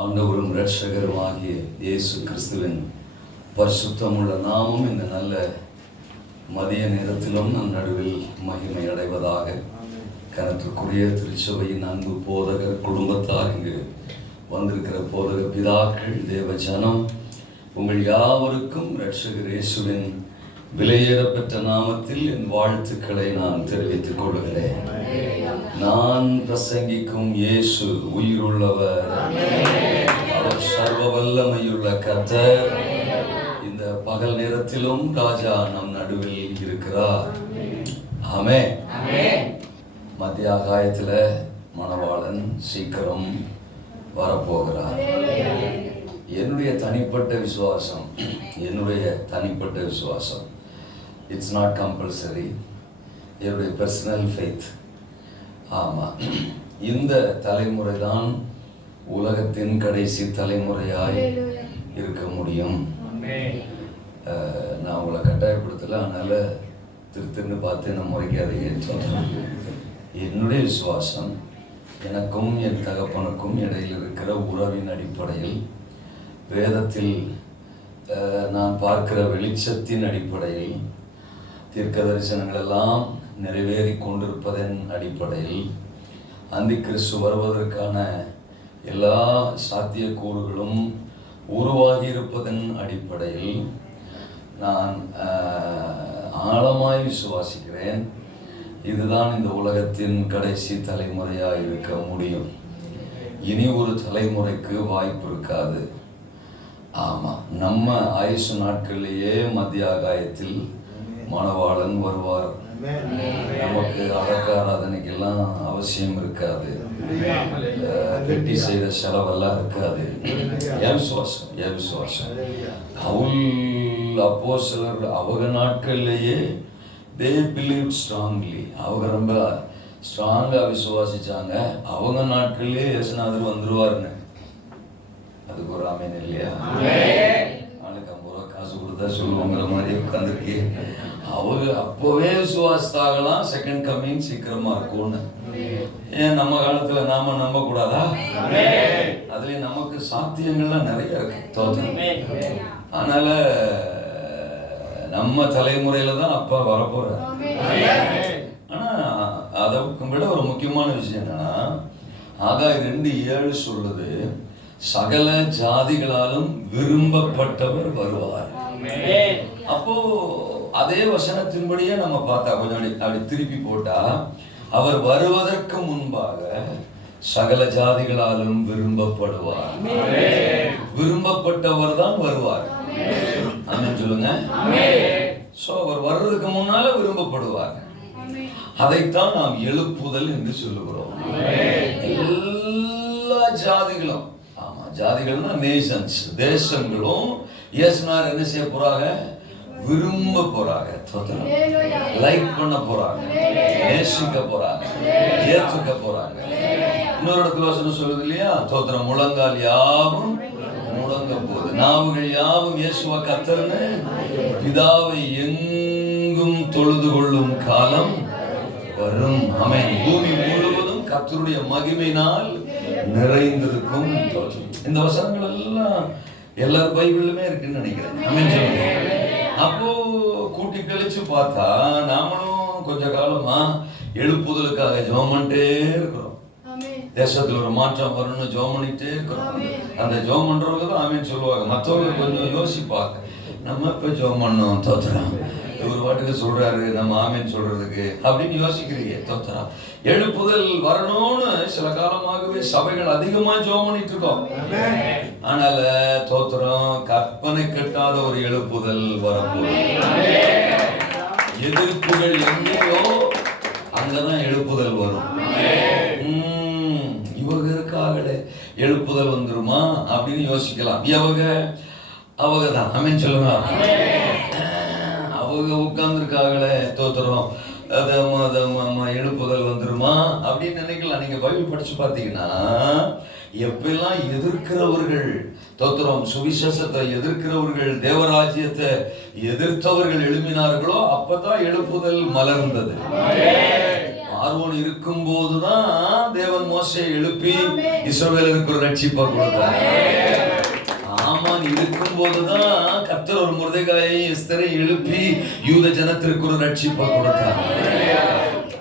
ஆண்டவரும் இரட்சகருமாகிய இயேசு கிறிஸ்துவின் பரிசுத்தமுள்ள நாமம் இந்த நல்ல மதிய நேரத்திலும் நம் நடுவில் மகிமை அடைவதாக. கனத்திற்குரிய திருச்சபையின் அன்பு போதகர் குடும்பத்தார், இங்கு வந்திருக்கிற போதக பிதாக்கள், தேவ ஜனம், உங்கள் யாவருக்கும் இரட்சகர் இயேசுவின் விலையேறப்பெற்ற நாமத்தில் என் வாழ்த்துக்களை நான் தெரிவித்துக் கொள்கிறேன். நான் பிரசங்கிக்கும் இயேசு உயிருள்ளவர், அவர் சர்வ வல்லமையுள்ள கர்த்தர். இந்த பகல் நேரத்திலும் ராஜா நம் நடுவில் இருக்கிறார். ஆமென். மத்திய ஆகாயத்தில் மணவாளன் சீக்கிரம் வரப்போகிறார். என்னுடைய தனிப்பட்ட விசுவாசம், இட்ஸ் நாட் கம்பல்சரி, என்னுடைய பர்சனல் ஃபெய்த். ஆமாம், இந்த தலைமுறை தான் உலகத்தின் கடைசி தலைமுறையாய் இருக்க முடியும். நான் உங்களை கட்டாயப்படுத்தலை, அதனால் திருன்னு பார்த்து நான் முறைக்காதீங்கன்னு சொல்கிறேன். என்னுடைய விசுவாசம், எனக்கும் என் தகப்பனுக்கும் இடையில் இருக்கிற உறவின் அடிப்படையில், வேதத்தில் நான் பார்க்கிற வெளிச்சத்தின் அடிப்படையில், தீர்க்க தரிசனங்கள் எல்லாம் நிறைவேறி கொண்டிருப்பதன் அடிப்படையில், அந்தி கிறிஸ்து வருவதற்கான எல்லா சாத்தியக்கூறுகளும் உருவாகி இருப்பதன் அடிப்படையில் நான் ஆழமாய் விசுவாசிக்கிறேன். இதுதான் இந்த உலகத்தின் கடைசி தலைமுறையாக இருக்க முடியும். இனி ஒரு தலைமுறைக்கு வாய்ப்பு இருக்காது. ஆமாம், நம்ம ஆயுசு நாட்களிலேயே மத்திய ஆகாயத்தில் மணவாளன் வருவார். நமக்கு அடக்க ஆராதனைக்கெல்லாம் அவசியம் இருக்காது, பெட்டி செய்த செலவெல்லாம் இருக்காது. என் விசுவாசம் பவுல் அப்போஸ்தலர் அவங்க நாட்கள்லேயே they believed strongly. அவங்க ரொம்ப ஸ்ட்ராங்காக விசுவாசிச்சாங்க. அவங்க நாட்கள்லேயே இயேசுநாதர் வந்துருவாருன்னு. அதுக்கு ஒரு ஆமேன் இல்லையா? நாளைக்கு 50 ரூபா காசு கொடுத்தா சொல்லுவாங்கிற மாதிரி உட்காந்துருக்கு. அவங்க அப்போவே விசுவாசித்தாங்களாம், செகண்ட் கம்மிங் சீக்கிரமா இருக்கும்னு. ஏன் நம்ம காலத்துல நாம நம்ப கூடாதா? அதுல நமக்கு சாத்தியங்கள்லாம் நிறைய இருக்கு, தோற்றம். அதனால நம்ம தலைமுறையில தான் அப்பா வரப்போறார். ஆனா அதை விட ஒரு முக்கியமான விஷயம் என்னன்னா, ஆகாய் 2:7 சொல்லுது, சகல ஜாதிகளாலும் விரும்பப்பட்டவர் வருவார். அப்போ அதே வசனத்தின்படியே நம்ம பார்த்தா, கொஞ்சம் அப்படி திருப்பி போட்டா, அவர் வருவதற்கு முன்பாக சகல ஜாதிகளாலும் விரும்பப்படுவார். விரும்பப்பட்டவர் தான் வருவார். ஆமென் சொல்லுங்க. சோ அவர் வர்றதுக்கு முன்னால விரும்பப்படுவார். அதைத்தான் நாம் எழுப்புதல் என்று சொல்லுகிறோம். எல்லா ஜாதிகளும், ஆமா, ஜாதிகள்னா நேஷன்ஸ், தேசங்களும் இயேசுநாதர் என்ன செய்ய போறாங்க? விரும்ப போறாங்க, லைக் பண்ண போறாங்க, நேசிக்க போறாங்க, ஏற்றுக்க போறாங்க. இன்னொரு இடத்துல வசனம் சொல்லுது இல்லையா, தோத்திரம், முழங்கால் யாவும் முழங்க போகுது, நாவுகள் யாவும் இயேசுவ கர்த்தர்னு பிதாவை எங்கும் தொழுது கொள்ளும் காலம் வரும். ஆமென். பூமி முழுவதும் கர்த்தருடைய மகிமையினால் நிறைந்திருக்கும். இந்த வசனங்கள் எல்லாம் எல்லா பைபிளுமே இருக்குன்னு நினைக்கிறேன். ஆமென் சொல்லுங்க. அப்போ கூட்டி கழிச்சு பார்த்தா, நாமளும் கொஞ்ச காலமா எழுப்புதலுக்காக ஜெபம் பண்ணிட்டே இருக்கிறோம். தேசத்துல ஒரு மாற்றம் வரணும்னு ஜெபம் பண்ணிட்டே இருக்கிறோம். அந்த ஜெபம் பண்றவங்க தான் ஆமீன் சொல்லுவாங்க. மற்றவங்க கொஞ்சம் யோசிப்பாங்க, நம்ம இப்ப ஜெபம் பண்ணோம், தோத்துறோம், ஒரு வாட்டுக்கு சொல்றாரு, நம்ம ஆமீன் சொல்றதுக்கு அப்படின்னு யோசிக்கிறீங்க. தோத்துறோம். எழுப்புதல் வரணும்னு சில காலமாகவே சபைகள் அதிகமா ஜெபம் பண்ணிட்டு இருக்கோம். ஆனால தோத்திரம், கற்பனை கட்டாத ஒரு எழுப்புதல் வரப்போகுது. எதிர்ப்புகள் எங்கேயோ அங்கதான் எழுப்புதல் வரும். இவங்க இருக்காங்களே, எழுப்புதல் வந்துருமா அப்படின்னு யோசிக்கலாம். அவங்க தான் ஆமென் சொல்லுங்க. அவங்க உட்கார்ந்து இருக்காங்களே, தோத்திரம், எழுப்புதல் வந்துருமா அப்படின்னு நினைக்கலாம். நீங்க பைபிள் படிச்சு பார்த்தீங்கன்னா, எப்பெல்லாம் எதிர்க்கிறவர்கள், தோத்திரம், சுவிசேஷத்தை எதிர்க்கிறவர்கள், தேவராஜ்யத்தை எதிர்த்தவர்கள் எழுப்பினார்களோ அப்பதான் எழுப்புதல் மலர்ந்தது. பார்வோன் இருக்கும் போதுதான் தேவன் மோசேயை எழுப்பி இஸ்ரவேலருக்கு ஒரு ரட்சிப்பை கொடுத்தார். ஆமான் இருக்கும் போதுதான் கர்த்தர் ஒரு மொர்தெகாயை எஸ்தரை எழுப்பி யூத ஜனத்திற்கு ஒரு ரட்சிப்பை கொடுத்தார்.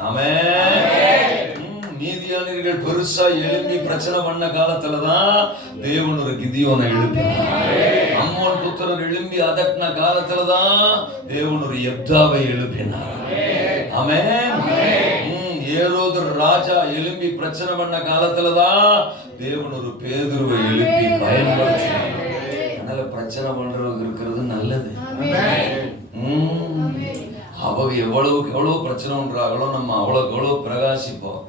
ஆமென். மீதியானியர்கள் பெருசா எழுப்பி பிரச்சனை பண்ண காலத்துலதான் தேவன் ஒரு கிதியோனை எழுப்பினார். அம்மோன் புத்திரர் எழும்பி அதட்டின காலத்துலதான் தேவன் ஒரு யெப்தாவை எழுப்பினார். ஆமென். ஏரோது ராஜா எழும்பி பிரச்சனை பண்ண காலத்துலதான் தேவன் ஒரு பேதுருவை எழுப்பி பயன்படுத்தினார். அதனால பிரச்சனை பண்றவங்க இருக்கிறது நல்லது. அவங்க எவ்வளவுக்கு எவ்வளவு பிரச்சனை பண்றாங்களோ நம்ம அவ்வளவுக்கு எவ்வளவு பிரகாசிப்போம்.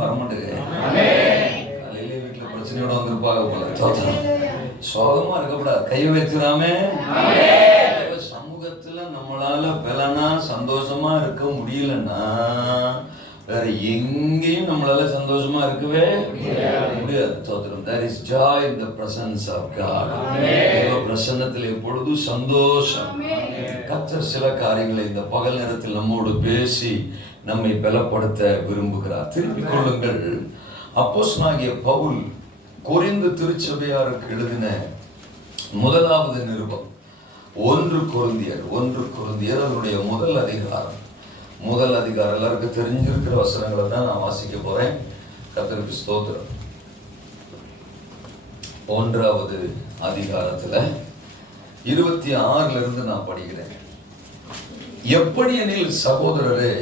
வரமாட்டேங்க காலையில வீட்டுல பிரச்சனையோட வந்திருப்பாங்க போல. சோகமா இருக்கக்கூடாது. கை வைக்கிறாமே. சமூகத்துல நம்மளால பலனா சந்தோஷமா இருக்க முடியலன்னா வேற எங்கேயும் நம்மளால சந்தோஷமா இருக்கவே முடியாது. ஸ்தோத்திரம். There is joy in the presence of God. தேவ பிரசன்னத்தில் எப்பொழுதும் சந்தோஷம். கர்த்தர் சில காரியங்களை இந்த பகல் நேரத்தில் நம்மோடு பேசி நம்மை பலப்படுத்த விரும்புகிறார். திருப்பிக் கொள்ளுங்கள். அப்போஸ்தலனாகிய பவுல் கொரிந்து திருச்சபையாருக்கு எழுதின முதலாவது நிருபம் 1 கொரிந்தியர் அதனுடைய முதல் அதிகாரம் எல்லாருக்கும் தெரிஞ்சிருக்கிற வசனங்களை தான் நான் வாசிக்க போறேன். கர்த்தருக்கு ஸ்தோத்திரம். 1வது அதிகாரத்துல 26 இருந்து நான் படிக்கிறேன். எப்படி எனில் சகோதரரே,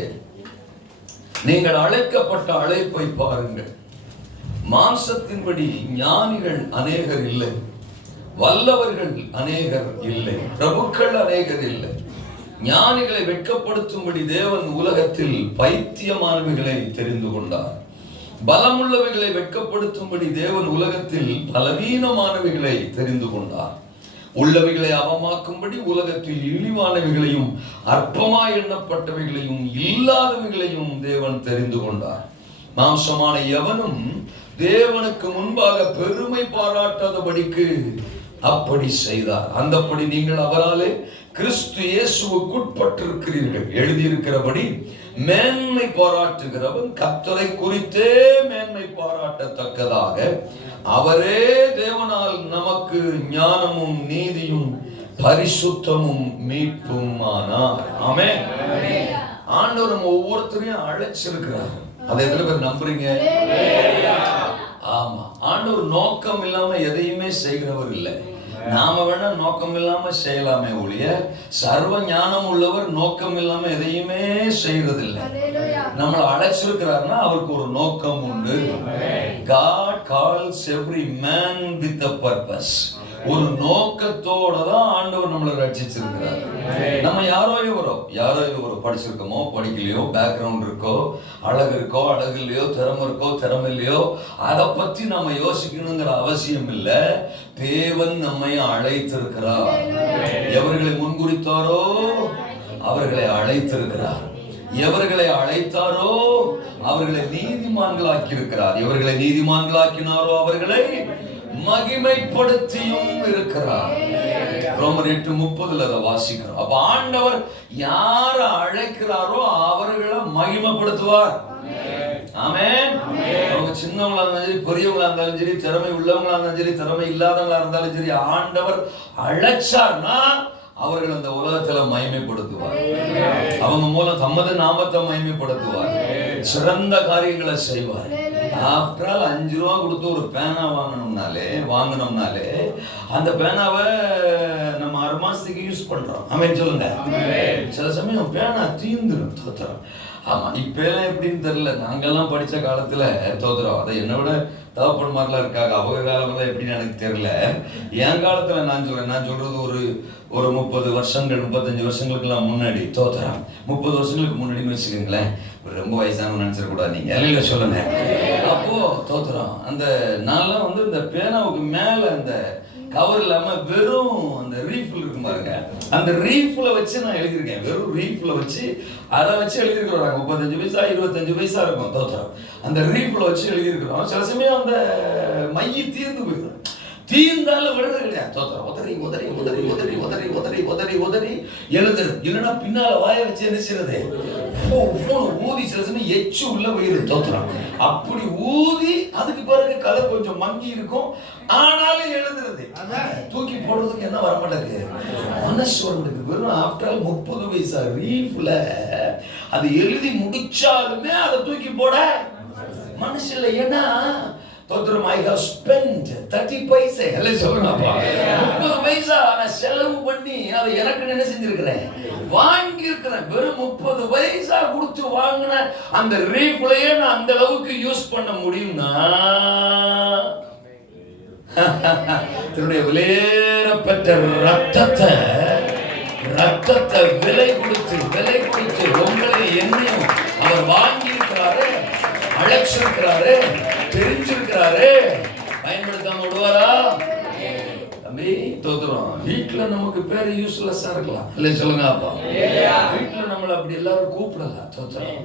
நீங்கள் அழைக்கப்பட்ட அழைப்பை பாருங்கள். மாம்சத்தின்படி ஞானிகள் அநேகர் இல்லை, வல்லவர்கள் அநேகர் இல்லை, பிரபுக்கள் அநேகர் இல்லை. ஞானிகளை வெட்கப்படுத்தும்படி தேவன் உலகத்தில் பைத்தியமானவைகளை தெரிந்து கொண்டார். பலமுள்ளவைகளை வெட்கப்படுத்தும்படி தேவன் உலகத்தில் பலவீனமானவைகளை தெரிந்து கொண்டார். உள்ளவைகளை அவமாக்கும்படி உலகத்தில் இழிவானவைகளையும் அற்பமாய் எண்ணப்பட்டவைகளையும் இல்லாதவைகளையும் தேவன் தெரிந்து கொண்டார். மாம்சமான எவனும் தேவனுக்கு முன்பாக பெருமை பாராட்டாதபடிக்கு அப்படி செய்தார். அந்தப்படி நீங்கள் அவராலே கிறிஸ்து இயேசுவுக்குட்பட்டிருக்கிறீர்கள். எழுதியிருக்கிறபடி மேன்மை பாராட்டுகிறவன் கர்த்தரை குறித்தே மேன்மை பாராட்டத்தக்கதாக அவரே தேவனால் நமக்கு ஞானமும் நீதியும் பரிசுத்தமும் மீட்பும் ஆனார். ஆமென். ஆண்டவர் நம்ம ஒவ்வொருத்தரையும் அழைச்சிருக்கிறார். அதை எத்தனை பேர் நம்புறீங்க? ஆமா. ஆண்டவர் நோக்கம் இல்லாம எதையுமே செய்கிறவர் இல்லை. நாம வேணா நோக்கம் இல்லாம செய்யலாமே ஒழிய சர்வ ஞானம் உள்ளவர் நோக்கம் இல்லாம எதையுமே செய்யறதில்லை. நம்மளை அழைச்சிருக்கிறார்னா அவருக்கு ஒரு நோக்கம் உண்டு. God calls every man with a purpose. ஒரு நோக்கத்தோட தான் ஆண்டவர் நம்மளை ரட்சிச்சிருக்கிறார். நம்ம யாரோ இவரோ படிச்சிருக்கோமோ படிக்கலையோ, பேக்ரவுண்ட் இருக்கோ, அழகு இருக்கோ, அழகு இல்லையோ, திறமை இருக்கோ, திறமை இல்லையோ, அதை பத்தி நம்ம யோசிக்கணுங்கிற அவசியம் இல்லை. தேவன் நம்மை அழைத்திருக்கிறார். எவர்களை முன்குறித்தாரோ அவர்களை அழைத்திருக்கிறார். எவர்களை அழைத்தாரோ அவர்களை நீதிமான்களாக்கி இருக்கிறார். எவர்களை நீதிமான்களாக்கினாரோ அவர்களை மகிமைப்படுத்தியும் இருக்கிறார். ரோமர் 8:30 அதை வாசிக்கிறோம். அப்ப ஆண்டவர் யார அழைக்கிறாரோ அவர்களை மகிமைப்படுத்துவார். ஆமென். அவங்க சின்னவங்களா இருந்தாலும் சரி, பெரியவங்களா இருந்தாலும் சரி, திறமை உள்ளவங்களா இருந்தாலும் சரி, திறமை இல்லாதவங்களா இருந்தாலும் சரி, ஆண்டவர் அழைச்சார்னா அவர்கள் அந்த உலகத்துல மகிமைப்படுத்துவார். அவங்க மூலம் தமது நாமத்தை மகிமைப்படுத்துவார். சிறந்த காரியங்களை செய்வார். ஆஃப்டர் ஆல் 5 ரூபா கொடுத்து ஒரு பேனா வாங்கினோம்னாலே அந்த பேனாவை நம்ம 6 மாசத்துக்கு யூஸ் பண்றோம். ஆமென் சொல்லுங்க. சில சமயம் பேனா தீந்துரும். தோத்திரம். ஆமா. இப்ப எல்லாம் எப்படின்னு தெரியல. நாங்கெல்லாம் படிச்ச காலத்துல தோத்திரம். அதை என்னை விட தகப்பன் மாதிரிலாம் இருக்காங்க. அவங்க காலத்துல எப்படின்னு எனக்கு தெரியல. என் காலத்துல நான் சொல்றது ஒரு 30 வருஷங்கள் 35 வருஷங்களுக்குலாம் முன்னாடி தோத்திரம். 30 வருஷங்களுக்கு முன்னாடின்னு வச்சுக்கோங்களேன். ரொம்ப வயசானு நினைச்சிடக்கூடாது நீங்க. இல்ல சொல்லுங்க. அப்போ தோத்திரம் அந்த நான்லாம் இந்த பேனாவுக்கு மேல அந்த கவர் இல்லாம வெறும் அந்த ரீஃபில் இருக்கும் பாருங்க, அந்த ரீஃப்ல வச்சு நான் எழுதியிருக்கேன். வெறும் ரீஃப்ல வச்சு அதை வச்சு எழுதியிருக்கிறோம். 35 பைசா 25 பைசா இருக்கும் தோத்திரம். அந்த ரீஃப்ல வச்சு எழுதியிருக்கிறோம். சில சமயம் அந்த மைய தீர்ந்து போயிடும். தீர்ந்தாலும் விடுறது கிடையாது. தோத்திரம் உதறி உதறி உதறி உதறி உதறி உதறி உதறி உதறி எழுதுறது. இல்லைன்னா பின்னால வாய வச்சு என்ன செய்யறது, ஊதி சில சமயம் எச்சு உள்ள போயிரு. தோத்திரம் அப்படி ஊதி அதுக்கு பிறகு கலர் கொஞ்சம் மங்கி இருக்கும், ஆனாலும் எழுதுறது. தூக்கி போடுறதுக்கு என்ன வரமாட்டேங்குது, மனசு வரமாட்டேங்குது. வெறும் ஆஃப்டர் ஆல் 30 பைசா ரீஃப்ல அது எழுதி முடிச்சாலுமே அதை தூக்கி போட மனசு இல்லை. ஏன்னா தோத்திரம் I have spent 30 பைசா எல்லாம் சொல்லுங்கப்பா, 30 பைசா நான் செலவு பண்ணி அதை எனக்கு என்ன செஞ்சிருக்கிறேன், வாங்கி இருக்கிறேன். வெறும் 30 பைசா கொடுத்து வாங்கின அந்த ரீப்லயே நான் அந்த அளவுக்கு யூஸ் பண்ண முடியும்னா தன்னுடைய விலையேறப்பட்ட ரத்தத்தை விலை கொடுத்து உங்களை என்னையும் அவர் வாங்கி இருக்கிறாரு, அழைச்சிருக்கிறாரு, தெரிஞ்சிருக்கிறாரு. பயன்படுத்தாம விடுவாரா? தம்பி தோத்துறோம். வீட்டுல நமக்கு பேரு யூஸ்லெஸ்ஸா இருக்கலாம், இல்ல சொல்லுங்க அப்பா. வீட்டுல நம்மள அப்படி எல்லாரும் கூப்பிடலாம். தோத்துறோம்.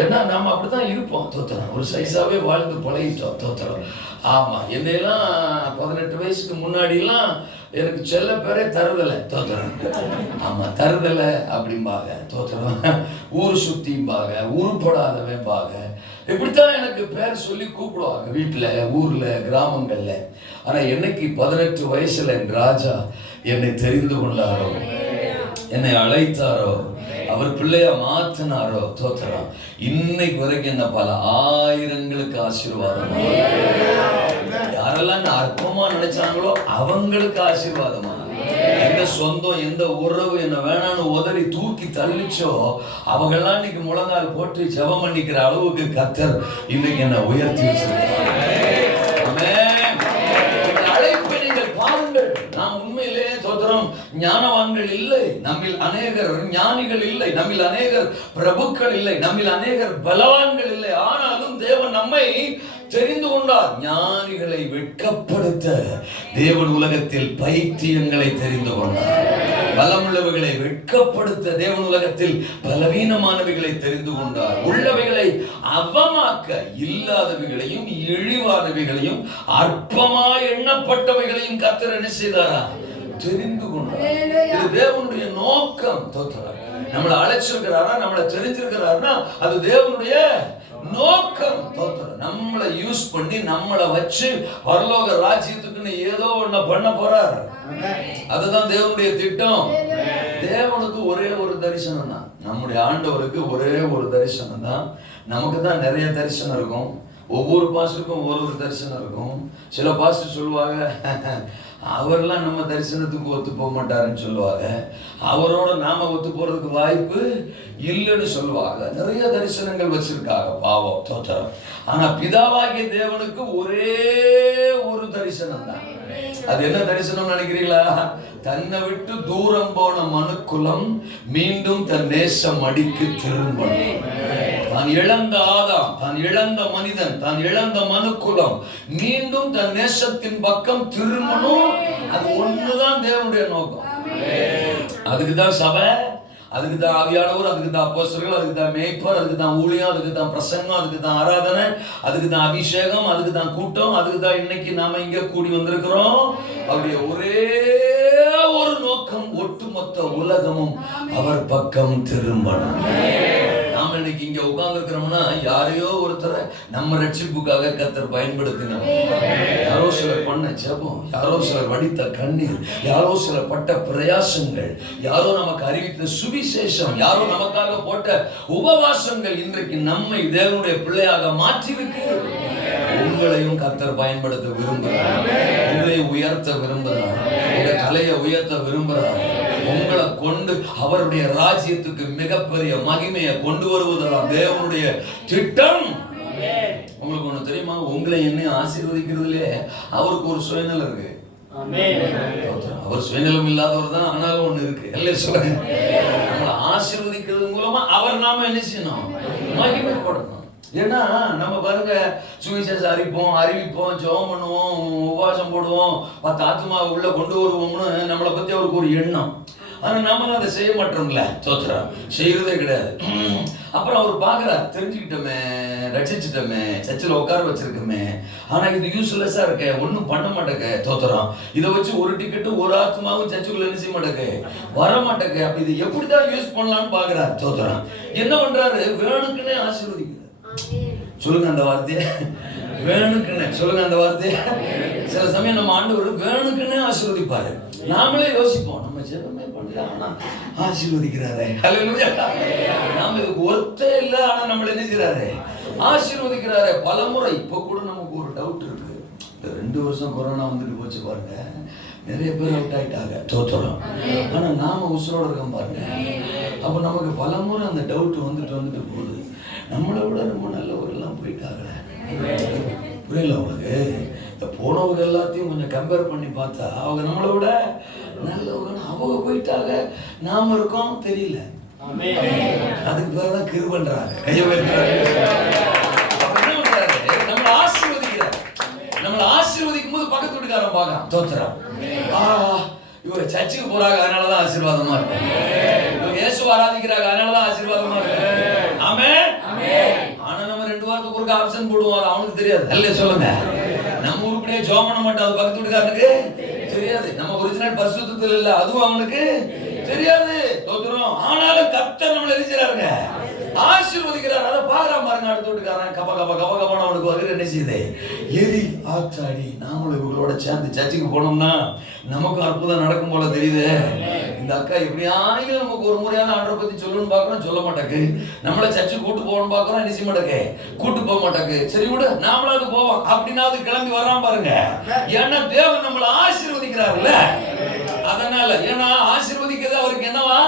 ஏன்னா நாம அப்படிதான் இருப்போம். தோத்துறோம். ஒரு சைஸாவே வாழ்ந்து பழகிட்டோம். தோத்துறோம். ஆமா, என்னையெல்லாம் 18 வயசுக்கு முன்னாடி எல்லாம் எனக்கு செல்ல பேரே தருதலை. தோத்துறோம். ஆமா, தருதலை அப்படிம்பாங்க. தோத்துறோம். ஊர் சுத்திம்பாங்க, உருப்படாதவன்பாங்க. இப்படித்தான் எனக்கு பேர் சொல்லி கூப்பிடுவாங்க வீட்டுல, ஊர்ல, கிராமங்கள்ல. ஆனா என்னைக்கு 18 வயசுல என் ராஜா என்னை தெரிந்து கொண்டாரோ, என்னை அழைத்தாரோ, அவர் பிள்ளையா மாத்தினாரோ, தோத்திரம், இன்னைக்கு வரைக்கும் என்ன பல ஆயிரங்களுக்கு ஆசீர்வாதம். யாரெல்லாம் அற்பமா நினைச்சாங்களோ அவங்களுக்கு ஆசீர்வாதமா. எந்த சொந்தம், எந்த உறவு என்ன வேணான்னு உதறி தூக்கி தள்ளிச்சோ அவங்கெல்லாம் இன்னைக்கு முழங்கால் போட்டு ஜெபம் பண்ணிக்கிற அளவுக்கு கர்த்தர் இன்னைக்கு என்ன உயர்த்தி வச்சிருக்கார். அழைப்பை நீங்கள் பாருங்கள். நாம் உண்மையிலே தோத்திரம் ஞானவான்கள் இல்லை, நம்மில் அநேகர் ஞானிகள் இல்லை, நம்மில் அநேகர் பிரபுக்கள் இல்லை, நம்மில் அநேகர் பலவான்கள் இல்லை. ஆனாலும் தேவன் நம்மை தெரிந்து கொண்டார். ஞானிகளை வெட்கப்படுத்த தேவன் உலகத்தில் பைத்தியங்களை தெரிந்து கொண்டார். பலமுள்ளவைகளை வெட்கப்படுத்த தேவன் உலகத்தில் பலவீனமானவைகளை தெரிந்து கொண்டார். உள்ளவைகளை அவமாக்க இல்லாதவைகளையும் இழிவானவைகளையும் அற்பமாய் எண்ணப்பட்டவைகளையும் கர்த்தர் என்ன செய்தாரா, தெரிந்து கொண்டார். இது தேவனுடைய நோக்கம். தோத்திரம். நம்மளை அழைச்சிருக்கிறாரா, நம்மளை தெரிஞ்சிருக்கிறாருன்னா அது தேவனுடைய நோக்கம். தோத்திரம். நம்மளை யூஸ் பண்ணி நம்மளை வச்சு பரலோக ராஜ்யத்துக்குன்னு ஏதோ ஒண்ணு பண்ண போறார். அதுதான் தேவனுடைய திட்டம். தேவனுக்கு ஒரே ஒரு தரிசனம் தான், நம்முடைய ஆண்டவருக்கு ஒரே ஒரு தரிசனம் தான். நமக்கு தான் நிறைய தரிசனம் இருக்கும். ஒவ்வொரு பாஸ்டருக்கும் ஒவ்வொரு தரிசனம் இருக்கும். சில பாஸ்டர் சொல்லுவாங்க, அவரெல்லாம் நம்ம தரிசனத்துக்கு ஒத்து போக மாட்டாருன்னு சொல்லுவாங்க. அவரோட நாம ஒத்து போறதுக்கு வாய்ப்பு இல்லைன்னு சொல்லுவாங்க. நிறைய தரிசனங்கள் வச்சிருக்காங்க, பாவம். தோத்திரம். ஆனா பிதாவாகிய தேவனுக்கு ஒரே ஒரு தரிசனம் தான். அது என்ன தரிசனம் நினைக்கிறீங்களா? தன்னை விட்டு தூரம் போன மனுக்குலம் மீண்டும் தன் நேசம் அடிக்கு திரும்பணும். தான் இழந்த ஆதாம், தான் இழந்த மனிதன், தான் இழந்த மனுக்குலம் மீண்டும் தன் நேசத்தின் பக்கம் திரும்பணும். அது ஒண்ணுதான் தேவனுடைய நோக்கம். அதுக்குதான் சபை, அதுக்கு தான் ஆவியானவர், அதுக்கு தான் அப்போஸ்தலர்கள், அதுக்கு தான் மேய்ப்பர், அதுக்கு தான் ஊழியம், அதுக்கு தான் பிரசங்கம், அதுக்கு தான் ஆராதனை, அதுக்கு தான் அபிஷேகம், அதுக்கு தான் கூட்டம், அதுக்கு தான் இன்னைக்கு நாம இங்க கூடி வந்திருக்கிறோம். அவருடைய ஒரே ஒரு நோக்கம், ஒட்டுமொத்த உலகமும் அவர் பக்கம் திரும்பணும். நாம இன்னைக்கு இங்க உட்கார்ந்து இருக்கிறோம்னா யாரையோ ஒருத்தரை நம்ம ரட்சிப்புக்காக கர்த்தர் பயன்படுத்தினார். யாரோ சிலர் பண்ண ஜெபம், யாரோ சிலர் வடித்த கண்ணீர், யாரோ சிலர் பட்ட பிரயாசங்கள், யாரோ நமக்கு அறிவித்த சுவிசேஷம், யாரோ நமக்காக போட்ட உபவாசங்கள் இன்றைக்கு நம்மை தேவனுடைய பிள்ளையாக மாற்றிருக்கு. உங்களையும் கர்த்தர் பயன்படுத்த விரும்புகிறார். உங்களையும் உயர்த்த விரும்புகிறார். உங்க தலையை உயர்த்த விரும்புகிறார். உங்களை கொண்டு அவருடைய ராஜ்யத்துக்கு மிகப்பெரிய மகிமையை கொண்டு வருவதெல்லாம் தேவனுடைய திட்டம். உங்களுக்கு ஒண்ணு தெரியுமா? உங்களை என்னையும் ஆசீர்வதிக்கிறதுலே அவருக்கு ஒரு சுயநலம் இருக்கு. அவர் சுயநலம் இல்லாதவர் தான், ஆனாலும் ஒண்ணு இருக்கு. எல்லாம் சொல்லுங்க, நம்மளை ஆசீர்வதிக்கிறது மூலமா அவர் நாம என்ன செய்யணும், மகிமைப்படணும். ஏன்னா நம்ம பாருங்க, சுவிசேஷம் அறிவிப்போம், ஜெபம் பண்ணுவோம், உபவாசம் போடுவோம், 10 ஆத்துமாவை உள்ள கொண்டு வருவோம்னு நம்மளை பத்தி அவருக்கு ஒரு எண்ணம். ஆனா நாம அதை செய்ய மாட்டோம்ல. தோத்திரம் செய்யறதே கிடையாது. அப்புறம் அவர் பார்க்குறார், தெரிஞ்சுக்கிட்டோமே, ரட்சிச்சிட்டோமே, சர்ச்சில் உட்கார வச்சிருக்கோமே, ஆனால் இது யூஸ்லெஸ்ஸாக இருக்க, ஒன்றும் பண்ண மாட்டேங்க, தோத்துறோம். இதை வச்சு ஒரு டிக்கெட்டு ஒரு ஆத்மாவும் சர்ச்சுக்குள்ள என்ன செய்ய மாட்டேங்க, வர மாட்டேங்க. அப்போ இது எப்படி தான் யூஸ் பண்ணலான்னு பார்க்குறாரு, தோத்துறோம். என்ன பண்ணுறாரு, வேணுக்குன்னே ஆசீர்வதிக்கிறார். சொல்லுங்க அந்த வார்த்தையை, வேணுக்குன்னு சொல்லுங்க அந்த வார்த்தையை. சில சமயம் நம்ம ஆண்டவர் வேணுக்குன்னே ஆசீர்வதிப்பாரு. நாமளே யோசிப்போம், நம்ம ஜெபமே பண்ணல ஆனா ஆசீர்வதிக்கிறாரே, ஹல்லேலூயா. நாம இதுக்கு ஒத்தே இல்லை, ஆனா நம்மள என்ன செய்யறாரு, ஆசீர்வதிக்கிறாரு பலமுறை. இப்போ கூட நமக்கு ஒரு டவுட் இருக்கு, இந்த 2 வருஷம் கொரோனா வந்துட்டு போச்சு பாருங்க, நிறைய பேர் அவுட் ஆயிட்டாங்க, தோத்துறோம். ஆனா நாம உசுரோட இருக்கோம் பாருங்க. அப்ப நமக்கு பலமுறை அந்த டவுட் வந்துட்டு போகுது, நம்மளை விட ரொம்ப நல்லவர்கள்லாம் போயிட்டாங்க. புரியல உங்களுக்கு? இந்த போனவங்க எல்லாத்தையும் கொஞ்சம் கம்பேர் பண்ணி பார்த்தா அவங்க நம்மளை விட நல்லவங்க, அவங்க போயிட்டாங்க, நாம இருக்கோம் தெரியல. அதுக்கு பேர்தான் கிருபைன்றாங்க, கையை வைக்கிறாங்க. நம்மளை ஆசீர்வதிக்கிறார். நம்மளை ஆசீர்வதிக்கும் போது பக்கத்து வீட்டுக்காரன் பார்க்கலாம், தோத்துறான். இவங்க சர்ச்சுக்கு போறாங்க, அதனாலதான் ஆசீர்வாதமா இருக்கு. இவங்க இயேசு ஆராதிக்கிறாங்க, அதனாலதான் ஆசீர்வாதமா இருக்கு. ஆமென். ஆனா நம்ம 2 வாரத்துக்கு ஒரு ஆப்ஷன் போடுவோம், அவனுக்கு தெரியாது. அல்ல சொல்லுங்க, நம்ம உருப்படியே ஜெபம் பண்ண மாட்டோம், அது பக்கத்து வீட்டுக்காரனுக்கு தெரியாது. நம்ம ஒரிஜினல் பரிசுத்தத்தில் இல்ல, அதுவும் அவனுக்கு தெரியாது, தோத்துறோம். ஆனாலும் கர்த்தர் நம்மளை எரிச்சாருங்க, ஆசீர்வதிக்கிறார். அதை பாக்குறான் பாருங்க, அடுத்த வீட்டுக்காரன் கப கப கப கபன்னு அவனுக்கு வகுற என்ன செய்யுது, எரி ஆத்தாடி. நாமளும் இவங்களோட சேர்ந்து சர்ச்சுக்கு போனோம்னா நமக்கும் அற்புதம் நடக்கும் போல தெரியுது. இந்த அக்கா எப்படியாவது நமக்கு ஒரு முறையான ஆண்டரை பத்தி சொல்லணும்னு பாக்குறோம், சொல்ல மாட்டாக்கு. நம்மள சர்ச்சுக்கு கூட்டு போகணும்னு பாக்குறோம், என்ன செய்ய மாட்டாக்கு, கூட்டு போக மாட்டாக்கு. சரி விடு, நாமளாவது போவோம் அப்படின்னாவது கிளம்பி வர்றான் பாருங்க. ஏன்னா தேவன் நம்மளை ஆசீர்வதிக்கிறாருல்ல, அதனால. ஏன்னா ஆசீர்வதிக்கிறது அவருக்கு என்னவா,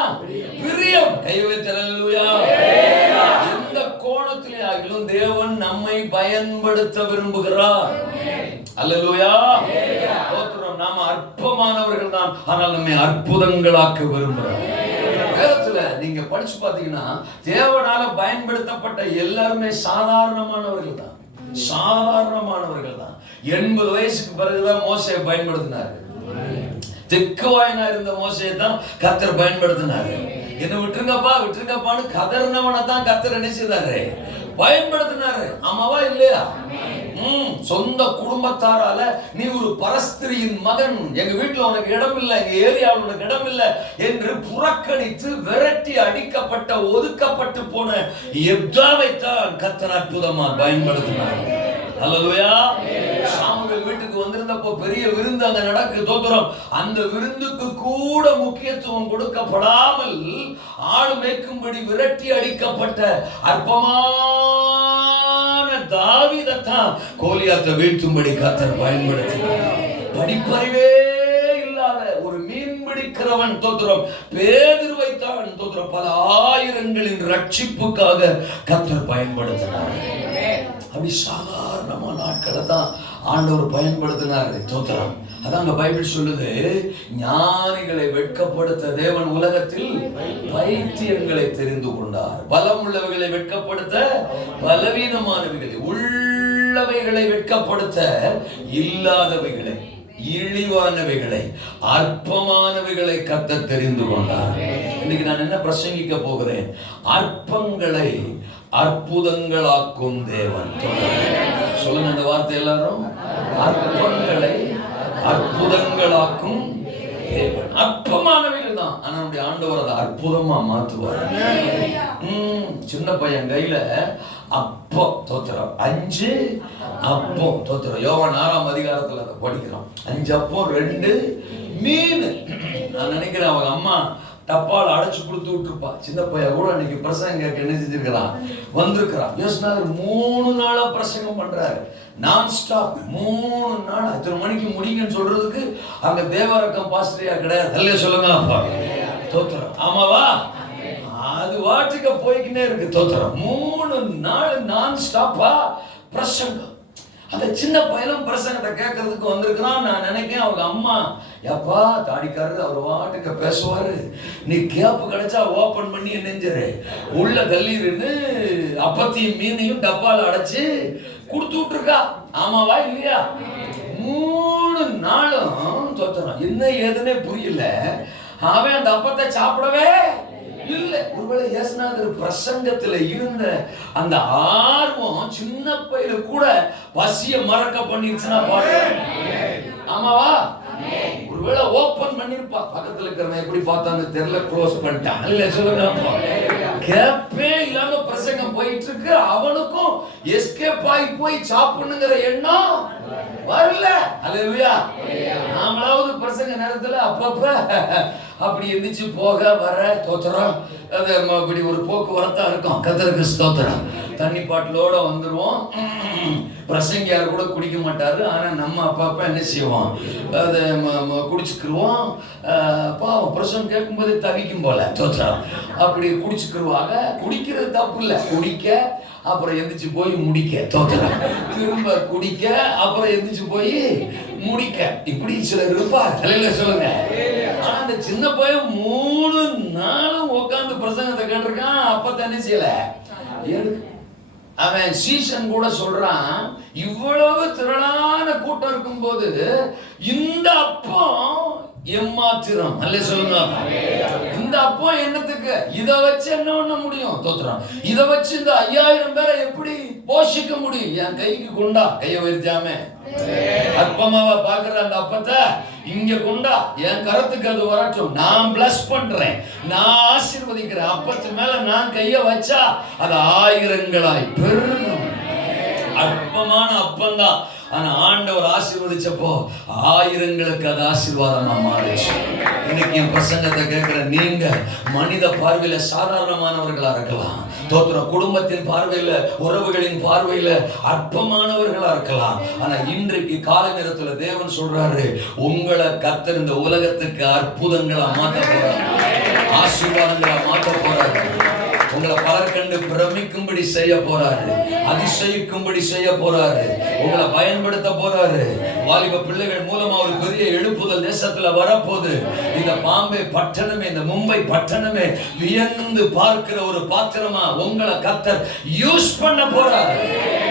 பிரியம். கைவேற்றலூயா. எந்த கோணத்திலே ஆகிலும் தேவன் நம்மை பயன்படுத்த விரும்புகிறார். அல்லேலூயா. நாம அற்பமானவர்கள் தான், ஆனால் நம்மை அற்புதங்களாக்க விரும்புகிறார். வேதத்துல நீங்க படிச்சு பாத்தீங்கன்னா தேவனால பயன்படுத்தப்பட்ட எல்லாருமே சாதாரணமானவர்கள் தான், சாதாரணமானவர்கள் தான். 80 வயசுக்கு பிறகுதான் மோசேயை பயன்படுத்தினாரு. தெக்குவாயினா இருந்த மோசேயை தான் கர்த்தர் பயன்படுத்தினாரு. என்ன விட்டுருங்கப்பான்னு கதறினவனை தான் கர்த்தர் என்ன செய்தாரு, பயன்படுத்தினாரு. ஆமாவா இல்லையா? சொந்த குடும்பத்தாரால நீ ஒரு பரஸ்திரியின் மகன், எங்க வீட்டுல உனக்கு இடம் இல்லை, எங்க ஏரியாவில் உனக்கு இடம் இல்லை என்று புறக்கணித்து விரட்டி அடிக்கப்பட்ட, ஒதுக்கப்பட்டு போன எப்தாவைத்தான் கர்த்தர் அற்புதமா பயன்படுத்தினார். அல்லேலூயா. சாமுவேல் வீட்டுக்கு வந்திருந்தப்போ பெரிய விருந்து அங்க நடக்கு, தோத்திரம். அந்த விருந்துக்கு கூட முக்கியத்துவம் கொடுக்கப்படாமல் ஆடு மேய்க்கும்படி விரட்டி அடிக்கப்பட்ட அற்பமான தாவீதைத்தான் கோலியாத்தை வீழ்த்தும்படி கர்த்தர் பயன்படுத்தினார். படிப்பறிவே இல்லாத ஒரு மீன் பிடிக்கிறவன், தோத்திரம், பேதுருவைத்தான், தோத்திரம், பல ஆயிரங்களின் ரட்சிப்புக்காக கர்த்தர் பயன்படுத்தினார். அப்படி சாதாரணமான ஆட்களை தான் ஆண்டவர் பயன்படுத்தினார், தோத்திரம். அதான் பைபிள் சொல்லுது, ஞானிகளை வெட்கப்படுத்த தேவன் உலகத்தில் பைத்தியங்களை தெரிந்து கொண்டார். பலம் உள்ளவைகளை வெட்கப்படுத்த பலவீனமானவைகளை, உள்ளவைகளை வெட்கப்படுத்த இல்லாதவைகளை, இழிவானவைகளை, அற்பமானவைகளை கர்த்தர் தெரிந்து கொண்டார். இன்னைக்கு நான் என்ன பிரசங்கிக்க போகிறேன், அற்பங்களை அற்புதங்களாக்கும் தேவன். சொல்லுங்க அந்த வார்த்தை எல்லாரும், அற்பங்களை அற்புதங்களாக்கும் தேவன். அற்பமானவைகள் தான், ஆனா நம்முடைய ஆண்டவர் அதை அற்புதமா மாற்றுவார். சின்ன பையன் கையில அப்போ, தோத்திரம், 5 அப்போ, தோத்திரம். யோவான் 6ஆம் அதிகாரத்துல அதை படிக்கிறோம். 5 அப்போ 2 மீன். நான் நினைக்கிறேன் அவங்க அம்மா டப்பால் அடைச்சு கொடுத்து விட்டுருப்பா. சின்ன பையன் கூட அன்னைக்கு பிரசங்கம் கேட்க என்ன செஞ்சிருக்கிறான், வந்திருக்கிறான். யோசனார் 3 நாளா பிரசங்கம் பண்றாரு, நான் ஸ்டாப். 3 நாள். எத்தனை மணிக்கு முடிங்கன்னு சொல்றதுக்கு அங்க தேவரக்கம் பாஸ்டரியா கிடையாது. அல்ல சொல்லுங்க அப்பா, தோத்திரம். ஆமாவா? அது வாட்டுக்க போய்கிட்டே இருக்கு, தோத்திரம். 3 நாள் நான் ஸ்டாப்பா பிரசங்கம். அந்த சின்ன பையனும் பிரசங்கத்தை கேட்கறதுக்கு வந்திருக்கிறான். நான் நினைக்கிறேன் அவங்க அம்மா, எப்பா தாடிக்காரரு அவர் வாட்டுக்க பேசுவாரு, நீ கேப்பு கிடைச்சா ஓபன் பண்ணி நெஞ்சிரு உள்ள தள்ளிருன்னு அப்பத்தையும் மீனையும் டப்பால அடைச்சு கொடுத்து விட்டுருக்கா. ஆமாவா இல்லையா? 3 நாளும் தோத்துறான். என்ன ஏதுன்னே புரியல. அவன் அந்த அப்பத்தை சாப்பிடவே இல்ல. ஒருவேளை இயேசுநாதர் பிரசங்கத்துல இருந்த அந்த ஆர்வம் சின்ன பையில கூட பசிய மறக்க பண்ணிருச்சுன்னா பாருங்க. ஆமாவா? ஒருவேளை ஓபன் பண்ணிருப்பா, பக்கத்துல இருக்கிறவன் எப்படி பார்த்தான்னு தெரியல, க்ளோஸ் பண்ணிட்டான். இல்ல சொல்லுங்க, கேப்பே இல்லாம பிரசங்கம் போயிட்டு இருக்கு, அவனுக்கும் எஸ்கேப் ஆகி போய் சாப்பிடணுங்கிற எண்ணம் வரல. அல்லேலூயா. நாமளாவது பிரசங்க நேரத்துல அப்பப்ப அப்படி எந்திரிச்சு போக வர தோத்திரம், அது அப்படி ஒரு போக்குவரத்தா இருக்கும். கர்த்தருக்கு ஸ்தோத்திரம். தண்ணி பாட்டிலோட வந்துருவோம். பிரசங்கியார் கூட குடிக்க மாட்டாரு, ஆனா நம்ம அப்பப்ப என்ன செய்வோம், அதை குடிச்சுக்கிருவோம். பாவம் பிரசங்கம் கேட்கும் போதே தவிக்கும் போல தோத்திரம், அப்படி குடிச்சுக்கிருவாங்க. குடிக்கிறது தப்பு இல்லை, குடிக்க அப்புறம் எந்திரிச்சு போய் முடிக்க தோத்திரம், திரும்ப குடிக்க அப்புறம் எந்திரிச்சு போய் முடிக்க, இப்படி சிலர் இருப்பார். தலையில சொல்லுங்க. ஆனா அந்த சின்ன பையன் 3 நாளும் உட்காந்து பிரசங்கத்தை கேட்டிருக்கான். அப்ப என்ன செய்யல, அவன் சீசன் கூட சொல்றான், இவ்வளவு திரளான கூட்டம் இருக்கும் போது இந்த அப்பம் எம்மாத்திரம். அல்ல சொல்லுங்க, இந்த அப்பம் என்னத்துக்கு, இதை வச்சு என்ன பண்ண முடியும் தோத்திரம், இதை வச்சு இந்த 5000 பேரை எப்படி போஷிக்க முடியும்? என் கைக்கு கொண்டா, கைய வைத்தாம அற்பமாவா பாக்குற அந்த அப்பத்தை இங்க கொண்டா, என் கரத்துக்கு அது வரட்டும், நான் பிளஸ் பண்றேன், நான் ஆசீர்வதிக்கிறேன். அப்பத்து மேல நான் கைய வச்சா அது 1000 பெருகும். அற்பமான அப்பந்தான், ஆனா ஆண்டவர் ஆசீர்வதிச்சப்போ 1000 அது ஆசீர்வாதமா மாறிச்சு. இன்னைக்கு என் பிரசங்கத்தை கேட்கிற நீங்க மனித பார்வையில சாதாரணமானவர்களா இருக்கலாம், தோத்திரம் குடும்பத்தின் பார்வையில, உறவுகளின் பார்வையில அற்பமானவர்களா இருக்கலாம். ஆனா இன்றைக்கு கால நேரத்துல தேவன் சொல்றாரு, உங்களை கர்த்தர் இந்த உலகத்துக்கு அற்புதங்களா மாத்த போறாரு, ஆசீர்வாதங்களா மாத்த போறாரு. உங்களை பலர் கண்டு பிரமிக்கும்படி செய்ய போறாரு, அதிசயிக்கும்படி செய்ய போறாரு, உங்களை பயன்படுத்த போறாரு. வாலிப பிள்ளைகள் மூலமா ஒரு பெரிய எழுப்புதல் தேசத்துல வரப்போகுது. இந்த பாம்பே பட்டணமே, இந்த மும்பை பட்டணமே வியந்து பார்க்கிற ஒரு பாத்திரமா உங்களை கர்த்தர் யூஸ் பண்ண போறாரு.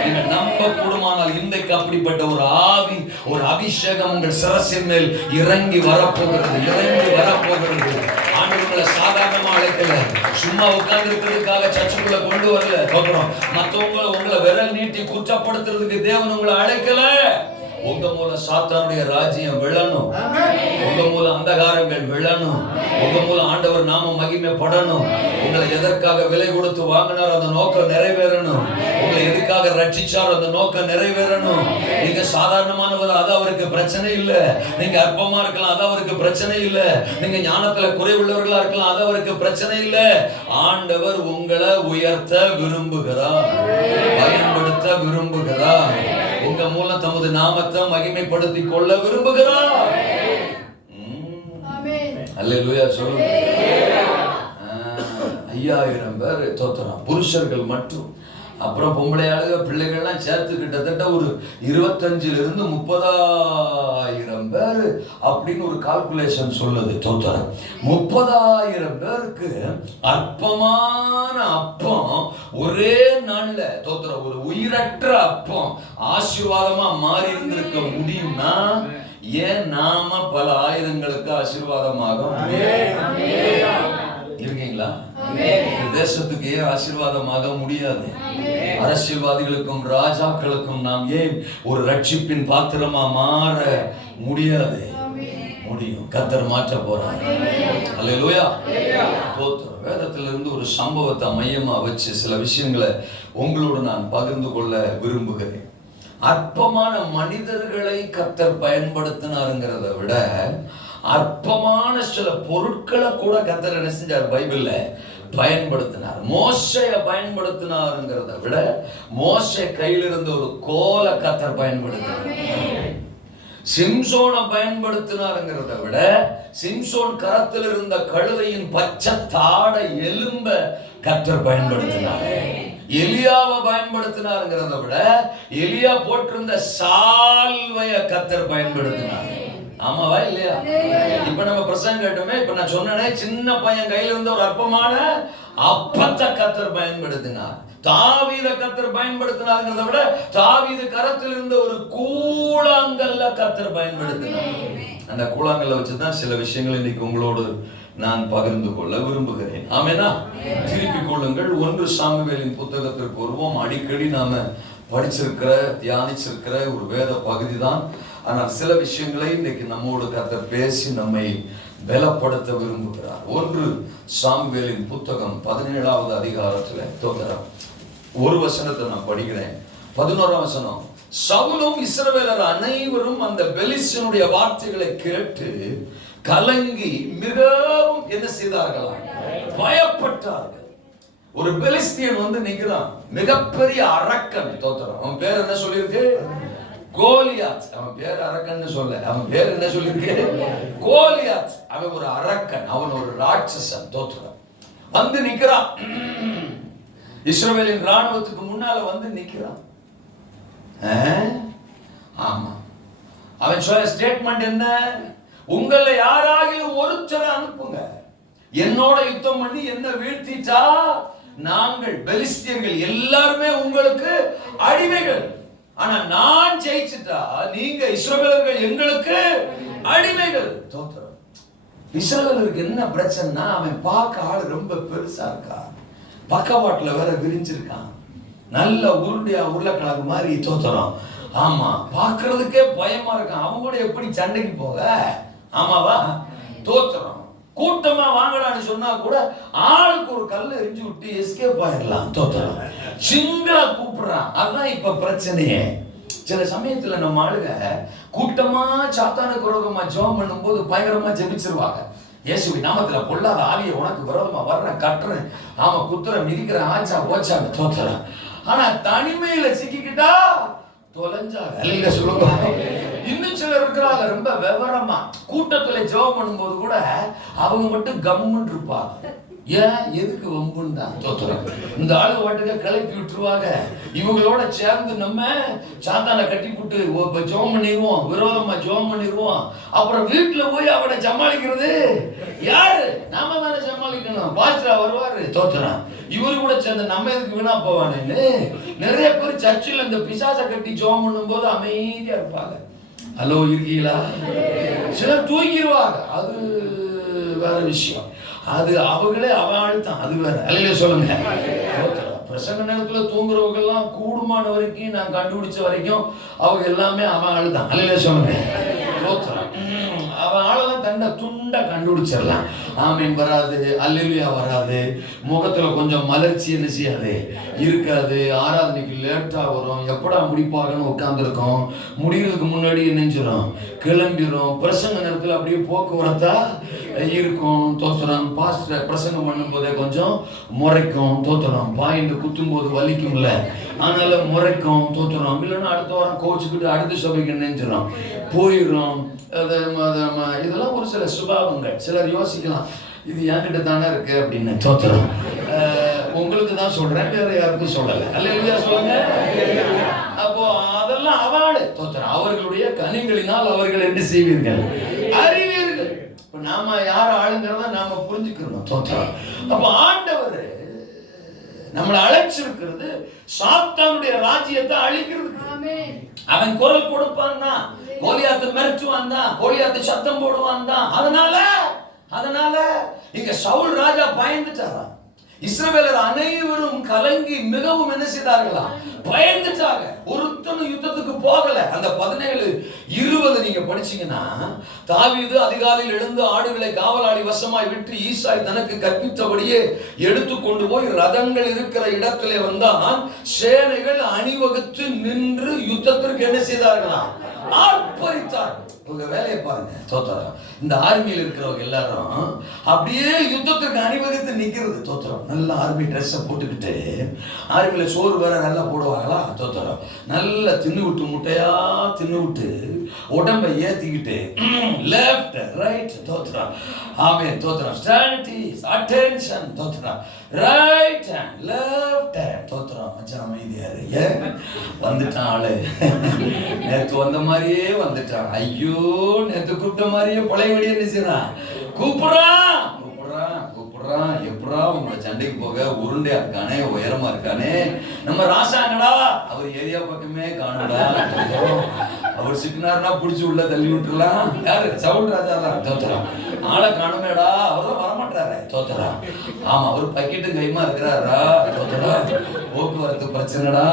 நீங்க நம்ப கூடுமானால் இன்றைக்கு அப்படிப்பட்ட ஒரு ஆவி, ஒரு அபிஷேகம் உங்கள் சிரசின் மேல் இறங்கி வரப்போகிறது, இறங்கி வரப்போகிறது. ஆண்டவர்களை சாதாரணமா அழைக்கல, சும்மா உட்கார்ந்து இருக்கிறதுக்காக சர்ச்சுக்குள்ள கொண்டு வரல. மற்றவங்களை உங்களை விரல் நீட்டி குற்றப்படுத்துறதுக்கு தேவன் உங்களை அழைக்கல. உங்க மூலம் சாத்தானுடைய ராஜ்யம் விழணும், உங்க மூலம் அந்தகாரங்கள் விழணும், உங்க மூலம் ஆண்டவர் நாம மகிமைப்படணும். உங்களை எதற்காக விலை கொடுத்து வாங்கினார் அந்த நோக்கம் நிறைவேறணும், உங்களை எதுக்காக ரட்சிச்சார் அந்த நோக்கம் நிறைவேறணும். நீங்க சாதாரணமானவர், அது அவருக்கு பிரச்சனை இல்லை. நீங்க அற்பமா இருக்கலாம், அது அவருக்கு பிரச்சனை இல்லை. நீங்க ஞானத்துல குறைவுள்ளவர்களா இருக்கலாம், அது அவருக்கு பிரச்சனை இல்லை. ஆண்டவர் உங்களை உயர்த்த விரும்புகிறார், பயன்படுத்த விரும்புகிறார். உங்க மூலம் தமது நாமத்தை மகிமைப்படுத்தி கொள்ள விரும்புகிறார். அல்லேலூயா சொல்லுங்க. 5000 பேர் தோத்திரம், புருஷர்கள் மட்டும். அப்புறம் பொம்பளையாளுக பிள்ளைகள்லாம் சேர்த்து கிட்டத்தட்ட ஒரு 25,000 to 30,000 பேர் அப்படின்னு ஒரு கால்குலேஷன் சொல்லுது. தோத்திரம் 30,000 பேருக்கு அற்பமான அப்பம் ஒரே நாள்ல, தோத்திரம் ஒரு உயிரற்ற அப்பம் ஆசீர்வாதமா மாறி இருந்திருக்க முடியும்னா, ஏன் நாம பல ஆயிரங்களுக்கு ஆசீர்வாதமாக இருக்கீங்களா? தேசத்துக்கு ஏன் ஆசீர்வாதமாக முடியாது? அரசியல்வாதிகளுக்கும் ராஜாக்களுக்கும் நாம் ஏன் ஒரு ரட்சிப்பின் பாத்திரமா மாற முடியாது? முடியும். கர்த்தர் மாற்ற போறார். அல்லேலூயா. வேதத்திலிருந்து ஒரு சம்பவத்தை மையமா வச்சு சில விஷயங்களை உங்களோடு நான் பகிர்ந்து கொள்ள விரும்புகிறேன். அற்பமான மனிதர்களை கர்த்தர் பயன்படுத்தினாருங்கிறத விட அற்பமான சில பொருட்களை கூட கர்த்தர் என்ன செஞ்சார், பைபிள்ல பயன்படுத்தினார். மோசையை பயன்படுத்தினாருங்கிறத விட மோசே கையில் இருந்த ஒரு கோலை கர்த்தர் பயன்படுத்தினார். சிம்சோனை பயன்படுத்தினாருங்கிறத விட சிம்சோன் கரத்தில் இருந்த கழுதையின் பச்சை தாடை எலும்ப கர்த்தர் பயன்படுத்தினார். எலியாவை பயன்படுத்தினாருங்கிறத விட எலியா போட்டிருந்த சால்வைய கர்த்தர் பயன்படுத்தினார். ஆமாவா இல்லையா? இப்ப நம்ம பிரசங்கம் கேட்டோமே, இப்ப நான் சொன்னேனே, சின்ன பையன் கையில இருந்த ஒரு அற்பமான அப்பத்தை கர்த்தர் பயன்படுத்தினார். தாவீத கர்த்தர் பயன்படுத்தினார்ங்கிறத விட தாவீது கரத்தில் இருந்த ஒரு கூழாங்கல்ல கர்த்தர் பயன்படுத்தினார். அந்த கூழாங்கல்ல வச்சுதான் சில விஷயங்கள் இன்னைக்கு உங்களோடு நான் பகிர்ந்து கொள்ள விரும்புகிறேன். ஆமெனா? திருப்பிக் கொள்ளுங்கள். 1 சாமுவேலின் புத்தகத்திற்கு வருவோம். அடிக்கடி நாம படிச்சிருக்கிற தியானிச்சிருக்கிற ஒரு வேத பகுதி தான். ஆனால் சில விஷயங்களை இன்னைக்கு நம்மோடு கர்த்தர் பேசி நம்மை பலப்படுத்த விரும்புகிறார். 1 சாமுவேலின் புத்தகம் 17வது அதிகாரத்துல தோத்தரம் ஒரு வசனத்தை நான் படிக்கிறேன். 11ஆம் வசனம். சவுலும் இஸ்ரவேலர் அனைவரும் அந்த பெலிஸ்தியனுடைய வார்த்தைகளை கேட்டு கலங்கி மிகவும் என்ன செய்தார்களா? பயப்பட்டார்கள். ஒரு பெலிஸ்தியன் வந்து நிக்கிறான், மிகப்பெரிய அரக்கன். தோத்திரம். அவன் பேர் என்ன சொல்லியிருக்கு? கோலியாத். அவன் பேர் அரக்கன் சொல்ல, அவன் பேர் என்ன சொல்லியிருக்கு? கோலியாத். அவன் ஒரு அரக்கன், அவன் ஒரு ராட்சசன். தோத்திரம். வந்து நிக்கிறான், இஸ்ரவேலின் ராணுவத்துக்கு முன்னால வந்து நிக்கிறான். ஆமா, அவன் சொல்ல ஸ்டேட்மெண்ட் என்ன? உங்களை யாராகிலும் ஒருத்தரை அனுப்புங்க, என்னோட யுத்தம் பண்ணி என்ன வீழ்த்திட்டா நாங்கள் பெலிஸ்தியர்கள் எல்லாருமே உங்களுக்கு அடிமைகள். ஆனா நான் ஜெயிச்சுட்டா நீங்க இஸ்ரவேலர்கள் எங்களுக்கு அடிமைகள். தோத்திரம். இஸ்ரவேலருக்கு என்ன பிரச்சனைனா, அவன் பார்க்க ஆள் ரொம்ப பெருசா இருக்கா, பக்கவாட்டுல வேற விரிஞ்சிருக்கான், நல்ல உருளைக்கிழங்கு மாதிரி. தோத்திரம். ஆமா, பாக்குறதுக்கே பயமா இருக்கான். அவங்க கூட எப்படி சண்டைக்கு போக? ஆமாவா? தோத்திரம். கூட்டமா வாங்கலான்னு சொன்னா கூட ஆளுக்கு ஒரு கல்ல எரிஞ்சு விட்டு எஸ்கேப் ஆயிடலாம். தோத்திரம். சிங்களா கூப்பிடுறான். அதான் இப்ப பிரச்சனையே. சில சமயத்துல நம்ம ஆளுங்க கூட்டமா சாத்தானுக்கு விரோதமா ஜெபம் பண்ணும்போது பயங்கரமா ஜெபிச்சிருவாங்க. இயேசுவின் நாமத்துல பொல்லாத ஆவியை உனக்கு விரோதமா வர்றேன், கட்டுறேன், ஆமா குத்துறேன், மிதிக்கிறேன், ஆச்சா ஓச்சாங்க. தோத்திரம். ஆனா தனிமையில சிக்கிக்கிட்டா தொலைஞ்சாங்க. சொல்லுங்க. இன்னும் சிலர் இருக்கிறாங்க ரொம்ப விவரமா, கூட்டத்துல ஜெபம் பண்ணும்போது கூட அவங்க மட்டும் கம்முன்னு இருப்பாங்க. ஏன்? எதுக்கு வம்புன்னு தான். தோத்திரம். இந்த ஆளுங்க வாட்டுக்க கிளப்பி விட்டுருவாங்க. இவங்களோட சேர்ந்து நம்ம சாத்தானை கட்டி போட்டு ஜெபம் பண்ணிடுவோம், விரோதமா ஜெபம் பண்ணிடுவோம். அப்புறம் வீட்டுல போய் அவனை சமாளிக்கிறது யாரு? நாம தானே சமாளிக்கணும். பாஸ்டரா வருவாரு. தோத்திரம். இவரு கூட சேர்ந்து நம்ம எதுக்கு வீணா போவானு நிறைய பேர் சர்ச்சில் இந்த பிசாசை கட்டி ஜெபம் பண்ணும் போது அமைதியா இருப்பாங்க. ஹலோ, இருக்கீங்களா? சிலர் தூங்கிடுவாங்க, அது வேற விஷயம். அது அவங்களே அவன் அழுத்தான், அது வேற. அல்லையா? சொல்லுங்க. பிரசங்க நேரத்துல தூங்குறவங்க எல்லாம் கூடுமான வரைக்கும் நான் கண்டுபிடிச்ச வரைக்கும் அவங்க எல்லாமே அவன் அழுதான். அல்லையா? சொல்லுங்க. அவன் ஆளெல்லாம் தண்டை துண்டா கண்டுபிடிச்சிடலாம். ஆமீன் வராது, அல்லேலூயா வராது, முகத்துல கொஞ்சம் மலர்ச்சி என்ன செய்யாது இருக்காது, ஆராதனைக்கு லேட்டா வரும், எப்படா முடிப்பாங்கன்னு உட்காந்துருக்கோம், முடிகிறதுக்கு முன்னாடி நெஞ்சிடும், கிளம்பிடும். பிரசங்க நேரத்தில் அப்படியே போக்குவரத்தா இருக்கும். தோத்திரம். பாஸ்டர் பிரசங்கம் பண்ணும் போதே கொஞ்சம் முறைக்கும். தோத்திரம். பாயிண்ட் குத்தும் போது வலிக்கும்ல, அதனால முறைக்கும். தோத்திரம். இல்லைன்னா அடுத்த வாரம் கோச்சுக்கிட்டு அடுத்த சபைக்கு நெஞ்சிடும், போயிடும். இதெல்லாம் ஒரு சில சுபாவங்கள். சிலர் யோசிக்கலாம், இது என்கிட்ட தானே இருக்கு அப்படின்னு. தோத்திரம். உங்களுக்கு தான் சொல்றேன், வேற யாருக்கும் சொல்லலை. அல்லேலூயா சொல்லுங்க. அப்போ அதெல்லாம் அவார்டு. தோத்திரம். அவர்களுடைய கனிகளினால் அவர்கள் என்ன செய்வீர்கள்? அறிவீர்கள். இப்ப நாம யார் ஆளுங்கிறத நாம புரிஞ்சுக்கணும். தோத்திரம். அப்ப ஆண்டவர் நம்மளை அழைச்சிருக்கிறது சாத்தானுடைய ராஜ்யத்தை அழிக்கிறது. அவன் குரல் கொடுப்பான் தான், கோலியாத்து மிரட்டுவான் தான், கோலியாத்து சத்தம் போடுவான் தான். அதனால இங்க சவுல் ராஜா பயந்துட்டாரா? இஸ்ரவேலர் அனைவரும் கலங்கி மிகவும் என்ன செய்தார்களா? பயந்துட்டாங்க. ஒருத்தனும் யுத்தத்துக்கு போகல. அந்த 17:20 நீங்க படிச்சீங்கன்னா, தாவீது அதிகாலையில் எழுந்து ஆடுகளை காவலாளி வசமாய் விட்டு ஈசாய் தனக்கு கற்பித்தபடியே எடுத்து கொண்டு போய் ரதங்கள் இருக்கிற இடத்திலே வந்தான். சேனைகள் அணிவகுத்து நின்று யுத்தத்திற்கு என்ன செய்தார்களா? ஆர்ப்பரித்தார்கள். உங்க வேலையை பாருங்க. தோத்திரம். இந்த ஆர்மியில் இருக்கிறவங்க எல்லாரும் அப்படியே யுத்தத்திற்கு அணிவகுத்து நிக்கிறது. தோத்திரம். நல்ல ஆர்மி ட்ரெஸ்ஸை போட்டுக்கிட்டு, ஆர்மியில சோறு வேற நல்லா போடுவாங்களா? தோத்திரம். நல்லா தின்னு விட்டு, முட்டையா தின்னு விட்டு, உடம்பை ஏத்திக்கிட்டு லெஃப்ட் ரைட். தோத்திரம். ஆமே. தோத்திரம். ஸ்டாண்டிஸ் அட்டென்ஷன். தோத்திரம். Right hand left hand. தோத்திரம். மச்சான் அமைதியாரு. ஏன் வந்துட்டான் ஆளு? நேற்று வந்த மாதிரியே வந்துட்டான். ஐயோ, நேற்று கூப்பிட்ட மாதிரியே பழையபடி என்ன செய்யறான்? கூப்பிடுறான். எப்படா உங்களை சண்டைக்கு போக? உருண்டையா இருக்கானே, உயரமா இருக்கானே, நம்ம ராசாங்கடா, அவர் ஏரியா பக்கமே காணுடா, அவர் அவர் சிக்கினாருன்னா பிடிச்சி உள்ள தள்ளி விட்டுலாம். யாரு? சவுல் ராஜா தான். தோத்துறான். ஆளை காணுமேடா, அவர்தான் வரமாட்டாரு. தோத்துறான். ஆமா, அவர் பக்கெட்டு கைமா இருக்கிறாரா? தோத்துறான். போக்குவரத்து பிரச்சனைடா.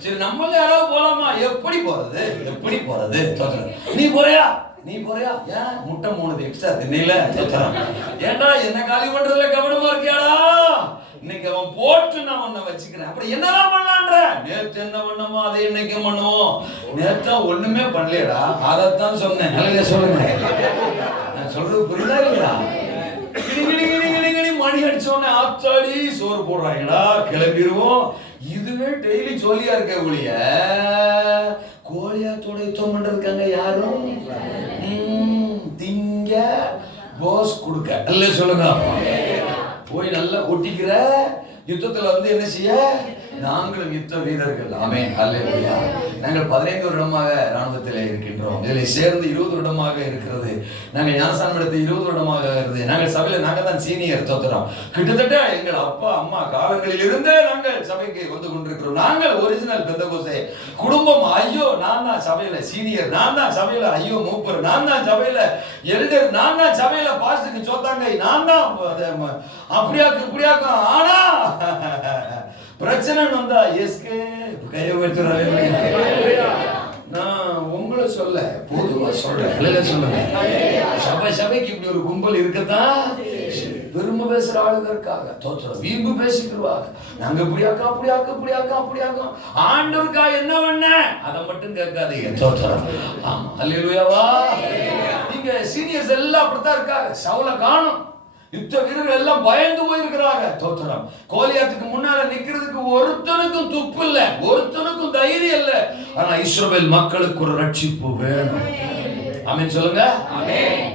சரி, நம்மள யாராவது போலாமா? எப்படி போறது? எப்படி போறது? தோத்துறான். நீ போறியா? நீ போறியா? ஏன் முட்டை 3 எக்ஸ்ட்ரா தின்னையில? தோத்துறான். ஏன்டா என்ன காலி பண்றதுல கவனமா இருக்கியாடா? இன்னைக்கு அவன் போட்டு நான் உன்னை வச்சுக்கிறேன். அப்படி என்னதான் பண்ணலான்ற? நேற்று என்ன பண்ணமோ அதை இன்னைக்கு பண்ணுவோம். நேற்று ஒண்ணுமே பண்ணலையடா, அதைத்தான் சொன்னேன். நல்ல சொல்லுங்க, நான் சொல்றது புரியுதா இல்லையா? மணி அடிச்ச உடனே ஆத்தாடி சோறு போடுறாங்கடா, கிளம்பிடுவோம். இதுவே டெய்லி ஜோலியா இருக்க ஒழிய கோழியாத்தோட யுத்தம் பண்றதுக்காங்க யாரும் திங்க போஸ் கொடுக்க. நல்ல சொல்லுங்க, போய் நல்லா ஒட்டிக்கிற யுத்தத்துல என்ன செய்ய? நாங்களும் யுத்த வீரர்கள். ஆமென், அல்லேலூயா. நாங்கள் 15 வருடமாக ராணுவத்தில் இருக்கின்றோம். இதில் சேர்ந்து 20 வருடமாக இருக்கிறது. நாங்கள் ஞானஸ்நானம் எடுத்து 20 வருடமாக இருக்கிறது. நாங்கள் சபையில் நாங்கள் தான் சீனியர். தோத்துறோம். கிட்டத்தட்ட எங்கள் அப்பா அம்மா காலங்களில் இருந்தே நாங்கள் சபைக்கு வந்து கொண்டிருக்கிறோம். நாங்கள் ஒரிஜினல் பெந்தகோஸ்தே குடும்பம். ஐயோ, நான் தான் சபையில சீனியர், நான் தான் சபையில ஐயோ மூப்பர், நான் தான் சபையில எல்டர், நான் தான் சபையில பாஸ்டருக்கு சோத்தாங்க, நான் தான் அப்படியாக்கு இப்படியாக்கு. ஆனா பிரச்சனை வந்தா எஸ்கே கையை வச்சுறாங்க. நான் உங்களை சொல்ல பொதுவா சொல்றேன். சொல்லுங்க, சபைக்கு இப்படி ஒரு கும்பல் இருக்கத்தான். பெருமை பேசுற ஆளுதற்காக தோற்றம் வீம்பு பேசிக்கிறாங்க. நாங்க இப்படியாக்கா அப்படியாக்க இப்படியாக்கா அப்படியாக்கா. ஆண்டவருக்கா என்ன பண்ண அதை மட்டும் கேட்காதீங்க. தோற்றம். ஆமா, அல்லேலூயாவா. நீங்க சீனியர்ஸ் எல்லாம் அப்படித்தான் இருக்காங்க. சவுல காணும். யுத்த வீரர்கள் எல்லாம் பயந்து போயிருக்கிறாங்க. தோற்றம். கோலியாத்துக்கு முன்னால நிக்கிறதுக்கு ஒருத்தனுக்கும் துப்பு இல்ல, ஒருத்தனுக்கும் தைரியம் இல்ல. ஆனா இஸ்ரவேல் மக்களுக்கு ஒரு ரட்சிப்பு வேணும். ஆமென் சொல்லுங்க.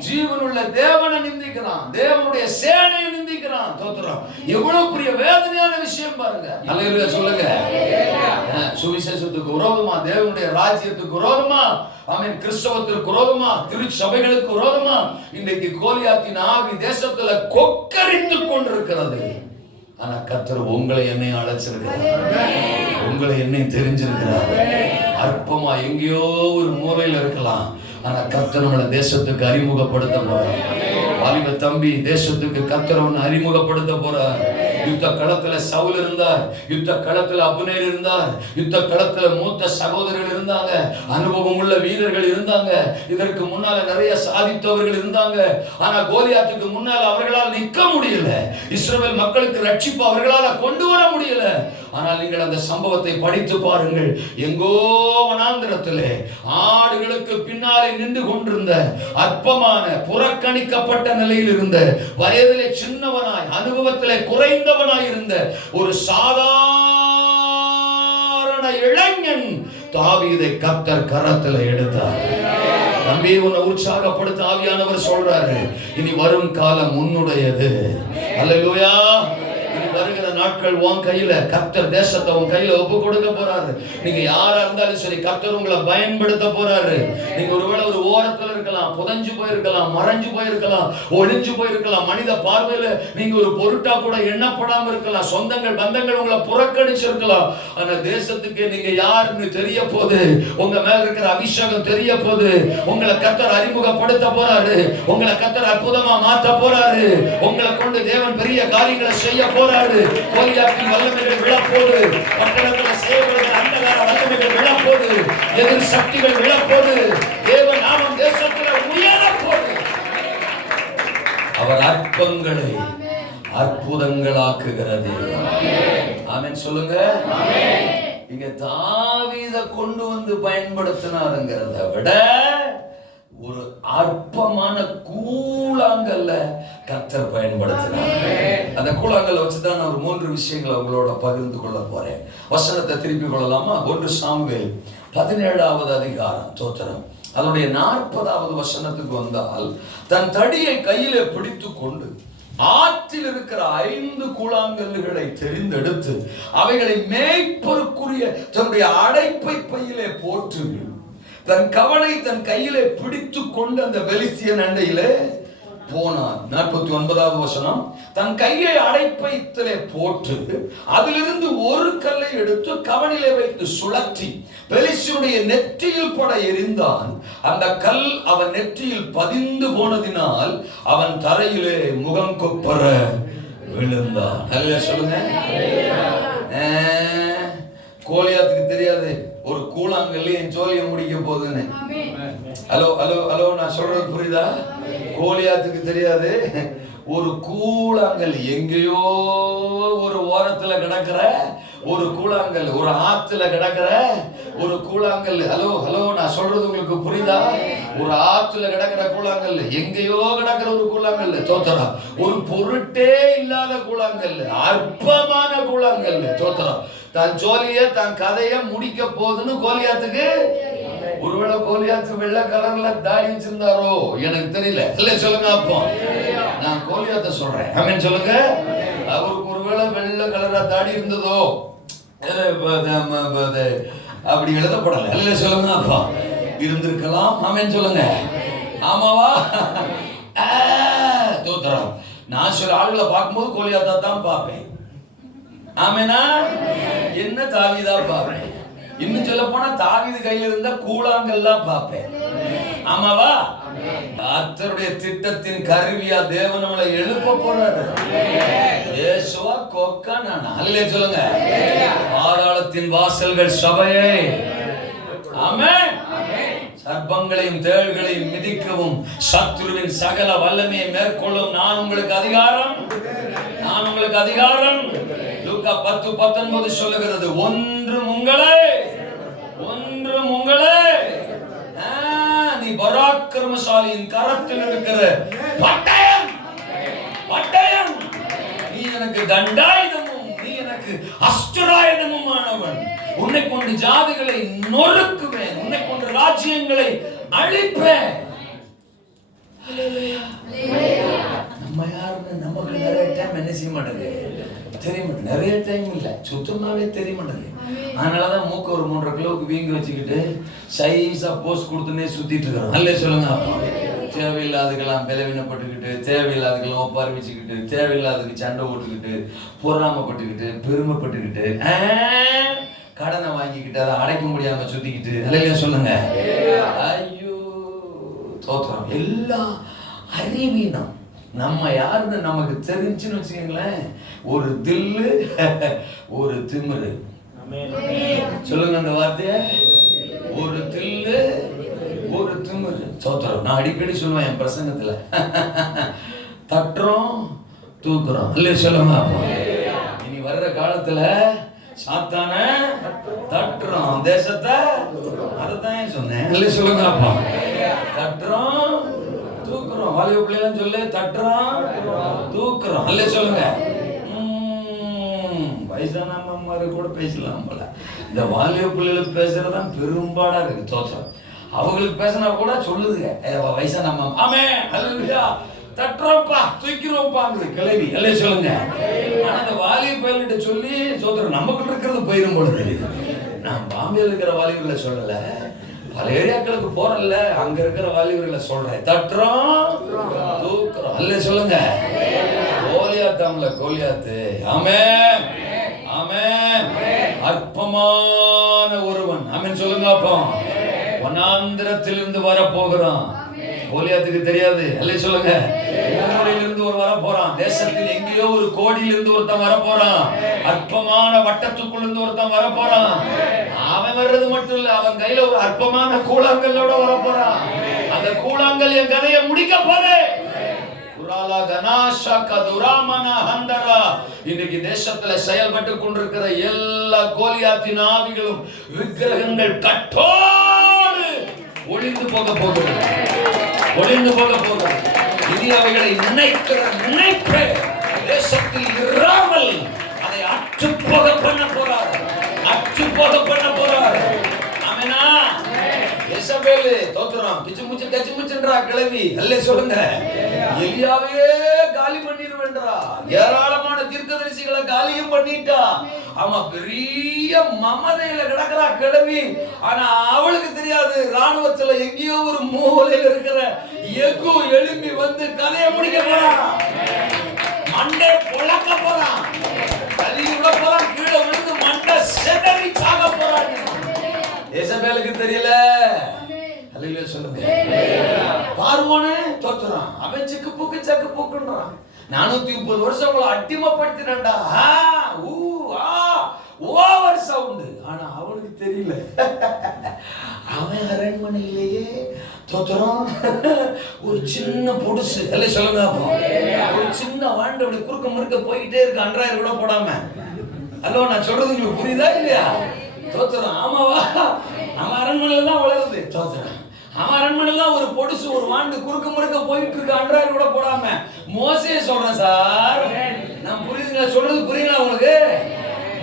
ஜீவனுள்ள தேவனை நிந்திக்கிறான், தேவனுடைய சேனையை நிந்திக்கிறான். தோத்திரம். எவ்வளவு பெரிய வேதனையான விஷயம் பாருங்க. அல்லேலூயா சொல்லுங்க. சுவிசேஷத்துக்கு விரோதமா, தேவனுடைய ராஜ்யத்துக்கு விரோதமா, ஆமென், கிறிஸ்தவத்திற்கு விரோதமா, திருச்சபைகளுக்கு விரோதமா இன்றைக்கு கோலியாத்தின் ஆவி தேசத்துல கொக்கரித்துக் கொண்டிருக்கிறது. ஆனா கர்த்தர் உங்களை என்னை அழைச்சிருக்கிறார், உங்களை என்னை தெரிஞ்சிருக்கிறார். அற்பமா எங்கேயோ ஒரு மூலையில இருக்கலாம், ஆனா கர்த்தர் நம்மளை தேசத்துக்கு அறிமுகப்படுத்த போறார். வாலிப தம்பி, தேசத்துக்கு கர்த்தர் உன்னை அறிமுகப்படுத்த போறார். யுத்த களத்துல சவுல் இருந்தார், யுத்த களத்துல அப்னேர் இருந்தார், யுத்த களத்துல மூத்த சகோதரர்கள் இருந்தாங்க, அனுபவம் உள்ள வீரர்கள் இருந்தாங்க, இதற்கு முன்னால நிறைய சாதித்தவர்கள் இருந்தாங்க. ஆனா கோலியாத்துக்கு முன்னால அவர்களால் நிற்க முடியல. இஸ்ரவேல் மக்களுக்கு ரட்சிப்பு அவர்களால் கொண்டு வர முடியல. ஆனால் நீங்கள் அந்த சம்பவத்தை படித்து பாருங்கள். எங்கோ வனாந்திரத்திலே ஆடுகளுக்கு பின்னாலே நின்று கொண்டிருந்த அற்பமான புறக்கணிக்கப்பட்ட நிலையில் இருந்த வயதிலே சின்னவனாய் அனுபவத்திலே குறைந்தவனாய் இருந்த ஒரு சாதாரண இளைஞன் தாவீதை கர்த்தர் கரத்தில் எடுத்தார். தம்பி, உன்னை உற்சாகப்படுத்த ஆவியானவர் சொல்றாரு, இனி வரும் காலம் உன்னுடையது. அல்லேலூயா. வருகிற நாட்கள் உன் கையில, கர்த்தர் தேசத்தை உன் கையில ஒப்பு கொடுக்க போறாரு. நீங்க யாரா இருந்தாலும் சரி, கர்த்தர் உங்களை பயன்படுத்த போறாரு. நீங்க ஒருவேளை ஒரு ஓரத்துல இருக்கலாம், புதஞ்சு போயிருக்கலாம், மறைஞ்சு போயிருக்கலாம், ஒளிஞ்சு போயிருக்கலாம், மனித பார்வையில நீங்க ஒரு பொருட்டா கூட எண்ணப்படாம இருக்கலாம், சொந்தங்கள் பந்தங்கள் உங்களை புறக்கணிச்சிருக்கலாம். ஆனா தேசத்துக்கு நீங்க யாருன்னு தெரிய போது, உங்க மேல இருக்கிற அபிஷேகம் தெரிய போது, உங்களை கர்த்தர் அறிமுகப்படுத்த போறாரு, உங்களை கர்த்தர் அற்புதமா மாத்த போறாரு, உங்களை கொண்டு தேவன் பெரிய காரியங்களை செய்ய போறாரு. கோலியாத்தின் வல்லமைகள் விழப்போது, பட்டணத்தில் செய்யப்படுகிற அந்தகார வல்லமைகள் விழப்போது, எதிர் சக்திகள் விழப்போது, தேவ நாமம் தேசத்தில் உயரப்போது. அவர் அற்பங்களை அற்புதங்களாக்குகிறது. ஆமென் சொல்லுங்க. இங்க தாவீதை கொண்டு வந்து பயன்படுத்தினாருங்கிறத விட ஒரு அற்பமான கூழாங்கல்ல கர்த்தர் பயன்படுத்தினார். அந்த கூழாங்கல்ல வச்சுதான் நான் ஒரு 3 விஷயங்களை உங்களோட பகிர்ந்து கொள்ள போறேன். வசனத்தை திருப்பி கொள்ளலாமா? 1 சாமுவேல் 17வது அதிகாரம். தோத்திரம். அதனுடைய 40வது வசனத்துக்கு வந்தால், தன் தடியை கையிலே பிடித்து கொண்டு ஆற்றில் இருக்கிற 5 கூழாங்கல்லுகளை தெரிந்தெடுத்து அவைகளை மேய்ப்பருக்குரிய தன்னுடைய அடைப்பை பையிலே போட்டு தன் கவனை தன் கையிலே பிடித்து கொண்டு அந்த பெலிஸ்தியன் அண்டையிலே போனான். 49வது வசனம். தன் கையை அடைப்பைத்திலே போட்டு அதிலிருந்து ஒரு கல்லை எடுத்து கவணிலே வைத்து சுழற்றி பெலிஸ்தனுடைய நெற்றியில் பட எறிந்தான். அந்த கல் அவன் நெற்றியில் பதிந்து போனதினால் அவன் தரையிலே முகம் கொப்பர விழுந்தான். அல்லேலூயா சொல்லுங்க. கோலியாத்துக்கு தெரியாது ஒரு கூழாங்கல்லி என் ஜோலியை முடிக்க போகுதுன்னு. ஹலோ ஹலோ ஹலோ, நான் சொல்றது புரியுதா? கோலியாத்துக்கு தெரியாது ஒரு கூழாங்கல் எங்கேயோ ஒரு ஓரத்துல கிடக்கிற ஒரு கூழாங்கல், ஒரு ஆத்துல கிடக்கிற ஒரு கூழாங்கல். ஹலோ ஹலோ, நான் சொல்றது உங்களுக்கு புரியுதா? ஒரு ஆத்துல கிடக்கிற கூழாங்கல், எங்கேயோ கிடக்கிற ஒரு கூழாங்கல். தோத்தரா, ஒரு பொருட்டே இல்லாத கூழாங்கல், அற்பமான கூழாங்கல். தோத்தரா, தான் ஜோலிய தான் கதைய முடிக்க போகுதுன்னு கோலியாத்துக்கு. ஒருவேளை கோலியாத்து வெள்ளை கலர்ல தாடி வச்சிருந்தாரோ எனக்கு தெரியல. இல்ல சொல்லுங்க. அப்போ நான் கோலியாத்த சொல்றேன். ஆமென் சொல்லுங்க. அவருக்கு ஒருவேளை வெள்ளை கலரா தாடி இருந்ததோ அப்படி எழுதப்படல. இல்ல சொல்லுங்க. அப்பா இருந்திருக்கலாம். ஆமென் சொல்லுங்க. ஆமாவா? தோத்திரம். நான் சில ஆளுகளை பார்க்கும்போது கோலியாத்தா தான் பார்ப்பேன். ஆமெனா? என்ன தாவீதா பார்ப்பேன். இன்னும் சொல்ல போனா தாவீது கையில இருந்த கூழாங்கல்லாம் பார்ப்பேன். ஆமாவா? கர்த்தருடைய திட்டத்தின் கருவியா தேவன் நம்மளை எழுப்ப போறாரு. இயேசுவா கொக்கா நான். அல்லேலூயா சொல்லுங்க. பாதாளத்தின் வாசல்கள் சபையே. ஆமென். சர்ப்பங்களையும் தேள்களையும் மிதிக்கவும் சத்துருவின் சகல வல்லமையை மேற்கொள்ளும் நான் உங்களுக்கு அதிகாரம். நான் உங்களுக்கு அதிகாரம். லூக்கா 10:19 சொல்லுகிறது, ஒன்றும் உங்களை நீ பராக்கிரமசாலியின் கரத்தில் இருக்கிற பட்டயம், நீ எனக்கு தண்டாயுதமும் நீ எனக்கு அஸ்திராயுதமும் ஆனவன். உன்னை கொண்டு ஜாதிகளை நொறுக்குவேன், உன்னை கொண்டு ராஜ்யங்களை அழிப்பேன். நம்ம யாருன்னு நமக்கு நிறைய டைம் என்ன செய்ய மாட்டேங்குது, தெரிய மாட்டேங்குது. நிறைய டைம் இல்லை, சுத்தமாவே தெரிய மாட்டேங்குது. அதனாலதான் மூக்க ஒரு 3.5 கிலோவுக்கு வீங்கி வச்சுக்கிட்டு சைஸா போஸ்ட் கொடுத்துனே சுத்திட்டு இருக்கிறோம். நல்ல சொல்லுங்க. தேவையில்லாதுக்கெல்லாம் பலவீனப்பட்டுக்கிட்டு, தேவையில்லாதுக்கெல்லாம் ஒப்பாரி வச்சுக்கிட்டு, தேவையில்லாதுக்கு சண்டை ஓட்டுக்கிட்டு, பொறாமப்பட்டுக்கிட்டு, பெருமைப்பட்டுக்கிட்டு, கடனை வாங்கிக்கிட்டு அதை அடைக்க முடியாம சுத்திக்கிட்டு. நல்ல சொல்லுங்க. ஐயோ தோத்திரம். எல்லாம் அறிவீனம். நம்ம யாருன்னு நமக்கு தெரிஞ்சுன்னு வச்சுக்கீங்களேன், ஒரு தில்லு ஒரு திமிரு. சொல்லுங்க அந்த வார்த்தைய. ஒரு தில்லு ஒரு திமிரு. சோத்திரம். நான் அடிக்கடி சொல்லுவேன் என் பிரசங்கத்துல, தட்டுறோம் தூக்குறோம். இல்ல சொல்லுங்க. இனி வர்ற காலத்துல சாத்தான தட்டுறோம், தேசத்தை. அதுதான் சொன்னேன். இல்ல சொல்லுங்க. அப்பா தட்டுறோம் தூக்குறோம். வாலிப பிள்ளைலாம் சொல்லு, தட்டுறோம் தூக்குறோம். அல்ல சொல்லுங்க. வயசான அம்மாரு கூட பேசலாம் போல. இந்த வாலிப பிள்ளைகளுக்கு பேசுறதுதான் பெரும்பாடா இருக்கு. தோற்றம். அவங்களுக்கு பேசினா கூட சொல்லுதுங்க வயசான அம்மா. ஆமே அல்லேலூயா, தட்டுறோம்ப்பா தூக்கிறோம்ப்பாங்குது கிளவி. அல்ல சொல்லுங்க. ஆனா இந்த வாலிப பிள்ளைகிட்ட சொல்லி சோதரம் நமக்கு இருக்கிறது போயிடும் போல தெரியுது. நான் பாம்பேல இருக்கிற வாலிபர்களை சொல்லல, பல ஏரியாக்களுக்கு போறல, அங்க இருக்கிற வாலிபர்களை சொல்றேன். தட்டுறோம் தூக்குறோம். அல்ல சொல்லுங்க. கோலியாத்தாம்ல கோலியாத்து. ஆமென் ஆமென். அற்பமான ஒருவன். ஆமென் சொல்லுங்க. அப்போ வனாந்திரத்திலிருந்து வர போகிறான். கோலியாத்துக்கு தெரியாது. அல்ல சொல்லுங்க. ஊரிலிருந்து ஒரு வர போறான். தேசத்தில் எங்கேயோ ஒரு கோடியிலிருந்து ஒருத்தன் வர போறான். அற்பமான வட்டத்துக்குள்ள இருந்து ஒருத்தன் வர போறான். அவன் வர்றது மட்டும் இல்ல, அவன் கையில ஒரு அற்பமான கூழாங்கல்லோட வர போறான். அந்த கூழாங்கல் என் கதையை முடிக்க போதே. இன்னைக்கு தேசத்துல செயல்பட்டு கொண்டிருக்கிற எல்லா கோலியாத்தின் ஆவிகளும் விக்கிரகங்கள் கட்டோடு ஒளிந்து போக போகிறது. ஒளிந்து போக போகிறது. இனி அவைகளை நினைக்கிற நினைப்பு தேசத்தில் இராமல் அதை அற்றுப்போக பண்ண போறார். அற்றுப்போக பண்ண போறார். ஆமெனா? எசபேல் தோத்துறான், கிச்சு முச்சு கச்சு முச்சுன்றா கிளவி. அல்ல சொல்லுங்க, எலியாவே காலி பண்ணிடுவேன்றா. ஏராளமான தீர்க்கதரிசிகளை காலியும் பண்ணிட்டா. ஆமா, பெரிய மமதையில கிடக்குறா கிளவி. ஆனா அவளுக்கு தெரியாது, ராணுவத்துல எங்கேயோ ஒரு மூலையில இருக்கிற எகு எழும்பி வந்து கதையை முடிக்க போறான். மண்டை பொழக்க போறான், தள்ளி விட போறான், கீழே விழுந்து மண்டை செதறி சாக போறான். எசபேலுக்கு தெரியல. அல்லேலூயா சொல்லுங்க. பார்வோனே தோத்துறான், அவன் சிக்கு பூக்குன்றான். 430 வருஷம் அவளை அடிமைப்படுத்தினண்டா. Over sound. ஆனா அவனுக்கு தெரியல, அவன் அரண்மனையிலேயே தோத்துறான். ஒரு சின்ன பொடுசு, எல்லாம் சொல்லுங்க, ஒரு சின்ன வாழ்ந்து அப்படி குறுக்க முறுக்க போயிட்டே இருக்கு, அன்றாயிரம் கூட போடாம. அல்லோ நான் சொல்றது உங்களுக்கு புரியுதா இல்லையா? தோத்துறான். ஆமாவா? அவன் அரண்மனையில தான் வளருது. தோத்துறான். அவன் அரண்மனையில தான் ஒரு பொடுசு, ஒரு வாண்டு குறுக்க முறுக்க போயிட்டு இருக்கு, அன்றாயிரம் கூட போடாம. மோசே சொல்றேன் சார், நான் புரியுதுங்களா? சொல்றது புரியுங்களா உங்களுக்கு?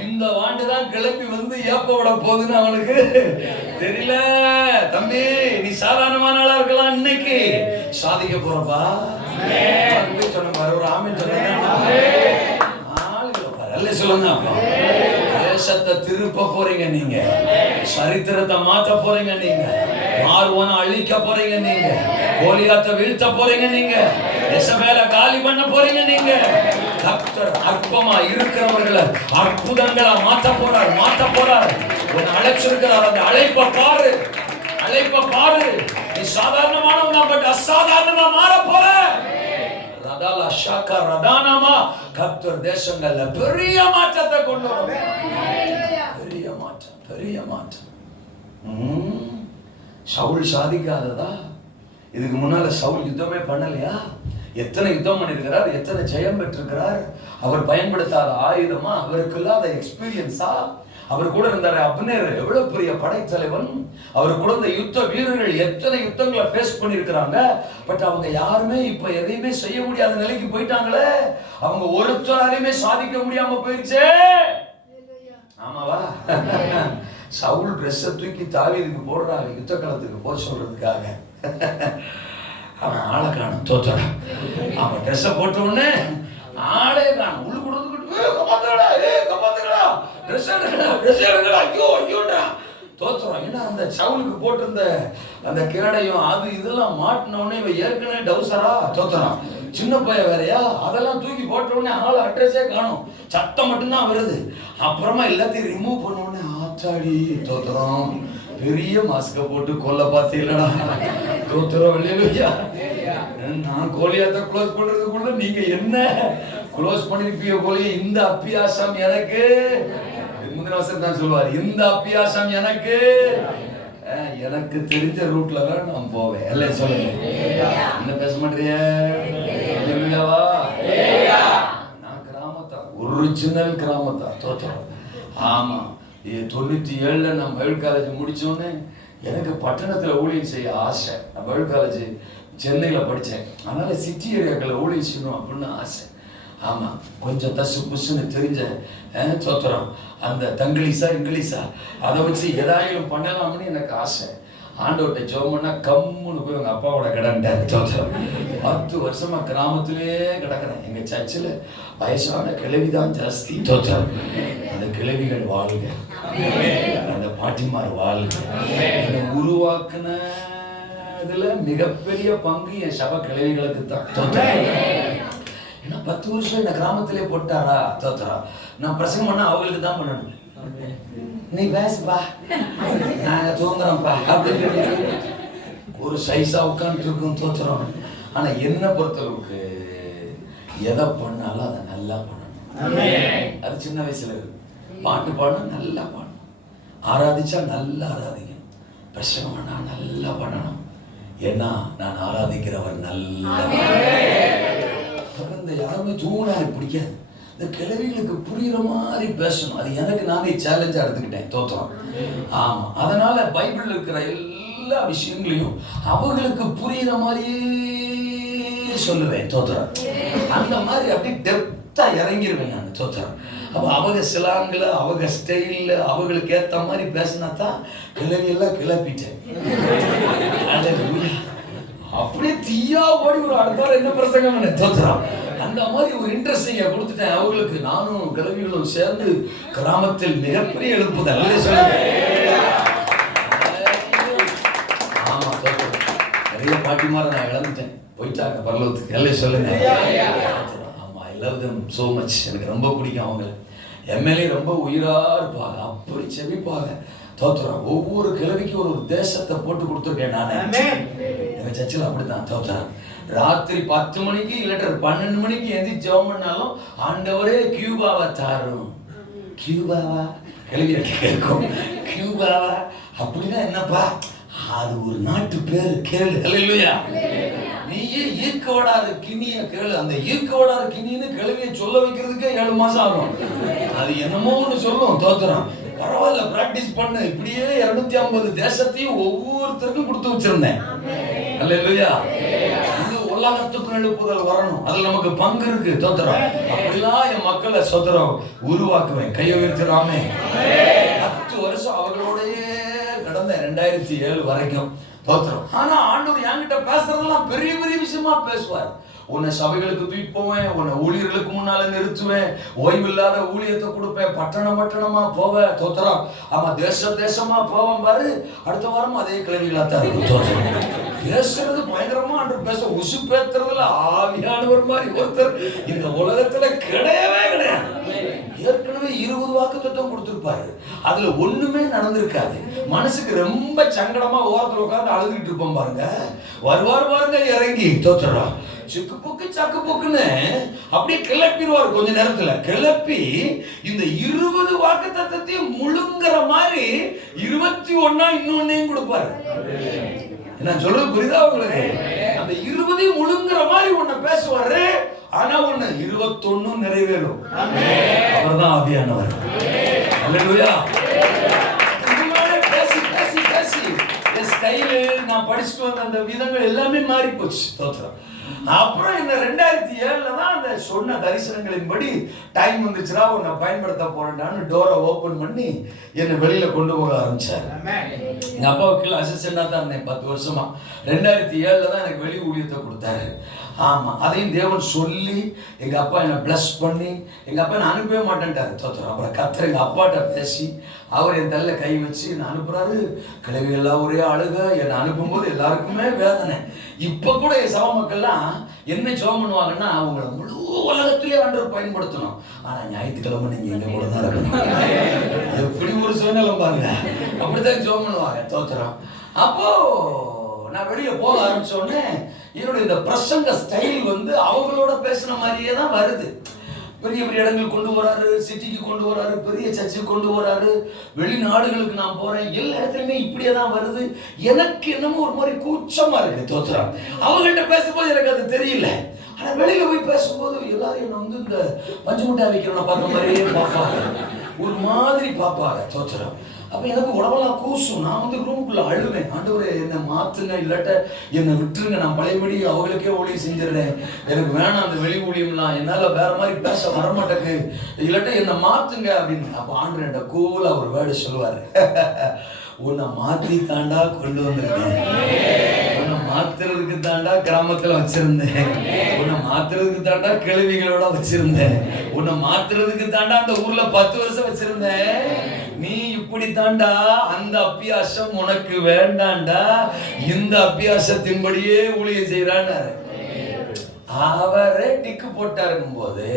இந்த வாண்டு தான் கிளம்பி வந்து ஏப்ப விட போகுதுன்னு அவனுக்கு தெரியல. தம்பி, நீ சாதாரணமான ஆளா இருக்கலாம், இன்னைக்கு சாதிக்க போறப்பா. சொன்ன ஒரு ஆமீன் சொன்ன சொல்லுங்க. தேசத்தை திருப்ப போறீங்க நீங்க, சரித்திரத்தை மாற்ற போறீங்க நீங்க, பார்வோனை அழிக்க போறீங்க நீங்க, கோலியாத்தை வீழ்த்த போறீங்க நீங்க, எசபேலை காலி பண்ண போறீங்க நீங்க. கர்த்தர் அற்பமா இருக்கிறவர்களை அற்புதங்களா மாற்ற போறார். உன்னை அழைச்சிருக்கிறார், அந்த அழைப்ப பாரு. நீ சாதாரணமானவனா, பட் அசாதாரணமா மாற போற. கர்த்தர் தேசங்கள்ல பெரிய மாற்றத்தை கொண்டு வரும். பெரிய மாற்றம். சவுல் சாதிக்காததா? இதுக்கு முன்னால சவுல் யுத்தமே பண்ணலையா? எத்தனை யுத்தம் பண்ணிருக்கிறார், எத்தனை ஜெயம் பெற்றிருக்கிறார். அவர் பயன்படுத்தாத ஆயுதமா, அவருக்கு இல்லாத எக்ஸ்பீரியன்ஸா? அவர் கூட இருந்தாரு அப்னேர், எவ்வளவு பெரிய படைத்தலைவன். அவர் கூட இந்த யுத்த வீரர்கள் எத்தனை யுத்தங்களை ஃபேஸ் பண்ணிருக்கிறாங்க. பட் அவங்க யாருமே இப்ப எதையுமே செய்ய முடியாத நிலைக்கு போயிட்டாங்களே. அவங்க ஒருத்தராலையுமே சாதிக்க முடியாம போயிடுச்சே. ஆமாவா? சவுல் ட்ரெஸ்ஸை தூக்கி தாவீதுக்கு போடுறாங்க யுத்த களத்துக்கு போக சொல்றதுக்காக. அவன் ஆளை காணும், தோத்துறான். அவன் ட்ரெஸ்ஸை போட்ட உடனே ஆளே காணும். உள்ள கொடுத்துக்கிட்டு தோத்துறான். ஏன்னா அந்த சவுலுக்கு போட்டிருந்த அந்த கேடையும் அது இதெல்லாம் மாட்டின உடனே இவன் ஏற்கனவே டவுசரா தோத்துறான். சின்ன பையன் வேறையா, அதெல்லாம் தூக்கி போட்ட உடனே ஆள் அட்ரஸே காணும், சத்தம் மட்டும்தான் வருது. அப்புறமா எல்லாத்தையும் ரிமூவ் பண்ண உடனே ஆத்தாடி தோத்துறோம். பெரிய மாஸ்க போட்டு கொல்ல பார்த்தீங்களா? தோத்துறோம் இல்லையா? நான் கோலியாத்தை க்ளோஸ் பண்றதுக்குள்ள நீங்க என்ன க்ளோஸ் பண்ணிருப்பீங்க கோலியை. இந்த அப்பியாசம் எனக்கு, முந்தின வருஷம் தான் சொல்லுவார், இந்த அப்பியாசம் எனக்கு தெரிஞ்ச ரூட்ல தான் நான் போவேன். எல்லாம் சொல்லுங்க, என்ன பேச மாட்டேறிய? நான் கிராமத்தா, ஒரிஜினல் கிராமத்தா தோத்துறோம். ஆமா, 97 நான் பைபிள் காலேஜ் முடிச்சோன்னு எனக்கு பட்டணத்துல ஊழியம் செய்ய ஆசை. நான் பைபிள் காலேஜ் சென்னையில படித்தேன், அதனால சிட்டி ஏரியாக்களில் ஊழியம் செய்யணும் அப்படின்னு ஆசை. ஆமா, கொஞ்சம் தசு புசுன்னு தெரிஞ்ச தோத்துறோம். அந்த தங்கிலீஷா இங்கிலீஷா அதை வச்சு எதாயும் பண்ணலாம்னு எனக்கு ஆசை. ஆண்டவர்கிட்ட ஜெபம்னா கம்முன்னு போய் உங்க அப்பாவோட கடன்ட்டாரு. தோத்துறோம். 10 வருஷமா கிராமத்திலே கிடக்கிறேன். எங்க சர்ச்சில் வயசான கிழவிதான் ஜாஸ்தி. தோத்துறோம். அந்த கிழவிகள் வாழுங்க, அந்த பாட்டிமார் வாழுங்க. என்னை உருவாக்குன இதுல மிகப்பெரிய பங்கு என் சபை கிழவிகளுக்கு தான். தோத்துறோம். ஏன்னா 10 வருஷம் என்ன கிராமத்திலே போட்டாரா? தோத்துறோம். நான் பிரசங்கம் பண்ணா அவங்களுக்கு தான் பண்ணணும். நீ பேசுப்பா, நாங்க தூங்குறோம்ப்பா அப்படின்னு ஒரு சைஸா உட்காந்துட்டு இருக்கும். தோத்துறோம். ஆனா என்ன பொறுத்தளவுக்கு எதை பண்ணாலும் அதை நல்லா பண்ணணும். அது சின்ன வயசுல இருக்கு. பாட்டு பாடணும், நல்லா பாடணும். ஆராதிச்சா நல்லா ஆராதிக்கணும். பிரசங்கம் பண்ணா நல்லா பண்ணணும். ஏன்னா நான் ஆராதிக்கிறவர் நல்லா. இந்த யாருமே தூங்கினா எனக்கு பிடிக்காது. இந்த கிழவிகளுக்கு புரியுற மாதிரி பேசணும். அது எனக்கு நானே சேலஞ்சா எடுத்துக்கிட்டேன். தோத்துறோம். ஆமா, அதனால பைபிள்ல இருக்கிற எல்லா விஷயங்களையும் அவங்களுக்கு புரியுற மாதிரியே சொல்லுவேன். தோத்துறோம். அந்த மாதிரி அப்படி டெப்தா இறங்கிருவேன் நான். தோத்துறோம். அப்போ அவங்க சிலாங்கில், அவங்க ஸ்டைலில் அவங்களுக்கு ஏற்ற மாதிரி பேசினா தான் கிளவியெல்லாம் கிளப்பிட்டேன். அப்படியே தீயா ஓடி ஒரு அடுத்தால என்ன பிரசங்கம் தோத்துறான். அந்த மாதிரி ஒரு இன்ட்ரெஸ்டிங்க கொடுத்துட்டேன் அவங்களுக்கு. நானும் கிளவிகளும் சேர்ந்து கிராமத்தில் மிகப்பெரிய எழுப்புதல். ஆமா தோத்துறேன். நிறைய பாட்டிமாரை நான் இழந்துட்டேன், போயிட்டாங்க பரலோகத்துக்கு. எல்லாம் சொல்லுங்க. ஆமா, I love them so much. எனக்கு ரொம்ப பிடிக்கும் அவங்க. எம்எல்ஏ ரொம்ப உயிரா இருப்பாங்க, அப்படி செவிப்பாங்க. தோத்துறோம். ஒவ்வொரு கிழவிக்கும் ஒரு தேசத்தை போட்டு கொடுத்துருக்கேன் நானே. எங்க சர்ச்சில் அப்படித்தான் தோத்துறேன். ராத்திரி 10 மணிக்கு இல்லாட்ட 12 மணிக்கு எந்திரிச்சு ஜெபம் பண்ணாலும் ஆண்டவரே கியூபாவா தாரும். கியூபாவா கிளவி கேட்கும். கியூபாவா அப்படின்னா என்னப்பா? அது ஒரு நாட்டு பேரு, கேளு. அல்லேலூயா. நீயே ஈர்க்கவடாரு கிணிய கேளு. அந்த ஈர்க்கவடாரு கிணின்னு கிளவியை சொல்ல வைக்கிறதுக்கே 7 மாசம் ஆகும். அது என்னமோ ஒன்று சொல்லும். தோத்துறான். பரவாயில்ல, பிராக்டிஸ் பண்ணு. இப்படியே 250 தேசத்தையும் ஒவ்வொருத்தருக்கும் கொடுத்து வச்சிருந்தேன். அல்லேலூயா. இந்த உலகத்துக்கு எழுப்புதல் வரணும், அதுல நமக்கு பங்கு இருக்கு. தோத்துறோம். அப்படிலாம் என் மக்களை சோதரம் உருவாக்குவேன். கையை உயர்த்துறாமே. 10 வருஷம் அவர்களோடயே கடந்த 2007 வரைக்கும். தோத்துறோம். ஆனா ஆண்டவர் என்கிட்ட பேசுறதெல்லாம் பெரிய பெரிய விஷயமா பேசுவார். உன்னை சபைகளுக்கு தூக்கி போவேன், உன்னை ஊழியர்களுக்கு முன்னால நிறுத்துவேன், ஓய்வில்லாத ஊழியத்தை கொடுப்பேன், பட்டணமா போவேன். தோத்துறோம். ஆமா, தேசமா போவேன் பாரு. அடுத்த வாரம் அதே கிளவிகளா தான் இருக்கும். தோத்துறோம். பேசுறது பயங்கரமா ஆண்டு பேச உசு பேத்துறதுல ஆவியானவர் மாதிரி ஒருத்தர் இந்த உலகத்துல கிடையவே கிடையாது. ஏற்கனவே 20 வாக்குத்தத்தம் கொடுத்திருப்பாரு, அதுல ஒண்ணுமே நடந்திருக்காது. மனசுக்கு ரொம்ப சங்கடமா ஓரத்துல உட்கார்ந்து அழுதுகிட்டு இருப்போம் பாருங்க. வருவார் பாருங்க இறங்கி. தோத்துறோம். சிக்கு புக்கு சக்கு புக்குன்னு அப்படியே கிளப்பிடுவார். கொஞ்ச நேரத்துல கிளப்பி இந்த 20 வாக்குத்தத்தத்தையும் முழுங்குற மாதிரி 21 இன்னொன்னையும் கொடுப்பாரு. என்ன சொல்றது புரியுதா உங்களுக்கு? அந்த 20 முழுங்குற மாதிரி ஒண்ணு பேசுவாரு. ஆனா ஒண்ணு 21 நிறைவேறும். அவர்தான் ஆவியானவர். அல்லேலூயா. பேசி பேசி பேசி என் ஸ்டைலு, நான் படிச்சுட்டு வந்த அந்த விதங்கள் எல்லாமே மாறி போச்சு. தோத்துறோம். அப்புறம் இந்த 2007 தான் அந்த சொன்ன தரிசனங்களின்படி டைம் வந்துச்சுடா, உன்னை பயன்படுத்த போறேன்டான்னு டோரை ஓபன் பண்ணி என்னை வெளியில கொண்டு போக ஆரம்பிச்சாரு. எங்க அப்பாவுக்கு அசிஸ்டண்டா தான் இருந்தேன் 10 வருஷமா. 2007 தான் எனக்கு வெளி ஊழியத்தை கொடுத்தாரு. ஆமா, அதையும் தேவன் சொல்லி எங்க அப்பா என்னை பிளஸ் பண்ணி, எங்க அப்பா என்ன அனுப்பவே மாட்டேன்ட்டாரு. தோத்துறோம். அப்புறம் கத்தர் எங்க அப்பாட்ட பேசி அவர் என் தலையில கை வச்சு என்ன அனுப்புறாரு. கிழவி எல்லாம் ஒரே அழுக. என்னை அனுப்பும்போது எல்லாருக்குமே வேதனை. இப்ப கூட என் சபை மக்கள்லாம் என்ன ஜெபம் பண்ணுவாங்கன்னா, அவங்களை முழு உலகத்திலே ஆண்டவர் பயன்படுத்தணும், ஆனா ஞாயிற்றுக்கிழமை நீங்க எங்க கூட தான் இருக்கணும். எப்படி ஒரு சூழ்நிலை பாருங்க. அப்படித்தான் ஜெபம் பண்ணுவாங்க. தோத்துறோம். அப்போ நான் வெளியே போக ஆரம்பிச்ச உடனே என்னுடைய இந்த பிரசங்க ஸ்டைல் வந்து அவங்களோட பேசின மாதிரியே தான் வருது. பெரிய பெரிய இடங்களுக்கு கொண்டு வராரு, சிட்டிக்கு கொண்டு வராரு, பெரிய சர்ச்சுக்கு கொண்டு வராரு, வெளிநாடுகளுக்கு நான் போறேன், எல்லா இடத்துலையுமே இப்படியே தான் வருது. எனக்கு என்னமோ ஒரு மாதிரி கூச்சமா இருக்கு. தோத்துறான். அவங்கள்ட்ட பேசும்போது எனக்கு அது தெரியல. ஆனா வெளியில போய் பேசும்போது எல்லாரும் என்ன வந்து இந்த பஞ்சு முட்டாய் வைக்கிறவனை பார்த்த மாதிரியே பார்ப்பாங்க, ஒரு மாதிரி பார்ப்பாங்க. தோத்துறான். அப்ப எனக்கு உடம்பெல்லாம் கூசும். நான் வந்து ரூமுக்குள்ள அழுவேன். ஆண்டவரே என்னை மாத்துங்க, இல்லாட்ட என்னை விட்டுருங்க, நான் பழையபடி அவங்களுக்கே ஊழியம் செஞ்சிடறேன், எனக்கு வேணாம் அந்த வெளி ஊழியம்லாம், என்னால வேற மாதிரி பேச வரமாட்டேக்கு, இல்லாட்ட என்னை மாத்துங்க அப்படின்னு. அப்ப ஆண்டவர் என்கிட்ட கூலா ஒரு வேர்டு சொல்லுவாரு. உன்னை மாத்தி தாண்டா கொண்டு வந்திருக்கேன், உன்னை மாத்துறதுக்கு தாண்டா கிராமத்துல வச்சிருந்தேன், உன்னை மாத்துறதுக்கு தாண்டா கிழவிகளோட வச்சிருந்தேன், உன்னை மாத்துறதுக்கு தாண்டா அந்த ஊர்ல 10 வருஷம் வச்சிருந்தேன். நீ இப்படி தாண்டா, அந்த அபியாசம் உனக்கு வேண்டாண்டா, இந்த அபியாசத்தின்படியே ஊழியம் செய்யறான்னு அவரே டிக்கு போட்டாருக்கும் போது,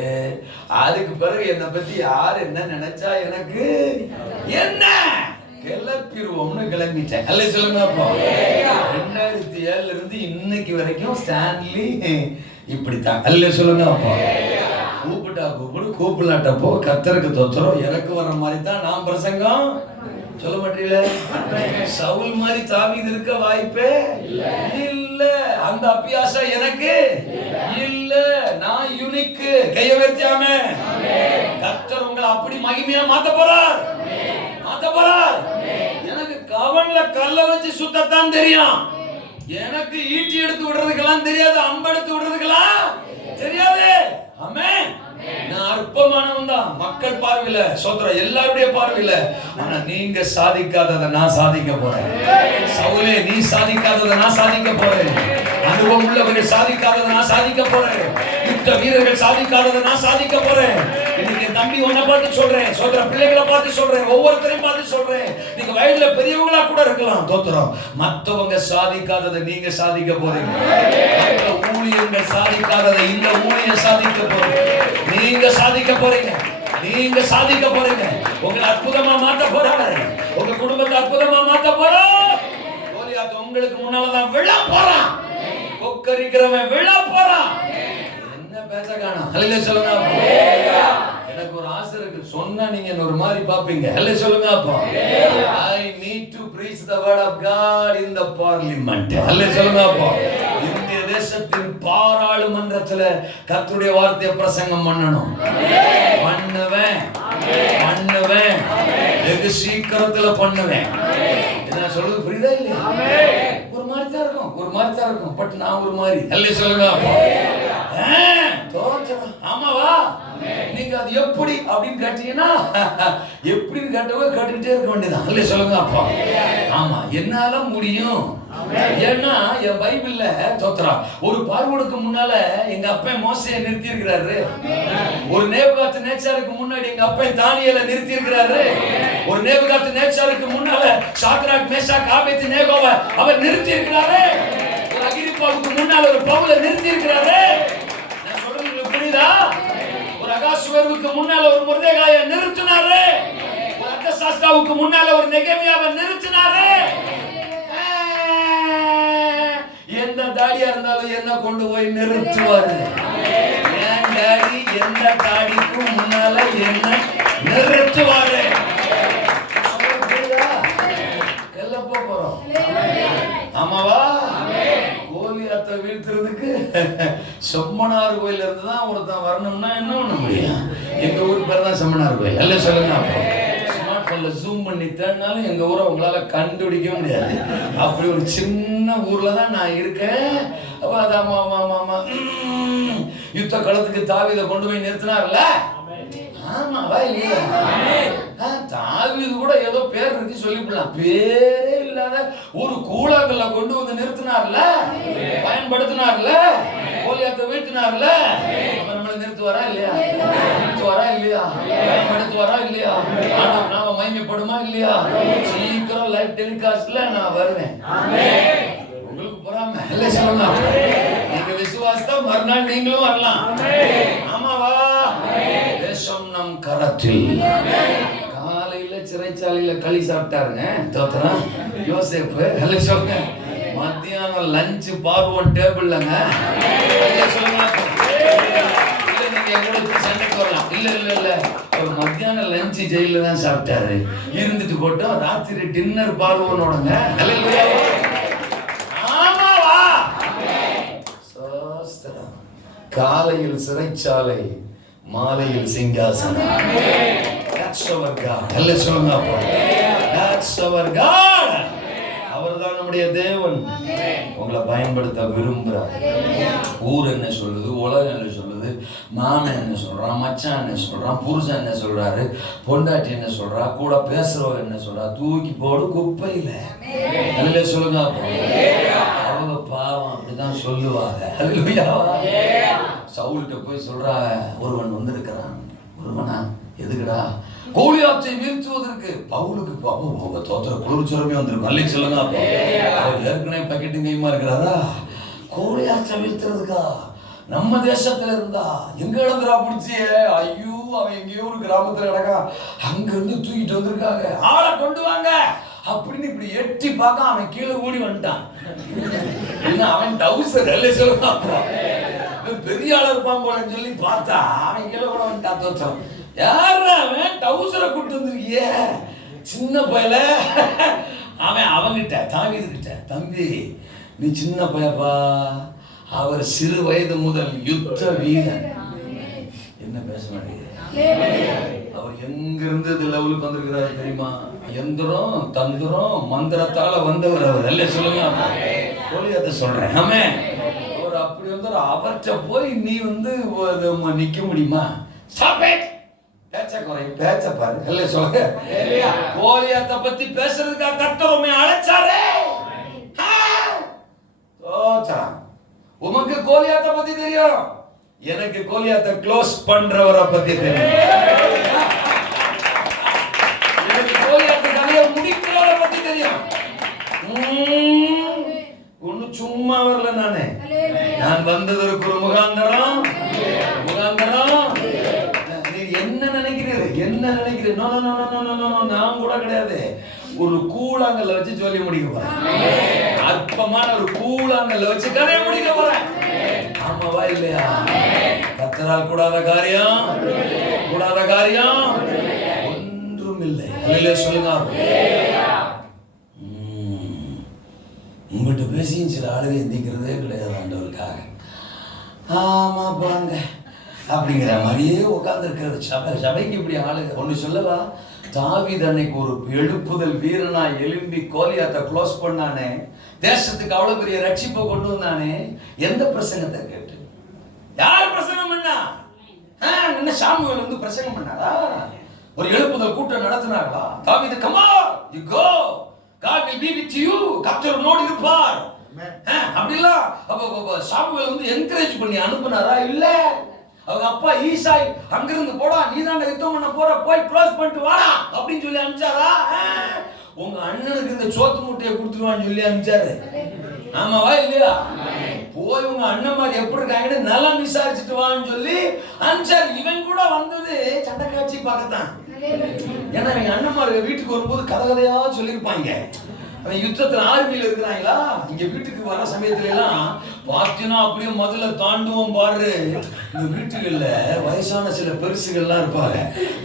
அதுக்கு பிறகு என்னை பத்தி யார் என்ன நினைச்சா எனக்கு என்ன, கிளப்பிடுவோம்னு கிளம்பிட்டேன். அல்ல சொல்லுங்க. அப்போ 2007 இருந்து இன்னைக்கு வரைக்கும் ஸ்டான்லி இப்படித்தான். அல்ல சொல்லுங்க. அப்போ கூப்பிட்டா கூப்பிடு, கூப்பிடலாட்டப்போ கத்தருக்கு தோத்துறோம். எனக்கு வர மாதிரி தான் நான் பிரசங்கம் சொல்ல மாட்டீங்களே. சவுல் மாதிரி தாவீது இருக்க வாய்ப்பே இல்ல. அந்த அபியாசம் எனக்கு இல்ல. நான் யூனிக். கைய வைச்சாமே கர்த்தர் உங்களை அப்படி மகிமையா மாத்த போறார். எனக்கு கவன்ல கல்ல வச்சு சுத்தத்தான் தெரியும். எனக்கு ஈட்டி எடுத்து விடுறதுக்கெல்லாம் தெரியாது, அம்பு எடுத்து விடுறதுக்கெல்லாம் தெரியாது. ஆமென். நான் நான் அற்பமானவன் தான் மக்கள் பார்வையில, சோதரா எல்லாருடைய பார்வையில. ஆனா நீங்க சாதிக்காததை நான் சாதிக்க போறேன். சவுலே, நீ சாதிக்காததை நான் சாதிக்க போறேன். அனுபவம் உள்ளவர்கள் சாதிக்காததை நான் சாதிக்க போறேன். யுத்த வீரர்கள் சாதிக்காததை நான் சாதிக்க போறேன். இன்னைக்கு தம்பி உன்னை பார்த்து சொல்றேன், சோதர பிள்ளைகளை பார்த்து சொல்றேன், ஒவ்வொருத்தரையும் பார்த்து சொல்றேன். நீங்க வயதுல பெரியவங்களா கூட இருக்கலாம், தோத்திரம். மற்றவங்க சாதிக்காததை நீங்க சாதிக்க போறீங்க. ஊழியர்கள் சாதிக்காததை இந்த ஊழியம் சாதிக்க போறீங்க. நீங்க சாதிக்க போறீங்க. நீங்க சாதிக்க போறீங்க. உங்களை அற்புதமா மாத்த போறாரு. உங்க குடும்பத்தை அற்புதமா மாத்த போறார். கோலியாத் உங்களுக்கு முன்னாலதான் விழ போறான். கொக்கரிக்கிறவன் விழ போறான். என்ன பேச காணோம்? ஹல்லேலூயா சொல்லுங்க. எனக்கு ஒரு ஆசை இருக்கு, சொன்னா நீங்க ஒரு மாதிரி பாப்பீங்க. ஹல்லேலூயா சொல்லுங்க. அப்போ I need to preach the word of God in the parliament. ஹல்லேலூயா சொல்லுங்க. அப்போ இந்திய தேசத்தின் பாராளுமன்றத்துல கர்த்தருடைய வார்த்தையை பிரசங்கம் பண்ணணும். பண்ணுவேன். வெகு சீக்கிரத்துல பண்ணுவேன். என்ன சொல்றது புரியுதா இல்லையா? ஒரு மாதிரி தான் இருக்கும். பட் நான் ஒரு மாதிரி. ஹல்லேலூயா சொல்லுங்க. அப்போ ஆமாவா? நீங்க அது எப்படி அப்படின்னு கேட்டீங்கன்னா, எப்படின்னு கேட்டுக்கிட்டே இருக்க வேண்டியதான். அல்ல சொல்லுங்க. அப்பா ஆமா, என்னால முடியும். ஏன்னா என் பைபிள்ல தோத்ரா ஒரு பார்வோனுக்கு முன்னால எங்க அப்பா மோசேயை நிறுத்தி இருக்கிறாரு. ஒரு நேபுகாத் நேச்சாருக்கு முன்னாடி எங்க அப்பா தானியேலை நிறுத்தி இருக்கிறாரு. ஒரு நேபுகாத் நேச்சாருக்கு முன்னால சாத்ராக் மேஷாக் ஆபேத்நேகோவை அவர் நிறுத்தி இருக்கிறாரு. ஒரு அகிரிப்பாவுக்கு முன்னால ஒரு பவுலை நிறுத்தி இருக்கிறாரு. நான் சொல்றது புரியுதா? ஒரு அகாசுவேருவுக்கு முன்னால ஒரு மொர்தெகாயை நிறுத்தினாரு. ஒரு அர்தசாஸ்தாவுக்கு முன்னால ஒரு நெகேமியாவை நிறுத்தினாரு. எந்த தாடியா இருந்தாலும் என்ன கொண்டு போய் நிறுத்துவாரு. என் டாடி எந்த தாடிக்கும் முன்னால என்ன நிறுத்துவாரு. எல்லாம் போறோம். ஆமாவா? கோலியாத்தை வீழ்த்துறதுக்கு செம்மனார் கோயில் இருந்துதான் ஒருத்தன் வரணும்னா என்ன பண்ண முடியும்? எங்க ஊர் பேர் தான் செம்மனார் கோயில். எல்லாம் சொல்லுங்க. அப்போ ஸ்மார்ட் போன்ல ஜூம் பண்ணி தேடினாலும் எங்க ஊரை உங்களால கண்டுபிடிக்க முடியாது. அப்படி ஒரு சின்ன ஊர்ல தான் நான் இருக்கேன். அப்ப அதான் யுத்த களத்துக்கு தாவீதை கொண்டு போய் நிறுத்தினார்ல. ஆமாவா இல்லையா? தாவீது கூட ஏதோ பேர் இருக்கு சொல்லிவிடலாம். பேரே இல்லாத ஒரு கூழாங்கல்ல கொண்டு வந்து நிறுத்தினார்ல, பயன்படுத்தினார்ல, கோலியாத்தை வீழ்த்தினார்ல. நம்மளை நிறுத்துவாரா இல்லையா? பயன்படுத்துவாரா இல்லையா? ஆண்டவர் நாம மகிமைப்படுமா இல்லையா? சீக்கிரம் லைவ் டெலிகாஸ்ட்ல நான் வருவேன். உங்களுக்கு பொறாம இல்ல சொல்லுங்க. நீங்க விசுவாசத்தா மறுநாள் நீங்களும் வரலாம். ஆமாவா? தேசம் நம் கரத்தில். காலையில சிறைச்சாலையில களி சாப்பிட்டாருங்க தோத்திரம் யோசேப்பு. அல்ல சொல்லுங்க. மத்தியானம் லஞ்ச் பார்வோன் டேபிள்லங்க. சொல்லுங்க. நீங்க எங்களுக்கு சண்டைக்கு வரலாம். இல்ல ஒரு மத்தியானம் லஞ்ச் ஜெயில தான் சாப்பிட்டாரு. இருந்துட்டு போட்டோம். ராத்திரி டின்னர் பார்வோனோடங்க. ஆமாவா? காலையில் சிறைச்சாலை, மாலையில் சிங்காசனம். That's our God. அல்ல சொல்லுங்க. அப்போ That's our God. அவர்தான் நம்முடைய தேவன். உங்களை பயன்படுத்த விரும்புறார். ஊர் என்ன சொல்லுது, உலகம் என்ன சொல்லுது, மாமன் என்ன சொல்றான், மச்சான் என்ன சொல்றான், புருஷன் என்ன சொல்றாரு, பொண்டாட்டி என்ன சொல்றா, கூட பேசுறவங்க என்ன சொல்றா, தூக்கி போடு குப்பையில. அல்ல சொல்லுங்க. அப்போ அவங்க பாவம் அப்படிதான் சொல்லுவாங்க. சவுல்கிட்ட போய் சொல்றா, ஒருவன் வந்திருக்கிறான். ஒருவனா? எதுக்குடா? கோலியாத்தை வீழ்த்துவதற்கு. பவுலுக்கு அவங்க தோத்திர குளிர்ச்சுரமே வந்திருக்கும். அல்ல சொல்லுங்க. அப்போ அவர் ஏற்கனவே பக்கெட்டு கைமா இருக்கிறாரா? கோலியாத்தை வீழ்த்துறதுக்கா? நம்ம தேசத்துல இருந்தா எங்க இடந்துரா பிடிச்சிய? ஐயோ, அவன் எங்கேயோ ஒரு கிராமத்துல கிடக்கா, அங்க இருந்து தூக்கிட்டு வந்திருக்காங்க, ஆளை கொண்டு வாங்க அப்படின்னு இப்படி எட்டி பார்க்க அவன் கீழே ஓடி வந்துட்டான். அவன் டவுசர். அல்ல சொல்லுங்க. அப்போ பெரிய ஆளா இருப்பான் போலன்னு சொல்லி பார்த்தா அவன் கீழே கூட வந்துட்டான். தோற்றம் யாரா அவன்? டவுசரை கூட்டு வந்திருக்கிய சின்ன பையல. அவன் அவங்கிட்ட தாவீது கிட்ட, தம்பி நீ சின்ன பையப்பா, அவர் சிறு வயது முதல் யுத்த வீரன். என்ன பேச மாட்டேங்குது? அவர் எங்க இருந்து இந்த லெவலுக்கு வந்திருக்கிறாரு தெரியுமா? எந்திரம் தந்திரம் மந்திரத்தால வந்தவர் அவர். அல்ல சொல்லுங்க. கோலியாத்தை சொல்றேன். ஆமே, அவர் அப்படி வந்தார். அவர்கிட்ட போய் நீ வந்து நிக்க முடியுமா? Stop it. பேச்ச குறை, பேச்ச பாரு. இல்ல சொல்லுங்க. கோலியாத்தை பத்தி பேசுறதுக்காக கர்த்தர் உம்மை அழைச்சாரே. தோச்சான். உமக்கு கோலியாத்தை பத்தி தெரியும், எனக்கு கோலியாத்தை க்ளோஸ் பண்றவரை பத்தி தெரியும். எனக்கு கோலியாத்தை கதையை முடிக்கிறவரை பத்தி தெரியும். ஒண்ணு சும்மா வரல நானே. நான் வந்தது ஒரு முகாந்தரம். என்ன நினைக்கிறீர்கள்? என்ன நினைக்கிறீர்கள்? நான் கூட கிடையாது. ஒரு கூழாங்கல்ல வச்சு சொல்லி முடிக்க போறேன். அற்பமான ஒரு கூழாங்கல்ல வச்சு கதையை முடிக்க போறேன். ஆமாவா இல்லையா? கர்த்தரால் கூடாத காரியம் ஒன்றும் இல்லை. அல்லேலூயா சொல்லுங்க. உங்கள்கிட்ட பேசியும் சில ஆளுங்க எந்திக்கிறதே கிடையாது ஆண்டவருக்காக. ஆமா போங்க அப்படிங்கிற மாதிரியே உட்கார்ந்துருக்கிறது. சபைக்கு இப்படி ஆளுங்க. ஒன்று சொல்லவா? தாவீது அன்னைக்கு ஒரு எழுப்புதல் வீரனா எழும்பி கோலியாத்தை க்ளோஸ் பண்ணானே, தேசத்துக்கு அவ்வளவு பெரிய ரட்சிப்பை கொண்டு வந்தானே, எந்த பிரசங்கத்தை கேட்டு? யார் பிரசங்கம் பண்ணா? என்ன சாமுவேல் வந்து பிரசங்கம் பண்ணாரா? ஒரு எழுப்புதல் கூட்டம் நடத்தினார்களா? தாவீது come on you go, God will be with you, கர்த்தர் உன்னோடு இருப்பார் அப்படிலாம் சாமுவேல் வந்து என்கரேஜ் பண்ணி அனுப்புனாரா? இல்ல. அவங்க அப்பா ஈசாய் அங்கிருந்து போடா, நீ தான் யுத்தம் பண்ண போற, போய் க்ளோஸ் பண்ணிட்டு வாடா அப்படின்னு சொல்லி அனுப்பிச்சாரா? உங்க அண்ணனுக்கு இந்த சோத்து முட்டையை கொடுத்துருவான்னு சொல்லி அனுப்பிச்சாரு. ஆமாவா இல்லையா? போய் உங்க அண்ணன் மாதிரி எப்படி இருக்காங்கன்னு நலம் விசாரிச்சுட்டு வான்னு சொல்லி அனுப்பிச்சாரு. இவன் கூட வந்தது சண்டை காட்சி பார்க்கத்தான். ஏன்னா எங்க அண்ணன்மார்கள் வீட்டுக்கு வரும்போது கதையா சொல்லியிருப்பாங்க. யுத்தத்துல ஆர்மியில இருக்கிறாங்களா, இங்க வீட்டுக்கு வர சமயத்துல எல்லாம் பாத்தீங்கன்னா அப்படியே முதல்ல தாண்டுவோம் பாரு. இந்த வீட்டுகள்ல வயசான சில பெருசுகள்லாம் இருப்பாங்க,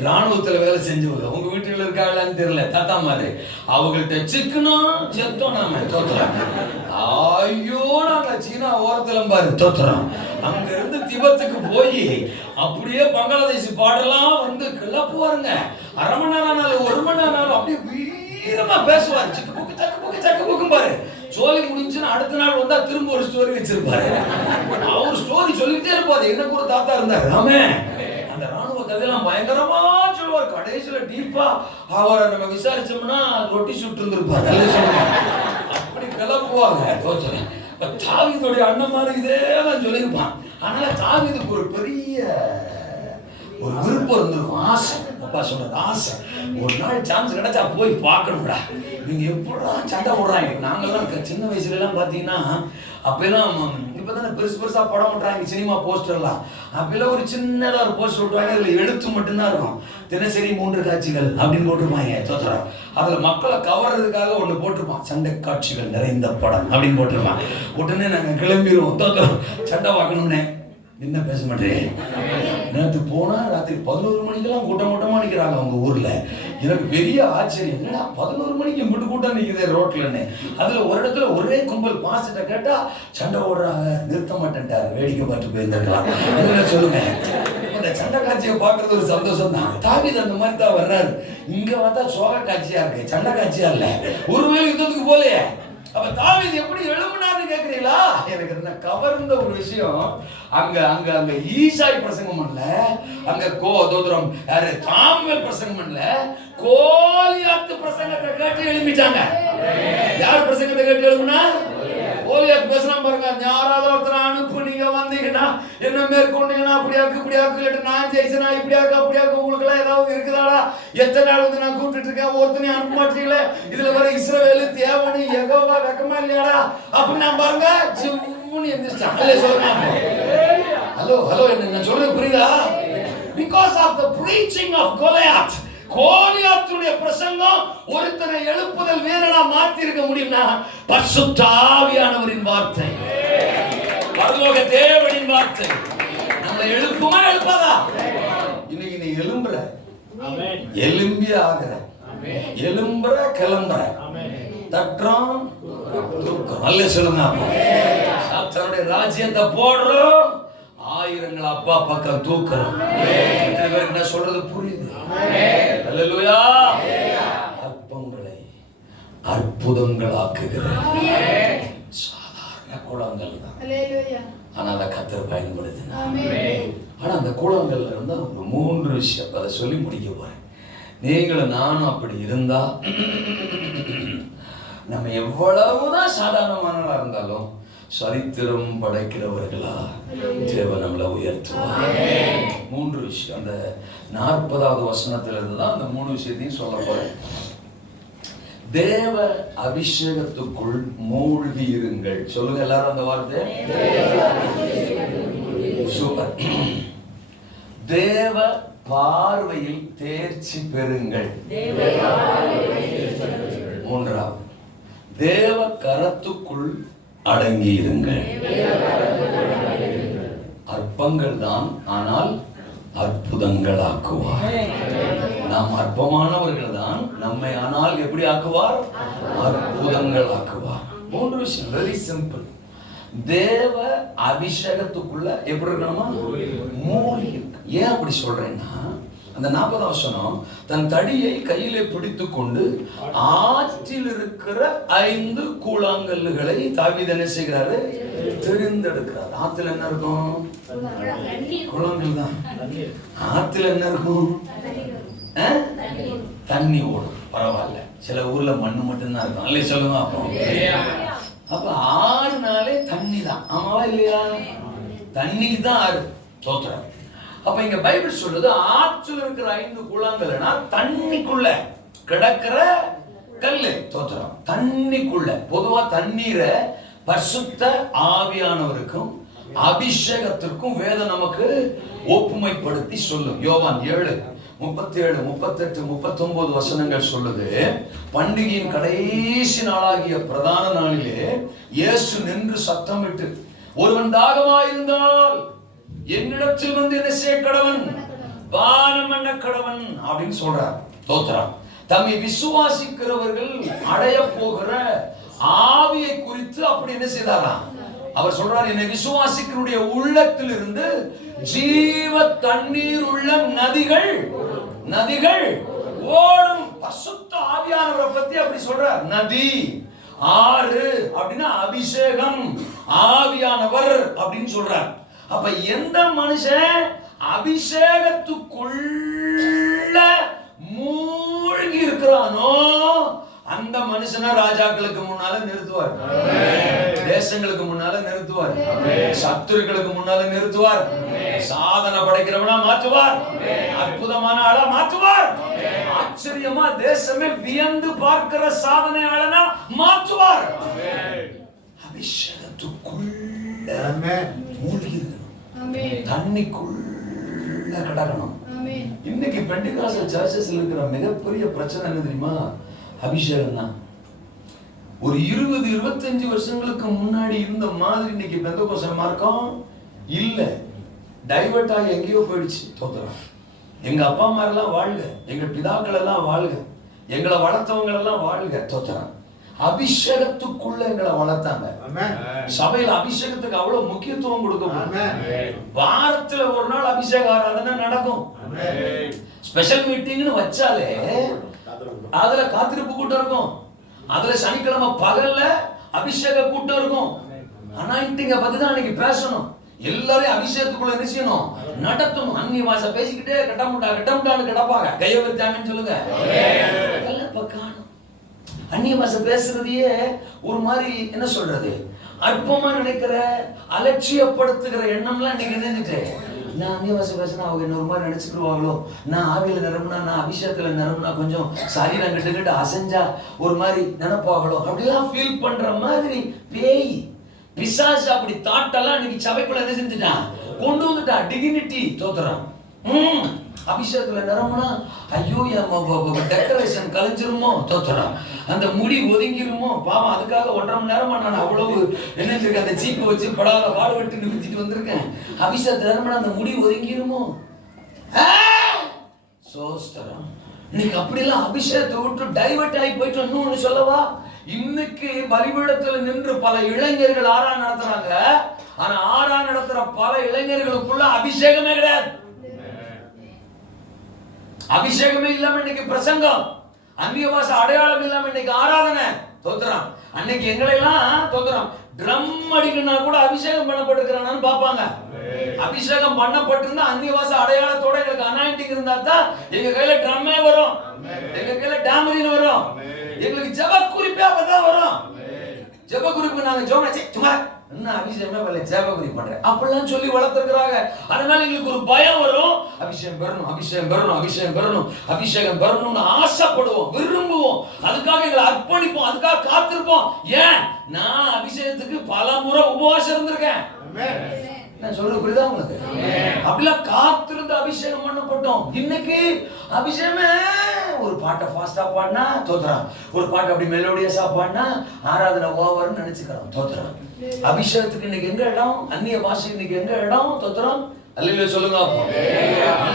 ராணுவத்துல வேலை செஞ்சவங்க. உங்க வீட்டுல இருக்காங்களான்னு தெரியல, தாத்தா மாதிரி. அவங்கள்ட்ட சிக்கணும் செத்தோம் நாம தோத்துறோம். ஐயோ நாங்க சீனா ஓரத்துல பாரு தோத்துறோம். அங்க இருந்து திபெத்துக்கு போய் அப்படியே பங்களாதேஷ் பாடெல்லாம் வந்து கிளப்புவாருங்க. அரை மணி நேரம் 1 மணி நேரம் அப்படியே வீரமா பேசுவார். சக்கு புக்கு பாரு. சோலி முடிஞ்சுன்னு அடுத்த நாள் வந்தா திரும்ப ஒரு ஸ்டோரி வச்சிருப்பாரு. அவர் ஸ்டோரி சொல்லிட்டே இருப்பாரு. எனக்கு ஒரு தாத்தா இருந்தாரு, ஆமே அந்த ராணுவ கதையெல்லாம் பயங்கரமா சொல்லுவார். கடைசியில டீப்பா அவரை நம்ம விசாரிச்சோம்னா ரொட்டி சுட்டு இருந்திருப்பாரு. அப்படி கிளப்புவாங்க. தாவீதுடைய அண்ணன் மாதிரி இதே தான் சொல்லியிருப்பான். அதனால தாவீதுக்கு ஒரு பெரிய ஒரு விருப்பம் இருந்திருக்கும், ஆசை. அப்பா சொன்னது ஆசை. ஒரு நாள் சான்ஸ் கிடைச்சா போய் பார்க்கணும்டா. நீங்க எப்படிதான் சண்டை போடுறாங்க. நாங்கெல்லாம் சின்ன வயசுல எல்லாம் பாத்தீங்கன்னா, அப்பெல்லாம் இப்பதானே பெருசா படம் போடுறாங்க சினிமா போஸ்டர்லாம். அப்பெல்லாம் ஒரு சின்னதா ஒரு போஸ்டர் விட்டுவாங்க, அதுல எழுத்து மட்டும்தான் இருக்கும். தினசரி 3 காட்சிகள் அப்படின்னு போட்டிருப்பாங்க. தோத்துறோம். அதுல மக்களை கவர்றதுக்காக ஒண்ணு போட்டிருப்பான், சண்டை காட்சிகள் நிறைந்த படம் அப்படின்னு போட்டிருப்பான். உடனே நாங்க கிளம்பிடுவோம், தோத்துறோம் சண்டை பார்க்கணும்னே. என்ன பேச மாட்டேன். நேற்று போனா ராத்திரி 11 மணிக்கெல்லாம் கூட்டமா நிக்கிறாங்க அவங்க ஊர்ல. எனக்கு பெரிய ஆச்சரியம், என்னடா 11 மணிக்கு இம்பிட்டு கூட்டம் நிக்குதே ரோட்லன்னு. அதுல ஒரு இடத்துல ஒரே கும்பல் பாஸ்டர்ட்ட கேட்டா சண்டை ஓடுறாங்க, நிறுத்த மாட்டேன்ட்டாரு, வேடிக்கை பார்த்து போயிருந்திருக்கலாம். என்ன சொல்லுங்க, இந்த சண்டை காட்சியை பார்க்கறது ஒரு சந்தோஷம் தான். தாவீது அந்த மாதிரி தான் வர்றாரு. இங்க வந்தா சோக காட்சியா இருக்கு, சண்டை காட்சியா இல்ல. ஒருவேளை யுத்தத்துக்கு போலையே. அப்ப தாவீது எப்படி எழுப்புனாருன்னு கேக்குறீங்களா? எனக்கு என்ன கவர்ந்த ஒரு விஷயம், அங்க அங்க அங்க ஈசாய் பிரசங்கம் பண்ணல, அங்க தோதுரம் யாரு சாமுவேல் பிரசங்கம் பண்ணல, கோலியாத்து பிரசங்கத்தை கேட்டு எழுப்பிட்டாங்க. யார் பிரசங்கத்தை கேட்டு எழுப்புனா? கோலியாத் பேசுறான் பாருங்க. யாராவது ஒருத்தர் அனுப்பு, நீங்க வந்தீங்கன்னா என்ன மேற்கொண்டீங்கன்னா அப்படியாக்கு இப்படியாக்கு, நான் ஜெயிச்சனா இப்படியாக்கு அப்படியாக்கு, உங்களுக்கு எல்லாம் ஏதாவது இருக்குதாடா? எத்தனை நாள் வந்து நான் கூப்பிட்டு இருக்கேன், ஒருத்தனையும் அனுப்ப மாட்டீங்களே. இதுல வர இஸ்ரவேலு தேவனி யெகோவா வெக்கமா இல்லையாடா அப்படின்னு நான் பாருங்க ஜிம்முன்னு எந்திரிச்சான். இல்ல சொல்லுங்க. ஹலோ ஹலோ, என்ன சொல்றது புரியுதா? Because of the preaching of Goliath. கோலியாத்துடைய பிரசங்கம் ஒருத்தனை எழுப்புதல் வீரனா மாத்தி இருக்க முடியும்னா பரிசுத்த ஆவியானவரின் வார்த்தை, பரலோக தேவனின் வார்த்தை நம்மளை எழுப்புமா எழுப்பாதா? இன்னைக்கு நீ எழும்புற, எலும்பி ஆகுற, எலும்புற கிளம்புற, தட்டுறோம் தூக்கம். அல்ல சொல்லுங்க. சாத்தானுடைய ராஜ்யத்தை போடுறோம், ஆயிரங்கள் அப்பா பக்கம் தூக்குறோம். என்ன சொல்றது புரியுது? அல்லேலூயா. அற்பங்களை அற்புதங்கள் ஆக்குகிற சாதாரண கூழாங்கல் தான். ஆனா அதை கர்த்தர் பயன்படுத்தினார். ஆனா அந்த கூழாங்கல்ல இருந்தா ஒரு 3 விஷயம் அதை சொல்லி முடிக்க போறேன். நீங்களும் நானும் அப்படி இருந்தா நம்ம எவ்வளவுதான் சாதாரணமானவர்களா இருந்தாலும் சரித்திரம் படைக்கிறவர்களா தேவன் நம்மளை உயர்த்துவார். 3 விஷயம். அந்த 40வது வசனத்துல இருந்து தான் அந்த 3 விஷயத்தையும் சொல்ல போறேன். தேவ அபிஷேகத்துக்குள் மூழ்கி இருங்கள். சொல்லுங்க எல்லாரும் அந்த வார்த்தை. சூப்பர். தேவ பார்வையில் தேர்ச்சி பெறுங்கள். 3வது, தேவ கரத்துக்குள் அடங்கி இருங்கள். அற்பங்கள் தான், ஆனால் அற்புதங்கள் ஆக்குவார். நாம் அற்பமானவர்கள் தான், நம்மை ஆனால் எப்படி ஆக்குவார்? அற்புதங்கள் ஆக்குவார். 3 விஷயம், வெரி சிம்பிள். தேவ அபிஷேகத்துக்குள்ள எப்படி இருக்கணுமா? மூழ்கி இருக்கு. ஏன் அப்படி சொல்றேன்னா, அந்த 40வது வசனம், தன் தடியை கையிலே பிடித்துக் கொண்டு ஆற்றில் இருக்கிற 5 கூழாங்கல்லுகளை தாவீது என்ன செய்கிறாரு? தெரிந்தெடுக்கிறார். ஆத்துல என்ன இருக்கும்? கூழாங்கல் தான். ஆத்துல என்ன இருக்கும்? தண்ணி ஓடும். பரவாயில்ல, சில ஊர்ல மண்ணு மட்டும்தான் இருக்கும். அல்ல சொல்லுங்க. அப்ப 6 நாளே தண்ணி தான். ஆமாவா இல்லையா? தண்ணிக்கு தான் 6. தோத்திரம். அப்ப இங்க பைபிள் சொல்லுது, ஆற்றில் இருக்கிற 5 கூழாங்கல்னா தண்ணிக்குள்ள கிடக்கிற கல்லு. தோத்திரம். தண்ணிக்குள்ள. பொதுவா தண்ணீரை பரிசுத்த ஆவியானவருக்கும் அபிஷேகத்திற்கும் வேதம் நமக்கு ஒப்புமைப்படுத்தி சொல்லும். யோவான் 7:37, 38, 39 வசனங்கள் சொல்லுது. பண்டிகையின் கடைசி நாளாகிய பிரதான நாளிலே இயேசு நின்று சத்தமிட்டு, ஒருவன் தாகமாயிருந்தால் என்னிடத்தில் வந்து என்ன செய்ய கடவன்? பானம் பண்ண கடவன் அப்படின்னு சொல்றார். தோத்திரம். தம்மை விசுவாசிக்கிறவர்கள் அடைய போகிற ஆவியை குறித்து அப்படி என்ன செய்தாராம்? அவர் சொல்றார், என்னை விசுவாசிக்கிறவருடைய உள்ளத்தில் இருந்து ஜீவ தண்ணீர் உள்ள நதிகள் ஓடும். பரிசுத்த ஆவியானவரை பத்தி அப்படி சொல்றார். நதி, ஆறு அப்படின்னா அபிஷேகம், ஆவியானவர் அப்படின்னு சொல்றார். அப்ப எந்த மனுஷன் அபிஷேகத்துக்குள்ள மூழ்கி இருக்கிறானோ அந்த மனுஷனை ராஜாக்களுக்கு முன்னால நிறுத்துவார், தேசங்களுக்கு முன்னால நிறுத்துவார், சத்துருக்களுக்கு முன்னால நிறுத்துவார், சாதனை படைக்கிறவனா மாற்றுவார், அற்புதமான ஆளா மாற்றுவார், ஆச்சரியமா தேசமே வியந்து பார்க்கிற சாதனையாளனா மாற்றுவார். அபிஷேகத்துக்குள்ள மூழ்கி தண்ணிக்குள்ள கடக்கணும். இன்னைக்கு பெண்டிகாஸ்டல் சர்ச்சஸ்ல இருக்கிற மிகப்பெரிய பிரச்சனை என்ன தெரியுமா? அபிஷேகம் தான். ஒரு 20-25 வருஷங்களுக்கு முன்னாடி இருந்த மாதிரி இன்னைக்கு பெந்தகோஸ்தல் மார்க்கம் இல்ல. டைவர்ட் ஆகி எங்கேயோ போயிடுச்சு. தோத்திரம். எங்க அப்பா அம்மா எல்லாம் வாழ்க, எங்க பிதாக்கள் எல்லாம் வாழ்க, எங்களை வளர்த்தவங்க எல்லாம் வாழ்க. தோத்திரம். அபிஷேகத்துக்குள்ள எங்களை வளர்த்தாங்க. சபையில அபிஷேகத்துக்கு அவ்வளவு முக்கியத்துவம் கொடுக்கும். வாரத்துல ஒரு நாள் அபிஷேக ஆராதனை நடக்கும். ஸ்பெஷல் மீட்டிங்னு வச்சாலே அதுல காத்திருப்பு கூட்டம் இருக்கும். அதுல சனிக்கிழமை பகல்ல அபிஷேக கூட்டம் இருக்கும். அனாயிண்டிங்க பத்தி தான் அன்னைக்கு பேசணும். எல்லாரையும் அபிஷேகத்துக்குள்ள என்ன செய்யணும்? நடத்தணும். அந்நிய பாஷை பேசிக்கிட்டே கட்டமுட்டான்னு கிடப்பாங்க. கையவர்த்தாங்கன்னு சொல்லுங்க. அந்நிய பாஷை பேசுறதையே ஒரு மாதிரி என்ன சொல்றது, அற்பமா நினைக்கிற, அலட்சியப்படுத்துகிற எண்ணம்லாம் இன்னைக்கு நினைஞ்சிட்டு, நான் அந்நிய பாஷை பேசினா அவங்க என்ன ஒரு மாதிரி நினைச்சுக்கிடுவாங்களோ, நான் ஆவியில நிரம்புனா, நான் அபிஷேகத்துல நிரம்புனா, கொஞ்சம் சரீரம் கிட்ட அசைஞ்சா ஒரு மாதிரி நினைப்பாங்களோ அப்படிலாம் ஃபீல் பண்ற மாதிரி பேய் பிசாசு அப்படி தாட்டெல்லாம் இன்னைக்கு சபைக்குள்ள என்ன செஞ்சுட்டான்? கொண்டு வந்துட்டா. டிகினிட்டி. தோத்திரம். அபிஷேகத்துல நிரம்புனா ஐயோ டெக்கரேஷன் கலைஞ்சிருமோ, தோத்திரம், அந்த முடி ஒதுங்கிருமோ, பாவம் அதுக்காக 1.5 மணி நேரமா நான் அவ்வளவு என்ன அந்த சீப்பு வச்சு படாத வாடுபட்டு நிறுத்திட்டு வந்திருக்கேன். அபிஷேகத்துல நிரம்பினா அந்த முடி ஒதுங்கிருமோ. சோஸ்தரம். இன்னைக்கு அப்படிலாம் அபிஷேகத்தை விட்டு டைவர்ட் ஆகி போயிட்டு இன்னொன்னு சொல்லவா? இன்னைக்கு பலிபீடத்துல நின்று பல இளைஞர்கள் ஆராதனை நடத்துறாங்க. ஆனா ஆராதனை நடத்துற பல இளைஞர்களுக்குள்ள அபிஷேகமே கிடையாது. அபிஷேகமே இல்லாம இன்னைக்கு பிரசங்கம், அந்நிய பாஷை அடையாளம் இல்லாம இன்னைக்கு ஆராதனை. தோத்திரம். அன்னைக்கு எங்களை எல்லாம் தோத்துறோம் ட்ரம் அடிக்கணும்னா கூட அபிஷேகம் பண்ணப்பட்டிருக்கிறானான்னு பார்ப்பாங்க. அபிஷேகம் பண்ணப்பட்டிருந்தா அந்நியவாச அடையாளத்தோட எங்களுக்கு அனாயிண்டிங் இருந்தா தான் எங்க கையில ட்ரம்மே வரும், எங்க கையில டேமரின் வரும், எங்களுக்கு ஜெப குறிப்பே அப்பதான் வரும். ஜெப குறிப்பு நாங்க சும்மா என்ன அபிஷேகமே பண்ணல, ஜெப குறிப்பு பண்றேன் அப்படிலாம் சொல்லி வளர்த்துருக்கிறாங்க. அதனால எங்களுக்கு ஒரு பயம் வரும், அபிஷேகம் பெறணும், அபிஷேகம் பெறணும், அபிஷேகம் பெறணும், அபிஷேகம் பெறணும்னு ஆசைப்படுவோம், விரும்புவோம், அதுக்காக எங்களை அர்ப்பணிப்போம், அதுக்காக காத்திருப்போம். ஏன்? நான் அபிஷேகத்துக்கு பல முறை உபவாசம் இருந்திருக்கேன். நான் சொல்றது புரியுதா உங்களுக்கு? அப்படிலாம் காத்திருந்து அபிஷேகம் பண்ணப்பட்டோம். இன்னைக்கு அபிஷேகமே ஒரு பாட்டை ஃபாஸ்டா பாடினா தோத்துறான், ஒரு பாட்டு அப்படி மெலோடியஸா பாடினா ஆராதனை ஓவர்னு நினைச்சுக்கிறோம், தோத்துறான். அபிஷேகத்துக்கு இன்னைக்கு எங்க இடம்? அந்நிய பாஷை இன்னைக்கு எங்க இடம்? தோத்துறான். அல்லேலூயா சொல்லுங்க.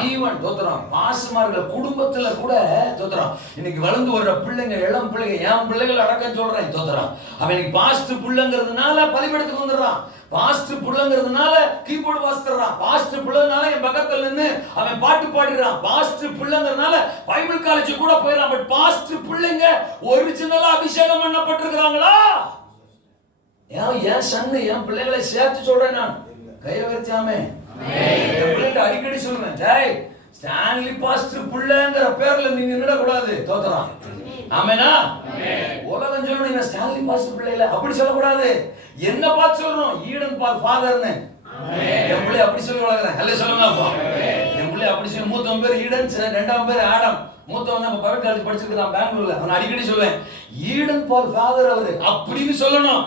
ஈவன் தோத்துறான் பாசமார்கள் குடும்பத்துல கூட தோத்துறான். இன்னைக்கு வளர்ந்து வர்ற பிள்ளைங்க, இளம் பிள்ளைங்க, என் பிள்ளைகள் அடக்கம் சொல்றேன், தோத்துறான். அவன் இன்னைக்கு பாஸ்டர் பிள்ளைங்கிறதுனால பலிபீடத்துக்கு வந்துடுறான், பாஸ்டர் பிள்ளைங்கிறதுனால கீபோர்டு வாசிக்கிறான், பாஸ்டர் பிள்ளைனால என் பக்கத்துல நின்னு அவன் பாட்டு பாடிடுறான், பாஸ்டர் பிள்ளைங்கிறதுனால பைபிள் காலேஜ் கூட போயிடறான். பட் பாஸ்டர் பிள்ளைங்க ஒரிஜினலா அபிஷேகம் பண்ணப்பட்டிருக்கிறாங்களா? என் சன்னு என் பிள்ளைகளை சேர்த்து சொல்றேன், நான் கையை வச்சாமே அடிக்கடி சொல்லுவேன், டேய் ஸ்டான்லி பாஸ்டர் பிள்ளைங்கிற பேர்ல நீங்க நிடக்கூடாது, தோத்துறான். ஆமேனா? உலகம் சொல்லணும் ஸ்டான்லி பாஸ்டர் பிள்ளைல அப்படி சொல்லக்கூடாது. என்ன பார்த்து சொல்றோம்? ஈடன் பால் ஃபாதர்னு என் பிள்ளை அப்படி சொல்லி வளர்க்குறேன். அல்ல சொல்லுங்க. என் பிள்ளை அப்படி சொல்லி மூத்தவன் பேர் ஈடன், ரெண்டாம் பேர் ஆடம். மூத்தவன் நம்ம பவர் காலேஜ் படிச்சிருக்கான் பெங்களூர்ல. அவன் அடிக்கடி சொல்லுவேன், ஈடன் பால் ஃபாதர் அவரு அப்படின்னு சொல்லணும்.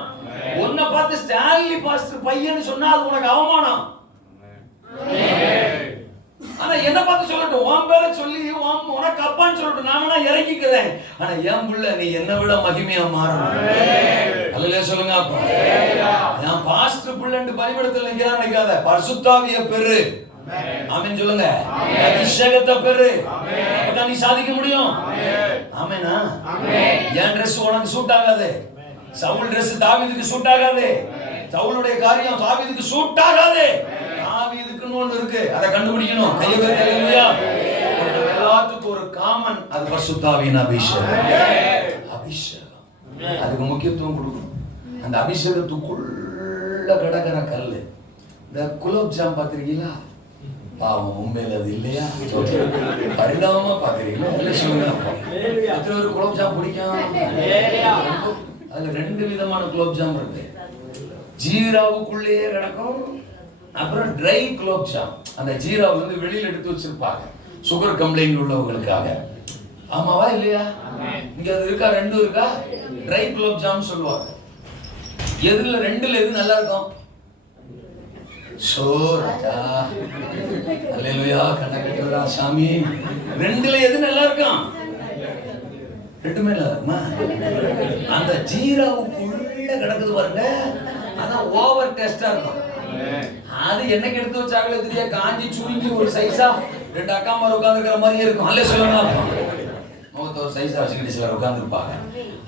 உன்னை பார்த்து ஸ்டான்லி பாஸ்டர் பையன்னு சொன்னா அது உனக்கு அவமானம். ஆனா என்ன பார்த்து சொல்லட்டும், உன் பேரை சொல்லி உனக்கு அப்பான்னு சொல்லட்டும், நானா இறங்கிக்கிறேன். ஆனா என் புள்ள நீ என்னை விட மகிமையா மாறணும். அல்லேலூயா சொல்லுங்க. நான் பாஸ்டர் புள்ளன்னு பலிபீடத்தில் நிக்கிறான் நினைக்காத, பரிசுத்தாவிய பெரு. ஆமென் சொல்லுங்க. அபிஷேகத்தை பெரு, அப்பதான் நீ சாதிக்க முடியும். ஆமெனா? என் Dress உனக்கு சூட் ஆகாது, சவுல் Dress தாவீதுக்கு சூட் ஆகாது, சவுலுடைய காரியம் தாவீதுக்கு சூட் ஆகாது. தாவீதுக்குன்னு ஒன்று இருக்கு, அதை கண்டுபிடிக்கணும். கையை வைக்கலையா? எல்லாத்துக்கும் ஒரு காமன், அது பரிசுத்தாவியின் அபிஷேகம். அபிஷேகம் அதுக்கு முக்கியத்துவம் கொடுக்கணும். அந்த அபிஷேகத்துக்குள்ள கிடக்கிற கல்லு, இந்த குலோப் ஜாம் பார்த்திருக்கீங்களா? பாவம் உண்மையில அது இல்லையா? பரிதாபமா பாக்குறீங்களா? இல்ல சொல்லுங்க. எத்தனை ஒரு குலோப் ஜாம் பிடிக்கும்? அதுல 2 விதமான குலோப் ஜாம் இருக்கு. ஜீராவுக்குள்ளேயே கிடக்கும், அப்புறம் ட்ரை குலோப் ஜாம். அந்த ஜீராவை வந்து வெளியில எடுத்து வச்சிருப்பாங்க சுகர் கம்ப்ளைண்ட் உள்ளவங்களுக்காக. ஆமாவா இல்லையா? இங்க அது இருக்கா? 2 இருக்கா? ட்ரை குலோப் ஜாம் சொல்லுவாங்க. எதுல 2ல எது நல்லா இருக்கும்? சோரா அல்லேலூயா கண்ணகட்டா சாமி. 2ல எது நல்லா இருக்கும்? 2மே நல்லா இருக்குமா? அந்த ஜீராவுக்குள்ள கிடக்குது பாருங்க, அதான் ஓவர் டேஸ்டா இருக்கும். அது என்னைக்கு எடுத்து வச்சாங்களே தெரிய, காஞ்சி சுருங்கி ஒரு சைஸா 2 அக்கா மாதிரி உட்கார்ந்துருக்கிற மாதிரியே இருக்கும். அல்ல சொல்லுங்க. முகத்தை ஒரு சைஸா வச்சுக்கிட்டு சிலர் உட்கார்ந்துருப்பாங்க.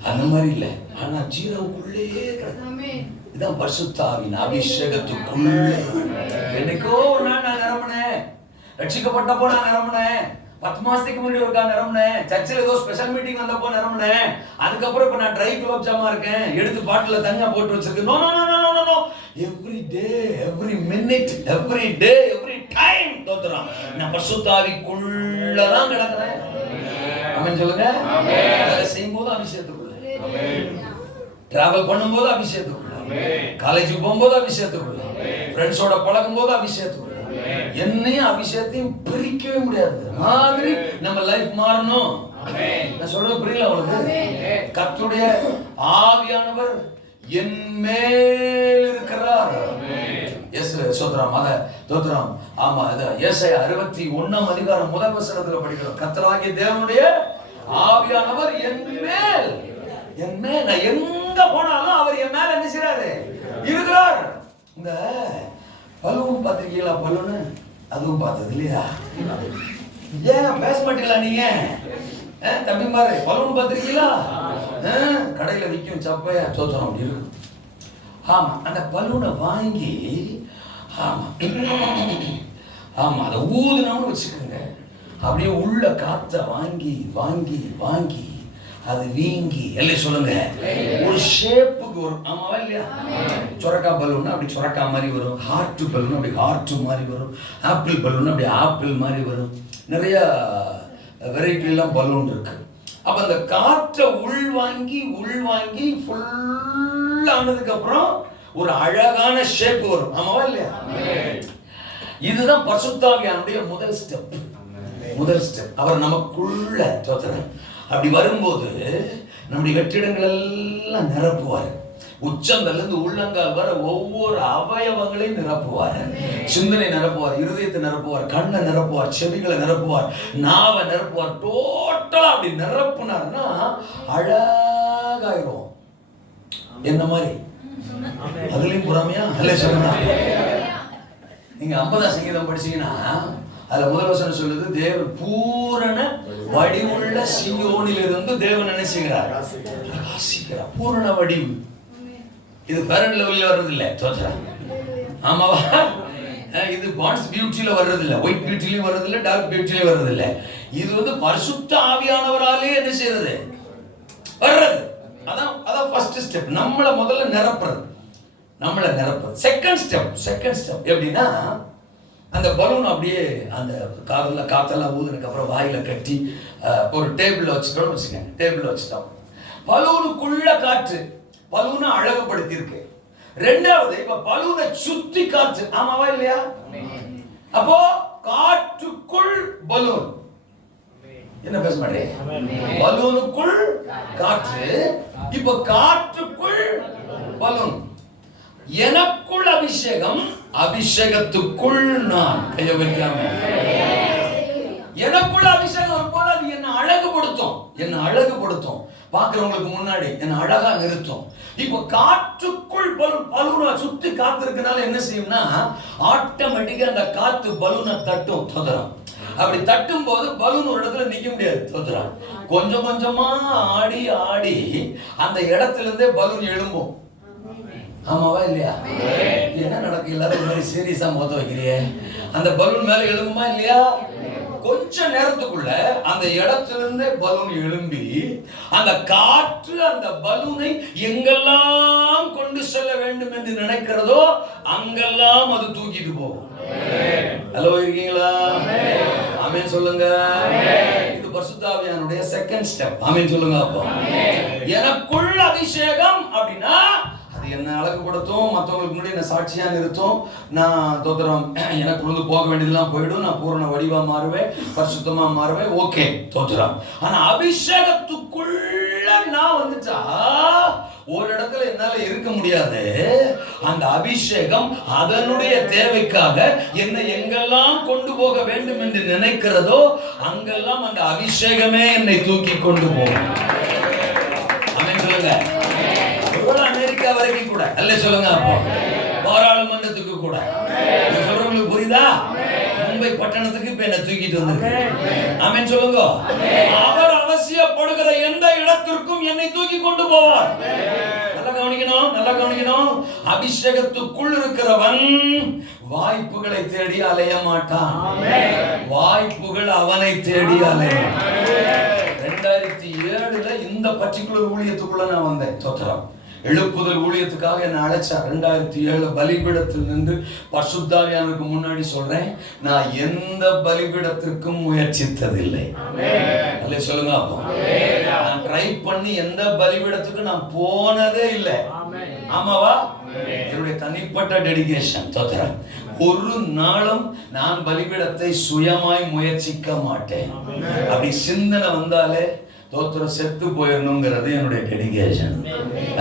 அந்த மாதிரி இல்லை, ஆனா ஜீராவுக்குள்ளே கிடக்கு. இதான் பரிசுத்தாவின் அபிஷேகத்துக்குள்ள. என்னைக்கோ ஒரு நாள் நான் நிரம்பினேன், ரட்சிக்கப்பட்டப்போ நான் நிரம்பினேன், 10 மாசத்துக்கு முன்னாடி ஒருக்கா நிரம்பினேன், சர்ச்சில் ஏதோ ஸ்பெஷல் மீட்டிங் வந்தப்போ நிரம்பினேன். அதுக்கப்புறம் இப்ப நான் ட்ரை குலோப் ஜாமா இருக்கேன், எடுத்து பாட்டில தனியா போட்டு வச்சிருக்கேன். No no no no no no, every day, every minute, every day, every time தோத்துறான். நான் பரிசுத்தாவிக்குள்ள தான் கிடக்குறேன். ஆமென் சொல்லுங்க. வேலை செய்யும் போது அபிஷேகத்துக்குள்ள, டிராவல் பண்ணும்போது அபிஷேகத்துக்குள்ள, காலேஜுக்கு போகும்போது அபிஷேகத்துக்குள்ள, ஃப்ரெண்ட்ஸோட பழகும் போது அபிஷேகத்துக்குள்ள. என்னையும் அபிஷேகத்தையும் பிரிக்கவே முடியாது. மாதிரி நம்ம லைஃப் மாறணும். நான் சொல்றது புரியல உங்களுக்கு? கர்த்தருடைய ஆவியானவர் என் மேல் இருக்கிறார். சோத்ரம் அத தோத்ரம். ஆமா, அது ஏசாயா 61ஆம் அதிகாரம் 1 வசனத்துல படிக்கிறோம். கர்த்தராகிய தேவனுடைய ஆவியானவர் என் மேல், என் மேல். நான் எங்க போனாலும் அவர் என் மேல என்ன செய்றாரு? இருக்கிறார். இந்த பலூன் பார்த்திருக்கீங்களா? பலூனு அதுவும் பார்த்தது இல்லையா? ஏன் பேச மாட்டீங்களா நீங்க? தம்பி மாறு, பலூன் பார்த்திருக்கீங்களா? கடையில விற்கும் சப்பையா சோத்தனம் அப்படி இருக்கு. ஆமா, அந்த பலூனை வாங்கி ஆமா ஆமா அதை ஊதுனோம்னு வச்சுக்கோங்க, அப்படியே உள்ள காத்த வாங்கி வாங்கி வாங்கி அது வீங்கி எல்லாம் சொல்லுங்க ஒரு ஷேப்புக்கு வரும். ஆமாவா இல்லையா? சொரக்கா பலூன் அப்படி சொரக்கா மாதிரி வரும், ஹார்ட் பலூன் அப்படி ஹார்ட் மாதிரி வரும், ஆப்பிள் பலூன் அப்படி ஆப்பிள் மாதிரி வரும். நிறைய வெரைட்டிலாம் பலூன் இருக்கு. அப்ப அந்த காற்றை உள்வாங்கி ஃபுல் ஆனதுக்கு அப்புறம் ஒரு அழகான ஷேப் வரும். ஆமாவா இல்லையா? இதுதான் பரிசுத்த ஆவியானுடைய முதல் ஸ்டெப். அவர் நமக்குள்ள அப்படி வரும்போது நம்முடைய வெற்றிடங்கள் எல்லாம் நிரப்புவார். உச்சந்திலிருந்து உள்ளங்கால் வர ஒவ்வொரு அவயவங்களையும் நிரப்புவார். சிந்தனை நிரப்புவார், இருதயத்தை நிரப்புவார், கண்ணை நிரப்புவார், செவிகளை நிரப்புவார், நாவை நிரப்புவார். டோட்டலா அப்படி நிரப்புனார்னா அழகாயிரும். என்ன மாதிரி? அதுலயும் புறாமையா? அல்ல சொல்லுங்க. நீங்க 50ஆம் சங்கீதம் படிச்சீங்கன்னா அதுல முதல் வசனம் சொல்லுது, தேவன் பூரண வடிவுள்ள சீயோனிலிருந்து தேவன் என்ன செய்கிறார்? பூரண வடிவு. இது பேரண்ட் லெவல்ல வர்றது இல்ல. ஆமாவா? இது பான்ஸ் பியூட்டில வர்றது இல்ல, ஒயிட் பியூட்டிலயும் வர்றது இல்ல, டார்க் பியூட்டிலயும் வர்றது இல்ல. இது பரிசுத்த ஆவியானவராலே என்ன செய்யறது? வர்றது. அதான் ஃபர்ஸ்ட் ஸ்டெப். நம்மள முதல்ல நிரப்புறது. செகண்ட் ஸ்டெப் எப்படின்னா, அந்த பலூன் அப்படியே அந்த காத்தெல்லாம் ஊதுனதுக்கு அப்புறம் வாயில கட்டி ஒரு டேபிள் வச்சுட்டோம். பலூனுக்குள்ள காற்று, பலூனை அழகுபடுத்தி இருக்கு. ரெண்டாவது, இப்ப பலூனை சுத்தி காற்று. ஆமாவா இல்லையா? அப்போ காற்றுக்குள் பலூன். என்ன பேச மாட்டேன்? பலூனுக்குள் காற்று, இப்ப காற்றுக்குள் பலூன். எனக்குள் அபிஷேகம், அபிஷேகத்துக்குள் நான். கைய வைக்காம எனக்குள்ள அபிஷேகம் வரும்போது அது என்ன அழகுபடுத்தும், பாக்குறவங்களுக்கு முன்னாடி என்ன அழகா நிறுத்தும். இப்ப காற்றுக்குள் பலூனை சுத்தி காத்து இருக்கனால என்ன செய்யும்னா, ஆட்டோமேட்டிக்கா அந்த காத்து பலூனை தட்டும். தொதரம் அப்படி தட்டும் போது பலூன் ஒரு இடத்துல நிக்க முடியாது. தொதரம் கொஞ்சம் கொஞ்சமா ஆடி அந்த இடத்துல இருந்தே பலூன் எழும்பும். ஆமாவா இல்லையா? என்ன நடக்கு? எல்லாரும் இந்த மாதிரி சீரியஸா முகத்த வைக்கிறியே. அந்த பலூன் மேல எழும்புமா இல்லையா? கொஞ்ச நேரத்துக்குள்ள அந்த இடத்திலிருந்து பலூன் எழும்பி அந்த காற்று அந்த பலூனை எங்கெல்லாம் கொண்டு செல்ல வேண்டும் என்று நினைக்கிறதோ அங்கெல்லாம் அது தூக்கிட்டு போகும். ஹலோ, இருக்கீங்களா? ஆமென் சொல்லுங்க. இது பரிசுத்த ஆவியானுடைய செகண்ட் ஸ்டெப். ஆமென் சொல்லுங்க. அப்போ எனக்குள்ள அபிஷேகம் அப்படின்னா என்ன அழகுபடுத்தும், மற்றவங்களுக்கு முன்னாடி என்ன சாட்சியா நிறுத்தும். நான் தோத்திரம் எனக்கு போக வேண்டியதெல்லாம் போயிடும். நான் பூரண வடிவா மாறுவேன், பரிசுத்தமா மாறுவேன். ஓகே, தோத்திரம். ஆனா அபிஷேகத்துக்குள்ள நான் வந்துட்டா ஒரு இடத்துல என்னால இருக்க முடியாது. அந்த அபிஷேகம் அதனுடைய தேவைக்காக என்னை எங்கெல்லாம் கொண்டு போக வேண்டும் என்று நினைக்கிறதோ அங்கெல்லாம் அந்த அபிஷேகமே என்னை தூக்கி கொண்டு போகும். ஆமென் சொல்லுங்க. அமெரிக்கா வரைக்கும் கூட அல்ல சொல்லுங்க. அப்போ பாராளுமன்றத்துக்கு கூட சொல்றவங்களுக்கு புரியுதா? மும்பை பட்டணத்துக்கு இப்ப என்ன தூக்கிட்டு வந்திருக்கு. ஆமென் சொல்லுங்க. அவர் அவசியப்படுகிற எந்த இடத்திற்கும் என்னை தூக்கி கொண்டு போவார். நல்லா கவனிக்கணும். அபிஷேகத்துக்குள் இருக்கிறவன் வாய்ப்புகளை தேடி அலைய மாட்டான். வாய்ப்புகள் அவனை தேடி அலையும். 2007 இந்த பர்டிகுலர் ஊழியத்துக்குள்ள நான் வந்தேன். தோத்திரம் எழுப்புதல் ஊழியத்துக்காக என்னை அழைச்சார். 2007 பலிபீடத்தில் நின்று பரிசுத்த ஆவியானவருக்கு முன்னாடி சொல்றேன், நான் எந்த பலிபீடத்திற்கும் முயற்சித்ததில்லை. அல்ல சொல்லுங்க. அப்போ நான் ட்ரை பண்ணி எந்த பலிபீடத்துக்கும் நான் போனதே இல்லை. ஆமாவா? என்னுடைய தனிப்பட்ட டெடிகேஷன். தோத்திரம் ஒரு நாளும் நான் பலிபீடத்தை சுயமாய் முயற்சிக்க மாட்டேன். அப்படி சிந்தனை வந்தாலே தோத்திரம் செத்து போயிடணுங்கிறது என்னுடைய டெடிகேஷன்.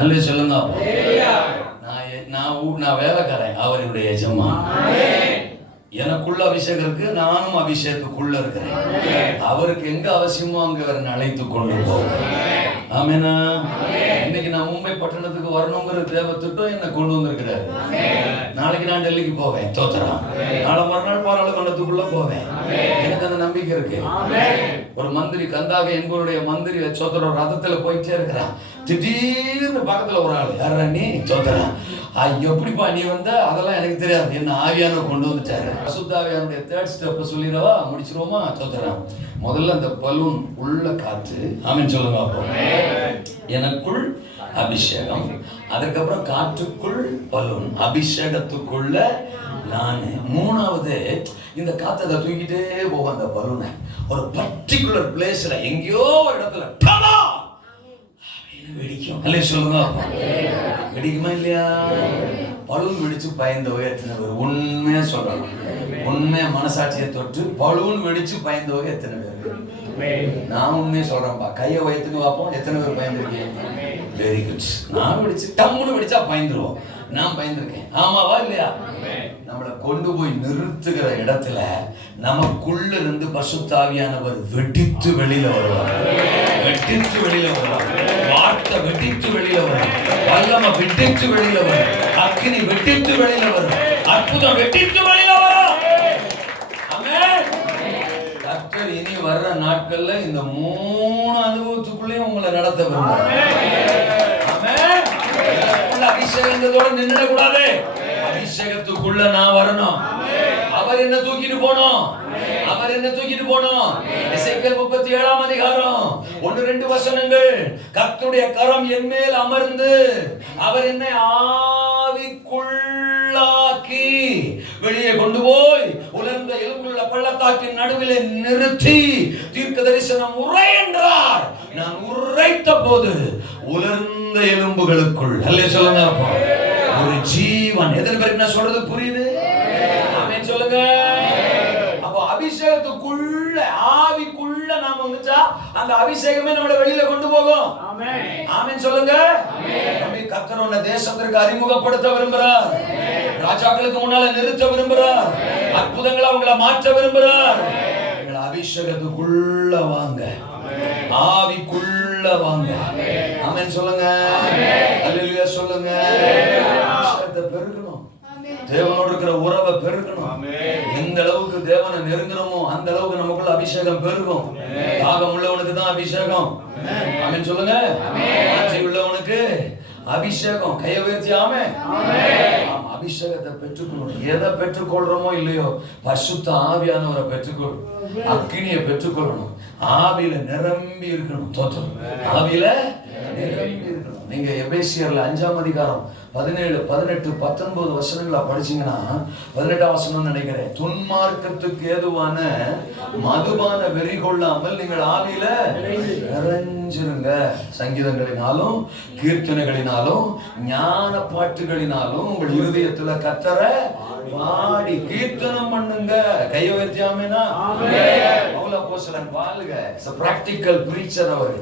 அல்ல சொல்லுங்க. நான் வேலைக்காரன், அவர் என்னுடைய எஜமான். எனக்குள்ள அபிஷேகம் இருக்கு, நானும் அபிஷேகத்துக்குள்ள இருக்கிறேன். அவருக்கு எங்க அவசியமோ அங்க அவரை அழைத்து கொண்டு போவோம். ஆமெனா? இன்னைக்கு நான் மும்பை பட்டணத்துக்கு வரணுங்கிற தேவத்திட்டம் என்ன கொண்டு வந்திருக்கிறாரு. நாளைக்கு நான் டெல்லிக்கு போவேன். தோத்திரம் நாளை மறுநாள் பாராளுமன்றத்துக்குள்ள போவேன். எனக்கு அந்த நம்பிக்கை இருக்கு. ஒரு மந்திரி கந்தாக எங்களுடைய மந்திரி சோதர ரதத்துல போயிட்டே இருக்கிறான். திடீர்னு பக்கத்துல ஒரு ஆள், யாரா நீ? சோதரா. எப்படிப்பா நீ வந்த? அதெல்லாம் எனக்கு தெரியாது, என்ன ஆவியானவர் கொண்டு வந்துட்டாரு. பரிசுத்த ஆவியானுடைய தேர்ட் ஸ்டெப் சொல்லிடவா, முடிச்சிருவோமா? தோத்துறேன். முதல்ல அந்த பலூன் உள்ள காற்று. ஆமென் சொல்லுங்க. அப்போ எனக்குள் அபிஷேகம், அதுக்கப்புறம் காற்றுக்குள் பலூன், அபிஷேகத்துக்குள்ள நானு. மூணாவது இந்த காத்தை தூக்கிட்டே போவோம். அந்த பலூனை ஒரு பர்டிகுலர் பிளேஸ்ல எங்கேயோ ஒரு இடத்துல வெடிக்கும். அல்ல சொல்லுங்க. வெடிக்குமா இல்லையா? பலூன் வெடிச்சு பயந்தவங்க எத்தனை பேர்? உண்மையா சொல்லணும், உண்மையா மனசாட்சியை தொட்டு பலூன் வெடிச்சு பயந்தவங்க எத்தனை பேர்? நான் உண்மையா சொல்றேன்ப்பா. கையை வயத்துக்கு பார்ப்போம், எத்தனை பேர் பயந்துருக்கீங்க? Very good. நான் வெடிச்சு டம்முன்னு வெடிச்சா பயந்துருவோம். நான் பயந்துருக்கேன். ஆமாவா இல்லையா? நம்மளை கொண்டு போய் நிறுத்துகிற இடத்துல நமக்குள்ள இருந்து பரிசுத்த ஆவியானவர் வெடித்து வெளியில வருவார். வெடித்து வெளியில வருவார். வார்த்தை வெடித்து வெளியில வரும். வல்லமை வெடித்து வெளியில வரும். அக்கினி வெடித்து வெளியில வரும். அற்புதம் வெடித்து வெளியில வரும். ஆமென். கர்த்தர் இனி வர்ற நாட்கள்ல இந்த 3 அனுபவத்துக்குள்ளேயும் உங்களை நடத்த விரும்புகிறார். ஆமென். அபிஷேகத்தோட நின்னுட கூடாது. அபிஷேகத்துக்குள்ள நான் வரணும். அவர் என்ன தூக்கிட்டு போனோம். அவர் என்ன தூக்கிட்டு போனோம். எசேக்கியேல் 37ஆம் அதிகாரம் 1-2 வசனங்கள். கர்த்தருடைய கரம் என் மேல் அமர்ந்து அவர் என்னை ஆவிக்குள்ளாக்கி வெளியே கொண்டு போய் உலர்ந்த எலும்புள்ள பள்ளத்தாக்கின் நடுவிலே நிறுத்தி தீர்க்க தரிசனம் உரை என்றார். நான் உரைத்த போது உலர்ந்த எலும்புகளுக்குள், அல்லே சொல்லுங்க, ஒரு ஜீவன். எத்தனை பேருக்கு நான் சொல்றது புரியுது? ஆமென் சொல்லுங்க. அப்போ அபிஷேகத்துக்குள்ள, ஆவிக்குள்ள நாம வந்துட்டா அந்த அபிஷேகமே நம்மளை வெளியில கொண்டு போகும். ஆமென். ஆமென் சொல்லுங்க. ஆமென். கர்த்தர் உன்னை தேசத்திற்கு அறிமுகப்படுத்த விரும்புறார். ராஜாக்களுக்கு முன்னால நிறுத்த விரும்புறார். அற்புதங்களை அவங்களை மாற்ற விரும்புறார். எங்களை அபிஷேகத்துக்குள்ள வாங்க, ஆவிக்குள்ள வாங்க. ஆமென் சொல்லுங்க. அல்லேலூயா சொல்லுங்க. அபிஷேகத்தை பெருகணும். தேவனோடு இருக்கிற உறவை பெருகணும். எந்த அளவுக்கு தேவனை நெருங்குறோமோ அந்த அளவுக்கு நமக்குள்ள அபிஷேகம் பெருகும். தாகம் உள்ளவனுக்கு தான் அபிஷேகம். ஆமென் சொல்லுங்க. ஆசை உள்ளவனுக்கு அபிஷேகம். கையை உயர்த்தி ஆமென். அபிஷேகத்தை பெற்றுக்கொள்ளணும். எதை பெற்றுக்கொள்றோமோ இல்லையோ பரிசுத்த ஆவியானவரை பெற்றுக்கொள். அக்கினியை பெற்றுக்கொள்ளணும். ஆவியில நிரம்பி இருக்கணும். தோற்றம் ஆவியில நிரம்பி இருக்கணும். நீங்க எபேசியர்ல 5ஆம் அதிகாரம் 17, 18, 19 வசனங்களா படிச்சீங்கன்னா 18ஆம் வசனம் நினைக்கிறேன். துன்மார்க்கத்துக்கு ஏதுவான மதுபான வெறி கொள்ளாமல் நீங்கள் ஆவியில நிறைஞ்சிருங்க. சங்கீதங்களினாலும் கீர்த்தனைகளினாலும் ஞான பாட்டுகளினாலும் உங்கள் இருதயத்துல கர்த்தரை பாடி கீர்த்தனம் பண்ணுங்க. கையை உயர்த்தியாமேனா பவுல் அப்போஸ்தலன் பாருங்க. பிராக்டிகல் பிரீச்சர் அவர்.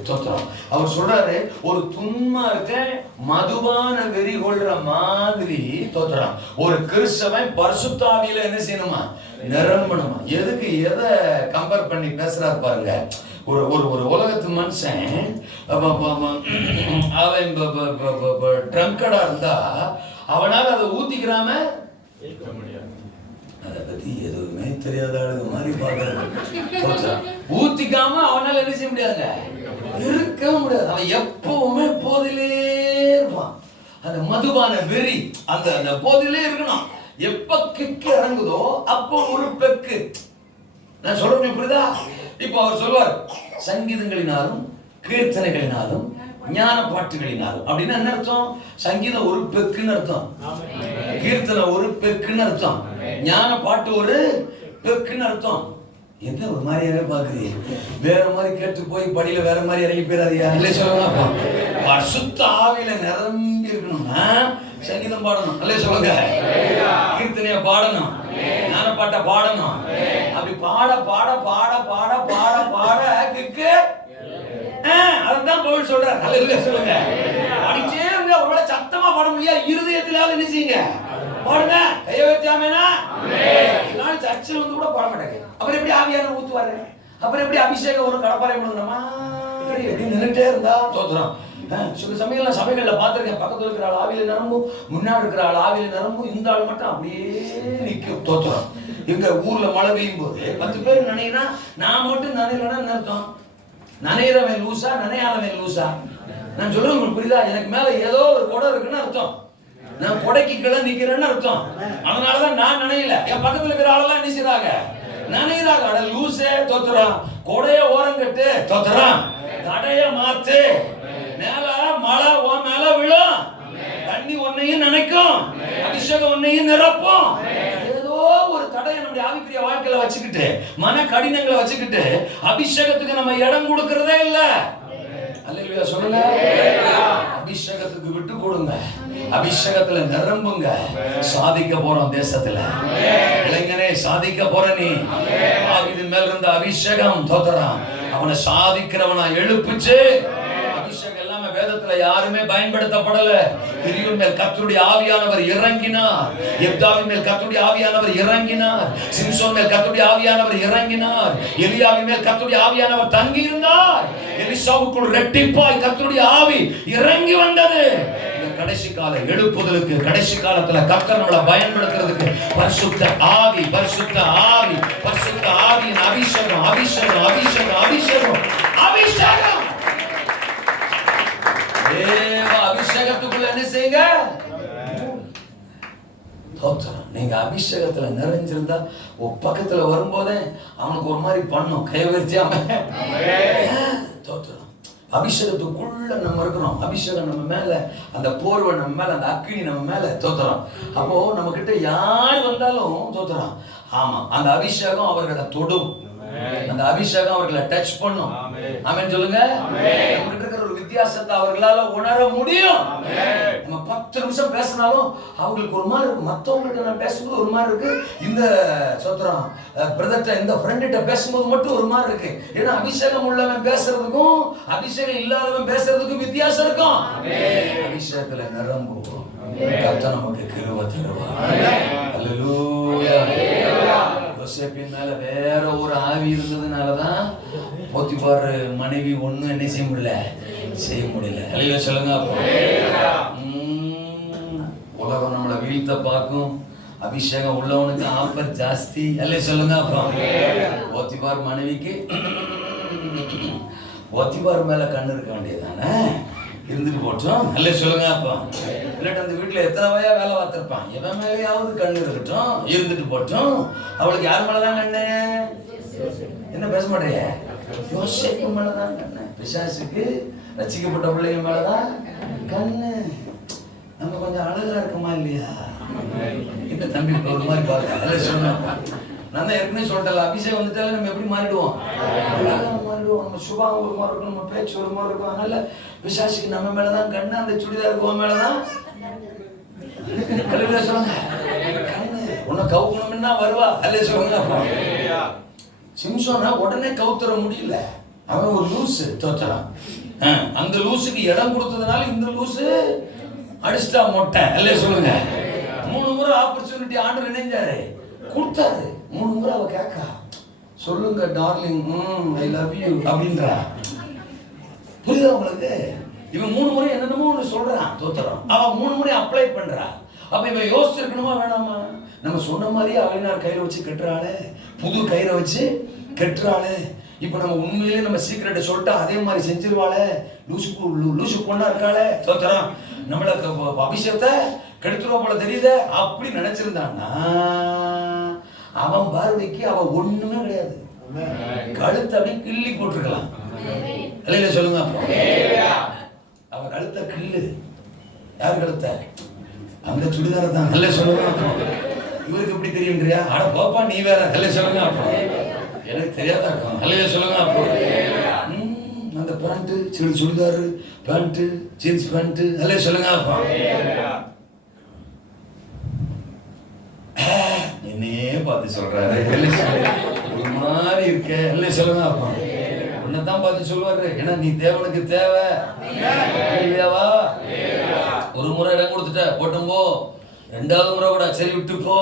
அவர் சொல்றாரு, ஒரு துன்மார்க்க மதுபான வெறி கொள்ற மாதிரி தோத்துறான். ஒரு கிறிஸ்தவன் பரிசுத்த ஆவியில என்ன செய்யணுமா? நிரம்பணுமா. எதுக்கு எதை கம்பேர் பண்ணி பேசுறாரு பாருங்க. ஒரு ஒரு ஒரு உலகத்து மனுஷன் அவன் ட்ரங்கடா இருந்தா அவனால அதை ஊத்திக்கிறாம அதை பத்தி எதுவுமே தெரியாத ஆளுங்க மாதிரி பாக்குறது. ஊத்திக்காம அவனால என்ன செய்ய முடியாதுங்க, இருக்க முடியாது. அவன் எப்பவுமே போதிலே இருப்பான். அந்த மதுபான வெறி அந்த போதிலே இருக்கணும். எப்ப கிக்கு இறங்குதோ அப்போ ஒரு பெக்கு. நான் சொல்றேன் புரியுதா? இப்ப அவர் சொல்வார், சங்கீதங்களினாலும் கீர்த்தனைகளினாலும் ஞான பாட்டுகளினாலும். அப்படின்னா என்ன அர்த்தம்? சங்கீதம் ஒரு பெக்குன்னு அர்த்தம், கீர்த்தனை ஒரு பெக்குன்னு அர்த்தம், ஞான பாட்டு ஒரு பெக்குன்னு அர்த்தம். என்ன ஒரு மாதிரியாவே பாக்குறீங்க? வேற மாதிரி கேட்டு போய் படியில வேற மாதிரி இறங்கி போயிடாதியா? இல்லை சொல்லுங்க. பரிசுத்த ஆவியில நிரம்பி இருக்கணும்னா சங்கீதம் பாடணும். அல்லே சொல்லுங்க. கீர்த்தனைய பாடணும், ஞான பாட்டை பாடணும். அப்படி பாட பாட பாட பாட பாட பாட கிக்கு அதான் பவுல் சொல்றார். அல்லேலூயா சொல்லுங்க. படிச்சே இருங்க. ஒருவேளை சத்தமா பாட முடியாது, இருதயத்திலாவது என்ன செய்யுங்க, பாடுங்க. கையை வைத்தாமேனா நான் சர்ச்சில் வந்து கூட பாட மாட்டேங்க. அப்புறம் எப்படி ஆவியான ஊத்துவாரு? அப்புறம் எப்படி அபிஷேகம் ஒரு கடப்பாறை கொடுக்கணுமா? எப்படி நின்றுட்டே இருந்தா தோத்துறோம். சில சமயம் சபைகள்ல பார்த்திருக்கேன். பக்கத்துல இருக்கிற ஆள் ஆவியில நிரம்பும், முன்னாடி இருக்கிற ஆள் ஆவியில நிரம்பும், இந்த ஆள் மட்டும் அப்படியே நிற்கும். தோத்துறோம். எங்க ஊர்ல மழை பெய்யும் போது 10 பேர் நினைக்கிறா, நான் மட்டும் நினைக்கிறேன்னு அர்த்தம். நனையிறவன் லூசா, நனையாதவன் லூசா? நான் சொல்றேன் உங்களுக்கு புரியுதா? எனக்கு மேல ஏதோ ஒரு குடம் இருக்குன்னு அர்த்தம். நான் கொடைக்கு கீழே நிக்கிறேன்னு அர்த்தம். அதனாலதான் நான் நினையல. என் பக்கத்துல இருக்கிற ஆளெல்லாம் என்ன செய்றாங்க? நினைக்கிறாங்க. அட லூசே தோத்துறான், கொடைய ஓரம் கட்டு தோத்துறான், தடைய மாத்து, மேல மழை உன் மேல விழும், தண்ணி ஒன்னையும் நினைக்கும், அபிஷேகம் ஒன்னையும் நிரப்பும். ஏதோ ஒரு தடையை நம்முடைய ஆவிக்குரிய வாழ்க்கையில வச்சுக்கிட்டு, மன கடினங்களை வச்சுக்கிட்டு அபிஷேகத்துக்கு நம்ம இடம் கொடுக்கறதே இல்ல. அல்லேலூயா சொல்லுங்க. அபிஷேகத்துக்கு விட்டு கொடுங்க, அபிஷேகத்துல நிரம்புங்க. சாதிக்க போறோம் தேசத்துல. இளைஞனே சாதிக்க போற நீ. ஆவியின் மேல இருந்த அபிஷேகம் தோத்தறான், அவனை சாதிக்கிறவனா எழுப்புச்சு. அபிஷேகம் எல்லாமே வேதத்துல யாருமே பயன்படுத்தப்படல. கிரியோன் மேல் கர்த்தருடைய ஆவியானவர் இறங்கினார், எப்தாவின் மேல் கர்த்தருடைய ஆவியானவர் இறங்கினார், சிம்சோன் மேல் கர்த்தருடைய ஆவியானவர் இறங்கினார், எலியாவின் மேல் கர்த்தருடைய ஆவியானவர் தங்கி இருந்தார். எலிசாவுக்குள் ரெட்டிப்பாய் கர்த்தருடைய ஆவி இறங்கி வந்தது. கடைசி கால எழுப்புதலுக்கு, கடைசி காலத்துல கர்த்தர் நம்மளை பயன்படுத்துறதுக்கு பரிசுத்த ஆவி, பரிசுத்த ஆவி, பரிசுத்த ஆவியின் அபிஷேகம், அபிஷேகம், அபிஷேகம், அபிஷேகம், அபிஷேகம். தேவ அபிஷேகத்துக்குள்ள என்ன செய்யுங்க? தோத்திரம். நீங்க அபிஷேகத்துல நிறைஞ்சிருந்தா பக்கத்துல வரும்போதே அவனுக்கு ஒரு மாதிரி பண்ணும், கைவரிச்சாம தோத்திரம். அபிஷேகத்துக்குள்ள நம்ம இருக்கிறோம். அபிஷேகம் நம்ம மேல, அந்த போர்வை நம்ம மேல, அந்த அக்கினி நம்ம மேல தோத்திரம். அப்போ நம்ம கிட்ட யார் வந்தாலும் தோத்திரம். ஆமா, அந்த அபிஷேகம் அவர்களை தொடும், அந்த அபிஷேகம் அவர்களை டச் பண்ணும். ஆமென் சொல்லுங்க. நம்ம கிட்ட இருக்கிற ஒரு வித்தியாசத்தை அவர்களால உணர முடியும். நம்ம 10 நிமிஷம் பேசினாலும் அவங்களுக்கு ஒரு மாதிரி இருக்கு. மற்றவங்கள்ட்ட நான் பேசும்போது ஒரு மாதிரி இருக்கு, இந்த சோத்திரம் பிரதர்ட்ட, இந்த ஃப்ரெண்ட்ட பேசும்போது மட்டும் ஒரு மாதிரி இருக்கு. ஏன்னா அபிஷேகம் உள்ளவன் பேசுறதுக்கும் அபிஷேகம் இல்லாதவன் பேசுறதுக்கும் வித்தியாசம் இருக்கும். அபிஷேகத்துல நிரம்புவோம், கர்த்தர் நமக்கு கிருபை தருவார். அல்லேலூயா. யோசேப்பின் மேல வேற ஒரு ஆவி இருந்ததுனாலதான் போத்திபார் மனைவி ஒண்ணும் என்ன செய்ய முடியல, செய்ய முடியல. அல்லேலூயா சொல்லுங்க. உலகம் நம்மளை வீழ்த்த பார்க்கும், அபிஷேகம் உள்ளவனுக்கு ஆஃபர் ஜாஸ்தி. அல்லேலூயா சொல்லுங்க. அப்புறம் போத்திபார் மனைவிக்கு போத்திபார் மேல கண்ணு இருக்க வேண்டியதானே, இருந்துட்டு போட்டோம். அல்லேலூயா சொல்லுங்க. அப்போ இல்லாட்டி அந்த வீட்டுல எத்தனை வயா வேலை பார்த்திருப்பான், எவன் மேலேயாவது கண்ணு இருக்கட்டும், இருந்துட்டு போட்டோம். அவளுக்கு யார் மேலதான் கண்ணு? என்ன பேச மாட்டேங்க? யோசேப்பு மேலதான் கண்ணு. பிசாசுக்கு ரசிக்கப்பட்ட பிள்ளைங்க மேலதான் கண்ணு. நம்ம கொஞ்சம் அழகா இருக்குமா இல்லையா? இந்த தம்பி ஒரு மாதிரி பாருங்க. அல்லேலூயா சொல்லுங்க. நான் தான் ஏற்கனவே சொல்லிட்டேன், அபிஷேகம் வந்துட்டாலே நம்ம எப்படி மாறிடுவோம்? மாறிடுவோம். நம்ம சுபாவம் ஒரு மாதிரி இருக்கும், நம்ம பேச்சு ஒரு மாதிரி இருக்கும். அதனால பிசாசுக்கு நம்ம மேலதான் கண்ணு, அந்த சுடிதாருக்கு உன் மேலதான் சொல்லுங்க கண்ணு. உன்னை கவுக்கணும்னா வருவா. அல்லேலூயா சொல்லுங்க. சிம்சோனை உடனே கவுத்துற முடியல, அவன் ஒரு லூசு தோத்தலாம். அந்த லூசுக்கு இடம் கொடுத்ததுனால இந்த லூசு அடிச்சுட்டா மொட்டை. அல்லேலூயா சொல்லுங்க. 3 முறை ஆப்பர்ச்சுனிட்டி ஆண்டவர் இணைஞ்சாரு, கொடுத்தாரு. 3 முறை அவ கேட்கா, சொல்லுங்க டார்லிங், ஐ லவ் யூ அப்படின்றா. புரியுதா உங்களுக்கு? இவன் 3 முறை என்னென்னமோ ஒன்று சொல்றான் தோத்துறான், அவன் 3 முறை அப்ளை பண்றா. அப்ப இவன் யோசிச்சிருக்கணுமா வேணாமா? நம்ம சொன்ன மாதிரியே அவையினார் கயிறை வச்சு கட்டுறாளே, புது கயிறை வச்சு கட்டுறாளே. இப்ப நம்ம உண்மையிலே நம்ம சீக்கிரட்டை சொல்லிட்டா அதே மாதிரி செஞ்சிருவாளே, லூசு பொண்ணா இருக்காளே தோத்துறான், நம்மள அபிஷேகத்தை கெடுத்துருவா போல தெரியுதே அப்படி நினைச்சிருந்தான்னா அவன் பார்வைக்கு அவ ஒண்ணுமே கிடையாது, கழுத்தை அப்படியே கிள்ளி போட்டிருக்கலாம். அல்லேலூயா சொல்லுங்க. அவ கழுத்தை கிள்ளு. யார் கழுத்த? அந்த சுடிதார தான். அல்லேலூயா சொல்லுங்க. இவருக்கு எப்படி தெரியும்ன்றியா? அட பாப்பா நீ வேற. அல்லேலூயா சொல்லுங்க. எனக்கு தெரியாதா இருக்கும். அல்லேலூயா சொல்லுங்க. அந்த pant, churidar, pant, jeans pant. Hallelujah சொல்லுங்க. என்னையே பார்த்து சொல்றாரு, ஒரு மாதிரி இருக்க. அல்லேலூயா சொல்லுங்க. உன்னைத்தான் பார்த்து சொல்லுவாரு, ஏன்னா நீ தேவனுக்கு தேவை. இல்லையாவா? ஒரு முறை இடம் கொடுத்துட்ட, போட்டும் போ. 2வது முறை கூட சரி விட்டு போ.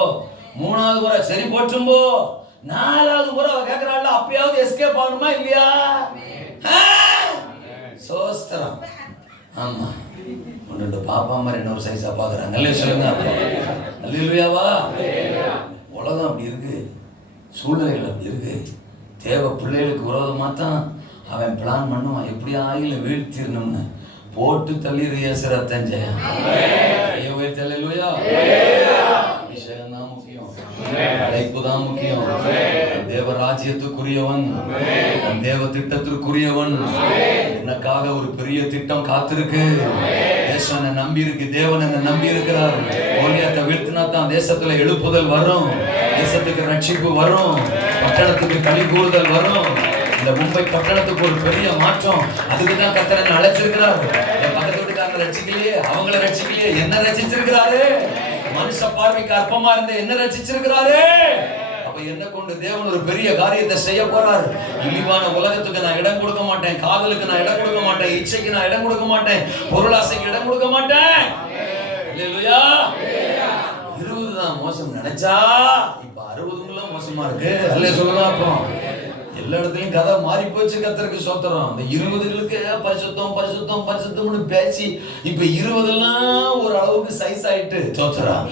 3வது முறை சரி போட்டும் போ. 4வது முறை அவ கேட்கிறாள், அப்பயாவது எஸ்கேப் ஆகணுமா இல்லையா? சோஸ்திரம். ஆமா, 1-2 பாப்பா மாதிரி இன்னொரு சைஸா பாக்குறாங்க. அல்லேலூயா சொல்லுங்க. அல்லேலூயாவா? உலகம் அப்படி இருக்கு, சூழ்நிலைகள் அப்படி இருக்கு. தேவ பிள்ளைகளுக்கு விரோதமா தான் அவன் பிளான் பண்ணுவான், எப்படி ஆயில வீழ்த்திடணும்னு. போட்டு தள்ளி இயேசு ரத்தம் ஜெயம். அல்லேலூயா. அபிஷேகம் தான் முக்கியம், அழைப்பு தான் முக்கியம். தேவ ராஜ்யத்துக்குரியவன், தேவ திட்டத்திற்குரியவன். எனக்காக ஒரு பெரிய திட்டம் காத்திருக்கு. தேசம் என்ன நம்பி இருக்கு, தேவன் என்ன நம்பி இருக்கிறார். கோலியாத்தை வீழ்த்தினா தான் தேசத்துல எழுப்புதல் வரும், தேசத்துக்கு ரட்சிப்பு வரும், பட்டணத்துக்கு களி கூறுதல் வரும். இந்த மும்பை பட்டணத்துக்கு ஒரு பெரிய மாற்றம். அதுக்குதான் கர்த்தர் அழைச்சிருக்கிறார். என் பக்கத்து வீட்டுக்காரங்க ரட்சிக்கலையே, அவங்கள ரட்சிக்கலையே, என்ன ரட்சிச்சிருக்கிறாரு. மனுஷ பார்வைக்கு அற்பமா இருந்த என்ன ரட்சிச்சிருக்கிறாரு. அப்ப என்ன கொண்டு தேவன் ஒரு பெரிய காரியத்தை செய்ய போறார். இழிவான உலகத்துக்கு நான் இடம் கொடுக்க மாட்டேன், காதலுக்கு நான் இடம் கொடுக்க மாட்டேன், இச்சைக்கு நான் இடம் கொடுக்க மாட்டேன், பொருளாசைக்கு இடம் கொடுக்க மாட்டேன். அல்லேலூயா. 20 தான் மோசம் நினைச்சா இப்ப 60 மோசமா இருக்கு. அல்லே சொல்லுங்க. அப்போ எல்லா இடத்துலயும் கதை மாறி போச்சு. கர்த்தருக்கு ஸ்தோத்திரம். அந்த 20களுக்கு பரிசுத்தம் பரிசுத்தம் பரிசுத்தம்னு பேசி இப்ப 20 ஒரு அளவுக்கு சைஸ் ஆயிட்டு ஸ்தோத்திரம்.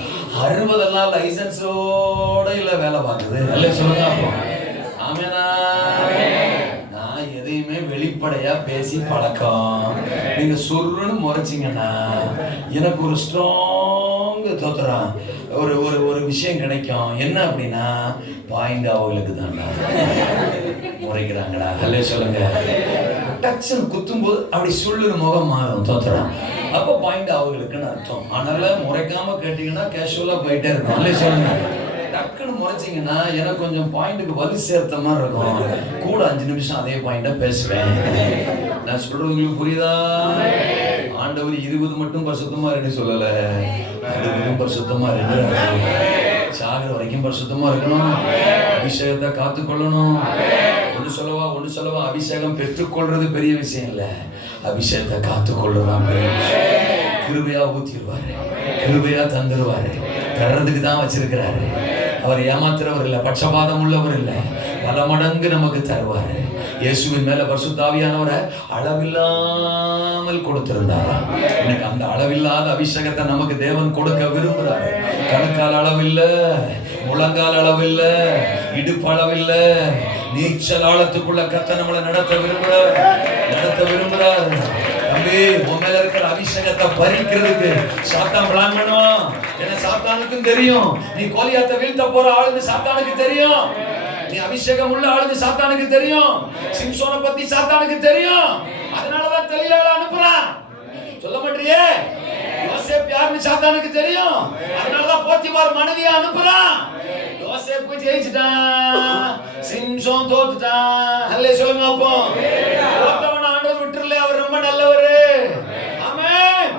60 லைசன்ஸோட இல்ல வேலை பார்க்குது. அல்ல சொல்லுங்க. அப்போ ஆமெனா. நான் எதையுமே வெளிப்படையா பேசி பழக்கம். நீங்க சொல்லுன்னு முறைச்சிங்கன்னா எனக்கு ஒரு ஸ்ட்ராங் தோத்துறான் ஒரு ஒரு ஒரு விஷயம் கிடைக்கும். என்ன அப்படின்னா பாயிண்ட் அவங்களுக்கு தான்டா முறைக்கிறாங்கடா. அல்ல சொல்லுங்க. டச்சுன்னு குத்தும் போது அப்படி சொல்லுற முகம் மாறும் தோத்துறான். அப்போ பாயிண்ட் அவங்களுக்குன்னு அர்த்தம். அதனால முறைக்காம கேட்டீங்கன்னா கேஷுவலா போயிட்டே இருக்கும். அல்ல சொல்லுங்க. டக்குன்னு முறைச்சிங்கன்னா எனக்கு கொஞ்சம் பாயிண்ட்டுக்கு வலு சேர்த்த மாதிரி இருக்கும். கூட 5 நிமிஷம் அதே பாயிண்டா பேசுவேன். நான் சொல்றது உங்களுக்கு புரியுதா? ஆண்டவர் 20 மட்டும் பரிசுத்தமா ரெண்டு சொல்லல, 20 பரிசுத்தமா ரெண்டு. சாகர வரைக்கும் பரிசுத்தமா இருக்கணும். அபிஷேகத்தை காத்துக்கொள்ளணும். ஒன்று சொல்லவா அபிஷேகம் பெற்றுக்கொள்றது பெரிய விஷயம் இல்ல, அபிஷேகத்தை காத்துக்கொள்ளலாம் பெரிய விஷயம். கிருபையா ஊத்திடுவாரு, கிருபையா தந்துருவாரு. தர்றதுக்கு தான் வச்சிருக்கிறாரு. அவர் ஏமாத்துறவர் இல்ல, பட்சபாதம் உள்ளவர் இல்ல, பல மடங்கு நமக்கு தருவாரு. இயேசுவின் மேல பரிசுத்த ஆவியானவரை அளவில்லாமல் கொடுத்திருந்தாரா. எனக்கு அந்த அளவில்லாத அபிஷேகத்தை நமக்கு தேவன் கொடுக்க விரும்புறாரு. கணுக்கால் அளவில்ல, முழங்கால் அளவில்ல, இடுப்பு அளவில்ல, நீச்சல் ஆழத்துக்குள்ள கர்த்தர் நம்மளை நடத்த விரும்புறார். தம்பி, உன் மேல இருக்கிற அபிஷேகத்தை பறிக்கிறதுக்கு சாத்தான் பிளான் பண்ணுவான். ஏன்னா சாத்தானுக்கும் தெரியும் நீ கோலியாத்தை வீழ்த்த போற ஆளுன்னு சாத்தானுக்கு தெரியும். நீ அபிஷேகம் உள்ள ஆளுன்னு சாத்தானுக்கு தெரியும். சிம்சோனை பத்தி சாத்தானுக்கு தெரியும். அதனாலதான் தெளிவாள அனுப்புறான். சொல்ல மாட்டியே? யோசேப் யாருன்னு சாத்தானுக்கு தெரியும். அதனாலதான் போத்திபார் மனைவியை அனுப்புறான். யோசேப் ஜெயிச்சுட்டான், சிம்சோன் தோத்துட்டான். அல்லே சொல்லுங்க. அப்போ தோத்தவன ஆண்டவர் விட்டுறல, அவர் ரொம்ப நல்லவரு. ஆமென்.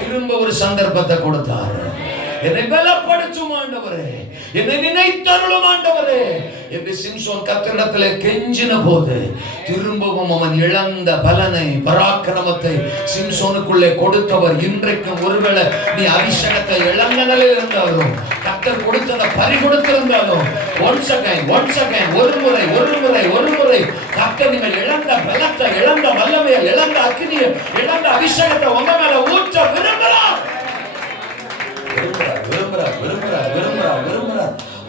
திரும்ப ஒரு சந்தர்ப்பத்தை கொடுத்தாரு. என்னை பலப்படுத்தும் ஆண்டவரே, என்னை நினைத்தருளும் ஆண்டவரே என்று சிம்சோன் கர்த்தரிடத்திலே கெஞ்சின போது திரும்பவும் அவன் இழந்த பலனை, பராக்கிரமத்தை சிம்சோனுக்குள்ளே கொடுத்தவர். இன்றைக்கும் ஒருவேளை நீ அபிஷேகத்தை இழந்த நிலையில் இருந்தாலும், கர்த்தர் கொடுத்ததை பறிகொடுத்திருந்தாலும், ஒன்ஸ் அகைன் ஒரு முறை கர்த்தர் நீங்கள் இழந்த பலத்தை, இழந்த வல்லமையை, இழந்த அக்கினியை, இழந்த அபிஷேகத்தை உங்க மேல ஊற்ற விரும்புகிறார்.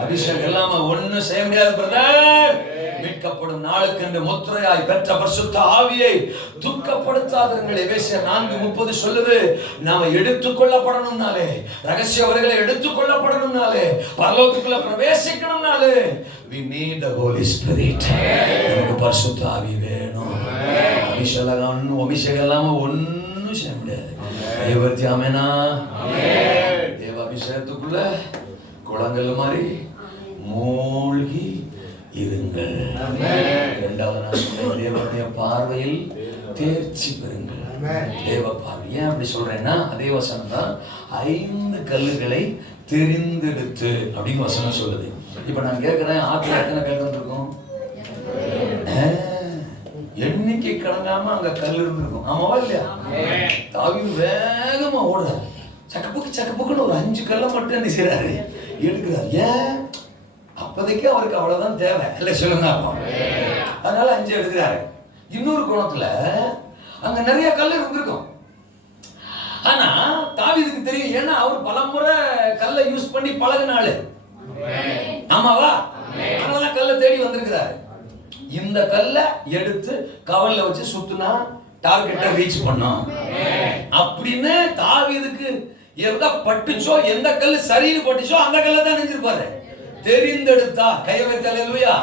அபிஷேகம் இல்லாம ஒண்ணும் செய்ய முடியாது பிரதர். மீட்கப்படும் நாளுக்கென்று முத்திரையாய் பெற்ற பரிசுத்த ஆவியை துக்கப்படுத்தாதீர்கள். எபேசியர் 4:30 சொல்லுது. நாம எடுத்துக்கொள்ளப்படணும்னாலே, ரகசிய வரிகளை எடுத்துக்கொள்ளப்படணும்னாலே, பரலோகத்துக்குள்ள பிரவேசிக்கணும்னாலே we need the Holy Spirit. நமக்கு பரிசுத்த ஆவி வேணும். அபிஷேகம் இல்லாம ஒண்ணும் செய்ய முடியாது. தேவர்த்தி ஆமெனா. தேவ அபிஷேகத்துக்குள்ள குளங்கள் மாதிரி மூழ்கி இருங்கள். இரண்டாவது தேவனுடைய பார்வையில் தேர்ச்சி பெறுங்கள். தேவ பார்வை. ஏன் அப்படி சொல்றேன்னா, அதே வசனம் தான் 5 கல்லுகளை தெரிந்தெடுத்து அப்படின்னு வசனம் சொல்லுது. இப்ப நான் கேட்கிறேன், ஆத்துல எத்தனை கல் இருக்கும்? எண்ணிக்கை கடங்காம அங்க கல் இருந்திருக்கும். ஆமாவா இல்லையா? தாவீது வேகமா ஓடுறாரு. சக்கப்புக்குன்னு ஒரு 5 கல்லை மட்டும் என்ன செய்யறாரு, எடுக்கிறார். ஏன்? அப்போதைக்கு அவருக்கு அவ்வளவுதான் தேவை. இல்லை சொல்லுங்க. அப்போ அதனால 5 எடுக்கிறாரு. இன்னொரு கோணத்துல அங்க நிறைய கல் இருந்திருக்கும். ஆனா தாவீதுக்கு தெரியும், ஏன்னா அவர் பலமுறை கல்லை யூஸ் பண்ணி பழகினாலு. ஆமாவா? அதனாலதான் கல்லை தேடி வந்திருக்கிறாரு. இந்த கல்லை எடுத்து கவல்ல வச்சு சுத்துனா டார்கெட்டை ரீச் பண்ணோம் அப்படின்னு தாவீதுக்கு எந்த பட்டுச்சோ, எந்த கல்லு சரின்னு பட்டுச்சோ அந்த கல்லை தான் நினைச்சிருப்பாரு. தெரிந்தெடுத்தா கையவர்த்தி அல்லேலூயா.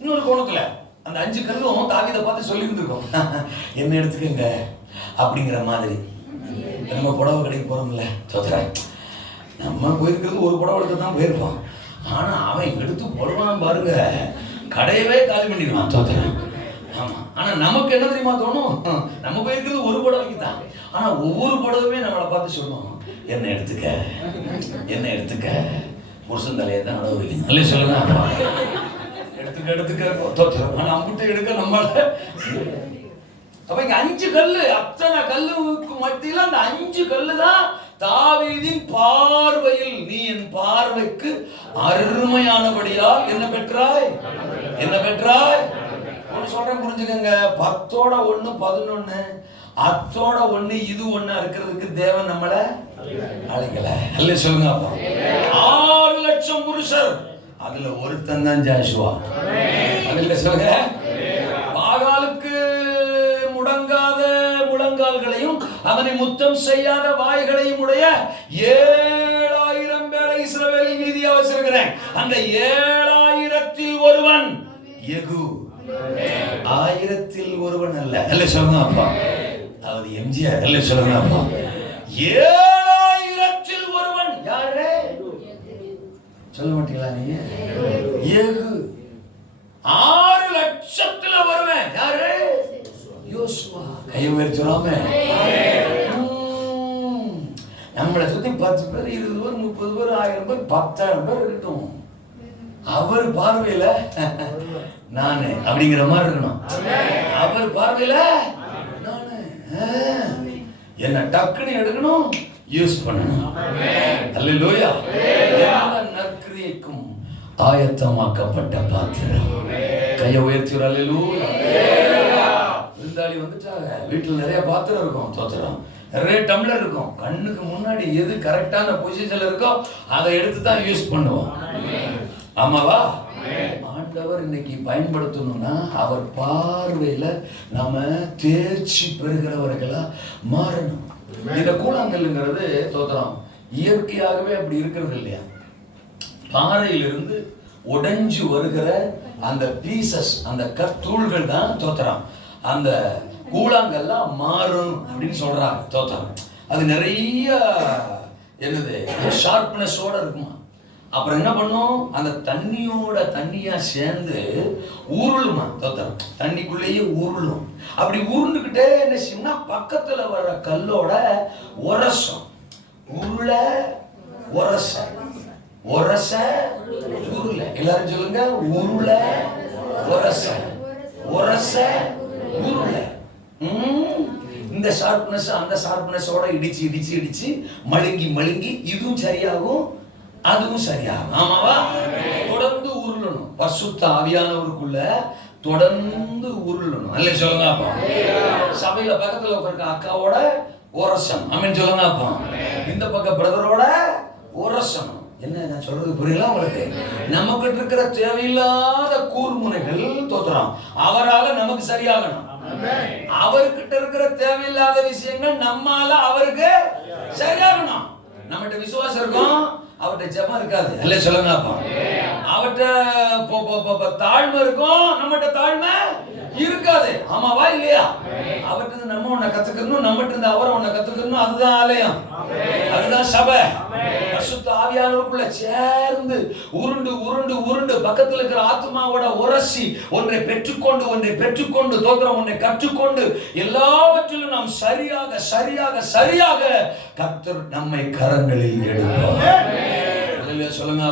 இன்னொரு கோணத்துல அந்த 5 கல்லும் தாவீதை பார்த்து சொல்லி இருந்திருக்கோம், என்ன எடுத்துக்கங்க அப்படிங்கிற மாதிரி. நம்ம புடவை கடைக்கு போறோம்ல, நம்ம போயிருக்கிறது ஒரு புடவை எடுத்து தான் போயிருப்போம். ஆனா அவன் எடுத்து போடுவான் பாருங்க, கடையவே காலி பண்ணிடுவான். ஆமா, ஆனா நமக்கு என்ன தெரியுமா தோணும், நம்ம போயிருக்கிறது ஒரு புடவைக்கு தான். ஆனா ஒவ்வொரு புடவையுமே நம்மளை பார்த்து சொல்லுவோம், என்ன எடுத்துக்க என்ன எடுத்துக்க. புருஷன் தலையை தான் நடவு வைக்கணும், நல்ல சொல்லுங்க. எடுத்துக்க ஆனா அம்பிட்டு எடுக்க நம்மள. அப்ப இங்க 5 கல்லு, அத்தனை கல்லுக்கு மத்தியில அந்த 5 கல்லு தான் தாவீதின் பார்வையில் நீ என் பார்வைக்கு அருமையானபடியால் என்ன பெற்றாய், என்ன பெற்றாய். சொல்றேன் புரிஞ்சுக்கங்க, 10ஓட 1 11, அத்தோட 1 இது 1 இருக்கிறதுக்கு தேவன் நம்மள அழைக்கல. அல்ல சொல்லுங்க. அப்பா 6 லட்சம் புருஷர், அதுல ஒருத்தன் தான் ஜாஷுவா. அதுல சொல்லுங்க, பாகாலுக்கு முடங்காத முழங்கால்களையும் அவனை முத்தம் செய்யாத வாய்களையும் உடைய 7000 பேரை இஸ்ரவேலில் மீதியா வச்சிருக்கிறேன். அந்த 7000-ல் ஒருவன் யெகூ. 1000-ல் ஒருவன் அல்ல. அல்ல சொல்லுங்க அப்பா, அது எம்ஜிஆர். அல்ல சொல்லுங்க அப்பா, 7000-ல் ஒருவன் யாரு சொல்ல மாட்டீங்களா நீங்க? யெகூ. 6 லட்சத்துல வருவேன் யாரு? யோசுவா. கை உயர்த்துறாம. நம்மளை சுத்தி 10 பேர், 20 பேர், 30 பேர், 1000 பேர், 10,000 பேர் இருக்கட்டும், அவர் பார்வையில நானு அப்படிங்கிற மாதிரி இருக்கணும். அவர் பார்வையில நானு என்ன டக்குன்னு எடுக்கணும், யூஸ் பண்ணணும். அல்லேலூயா. நற்கிரியைக்கும் ஆயத்தமாக்கப்பட்ட பாத்திரம். கையை உயர்த்தி ஒரு அல்லேலூயா. விருந்தாளி வந்துட்டாங்க, வீட்டுல நிறைய பாத்திரம் இருக்கும், தோத்திரம் நிறைய டம்ளர் இருக்கும். கண்ணுக்கு முன்னாடி எது கரெக்டான பொசிஷன்ல இருக்கோ அதை எடுத்து தான் யூஸ் பண்ணுவோம். ஆமாவா? ஆண்டவர் இன்னைக்கு பயன்படுத்தணும்னா அவர் பார்வையில நம்ம தேர்ச்சி பெறுகிறவர்களா மாறணும். இந்த கூழாங்கல்லுங்கிறது தோத்திரம் இயற்கையாகவே அப்படி இருக்கிறது இல்லையா? பாறையிலிருந்து உடைஞ்சு வருகிற அந்த பீசஸ், அந்த கத்தூள்கள் தான் தோத்திரம் அந்த கூழாங்கல்லாம் மாறும் அப்படின்னு சொல்றாங்க. தோத்திரம் அது நிறைய என்னது ஷார்ப்னஸோட இருக்குமா. அப்புறம் என்ன பண்ணும், அந்த தண்ணியா சேர்ந்து உருளுமா. தோத்திரம் தண்ணிக்குள்ளேயே உருளும். அப்படி உருண்டுகிட்டே என்ன செய்யும்னா பக்கத்துல வர்ற கல்லோட உரசம், உருள உரச உரச உருள. எல்லாரும் சொல்லுங்க, உருள உரச உரச உருள. இந்த ஷார்ப்னஸ் அந்த ஷார்ப்னஸோட இடிச்சு இடிச்சு இடிச்சு மழுங்கி மழுங்கி இதுவும் சரியாகும் அதுவும் சரியாகும். ஆமாவா? தொடர்ந்து உருளணும். பரிசுத்த ஆவியானவருக்குள்ள தொடர்ந்து உருளணும். அல்ல சொல்லுங்க அப்பா. சபையில பக்கத்துல உட்கார்க்க அக்காவோட உரசம். ஆமென் சொல்லுங்க அப்பா. இந்த பக்கம் பிரதரோட உரசம். என்ன நான் சொல்றது புரியல உங்களுக்கு? நமக்கு இருக்கிற தேவையில்லாத கூர்முனைகள் தோத்திரம் அவரால நமக்கு சரியாகணும். அவர்கிட்ட இருக்கிற தேவையில்லாத விஷயங்கள் நம்மால அவருக்கு சரியாகணும். நம்மகிட்ட விசுவாசம் இருக்கும், அவர்கிட்ட ஜெபம் இருக்காது. அல்ல சொல்லுங்க அப்பா. அவர்கிட்ட தாழ்மை இருக்கும், நம்மகிட்ட தாழ்மை இருக்காது. ஆமாவா இல்லையா? அவர்கிட்ட நம்ம ஒன்ன கத்துக்கணும், நம்மகிட்ட இருந்து அவரை ஒன்ன கத்துக்கணும். அதுதான் ஆலயம், அதுதான் சபை. பரிசுத்த ஆவியானவருக்குள்ள சேர்ந்து உருண்டு உருண்டு உருண்டு பக்கத்தில் இருக்கிற ஆத்மாவோட உரசி ஒன்றை பெற்றுக்கொண்டு தோத்திரம் ஒன்றை கற்றுக்கொண்டு எல்லாவற்றிலும் நாம் சரியாக சரியாக சரியாக கர்த்தர் நம்மை கரங்களில் எடுப்பார். சொல்லுங்க.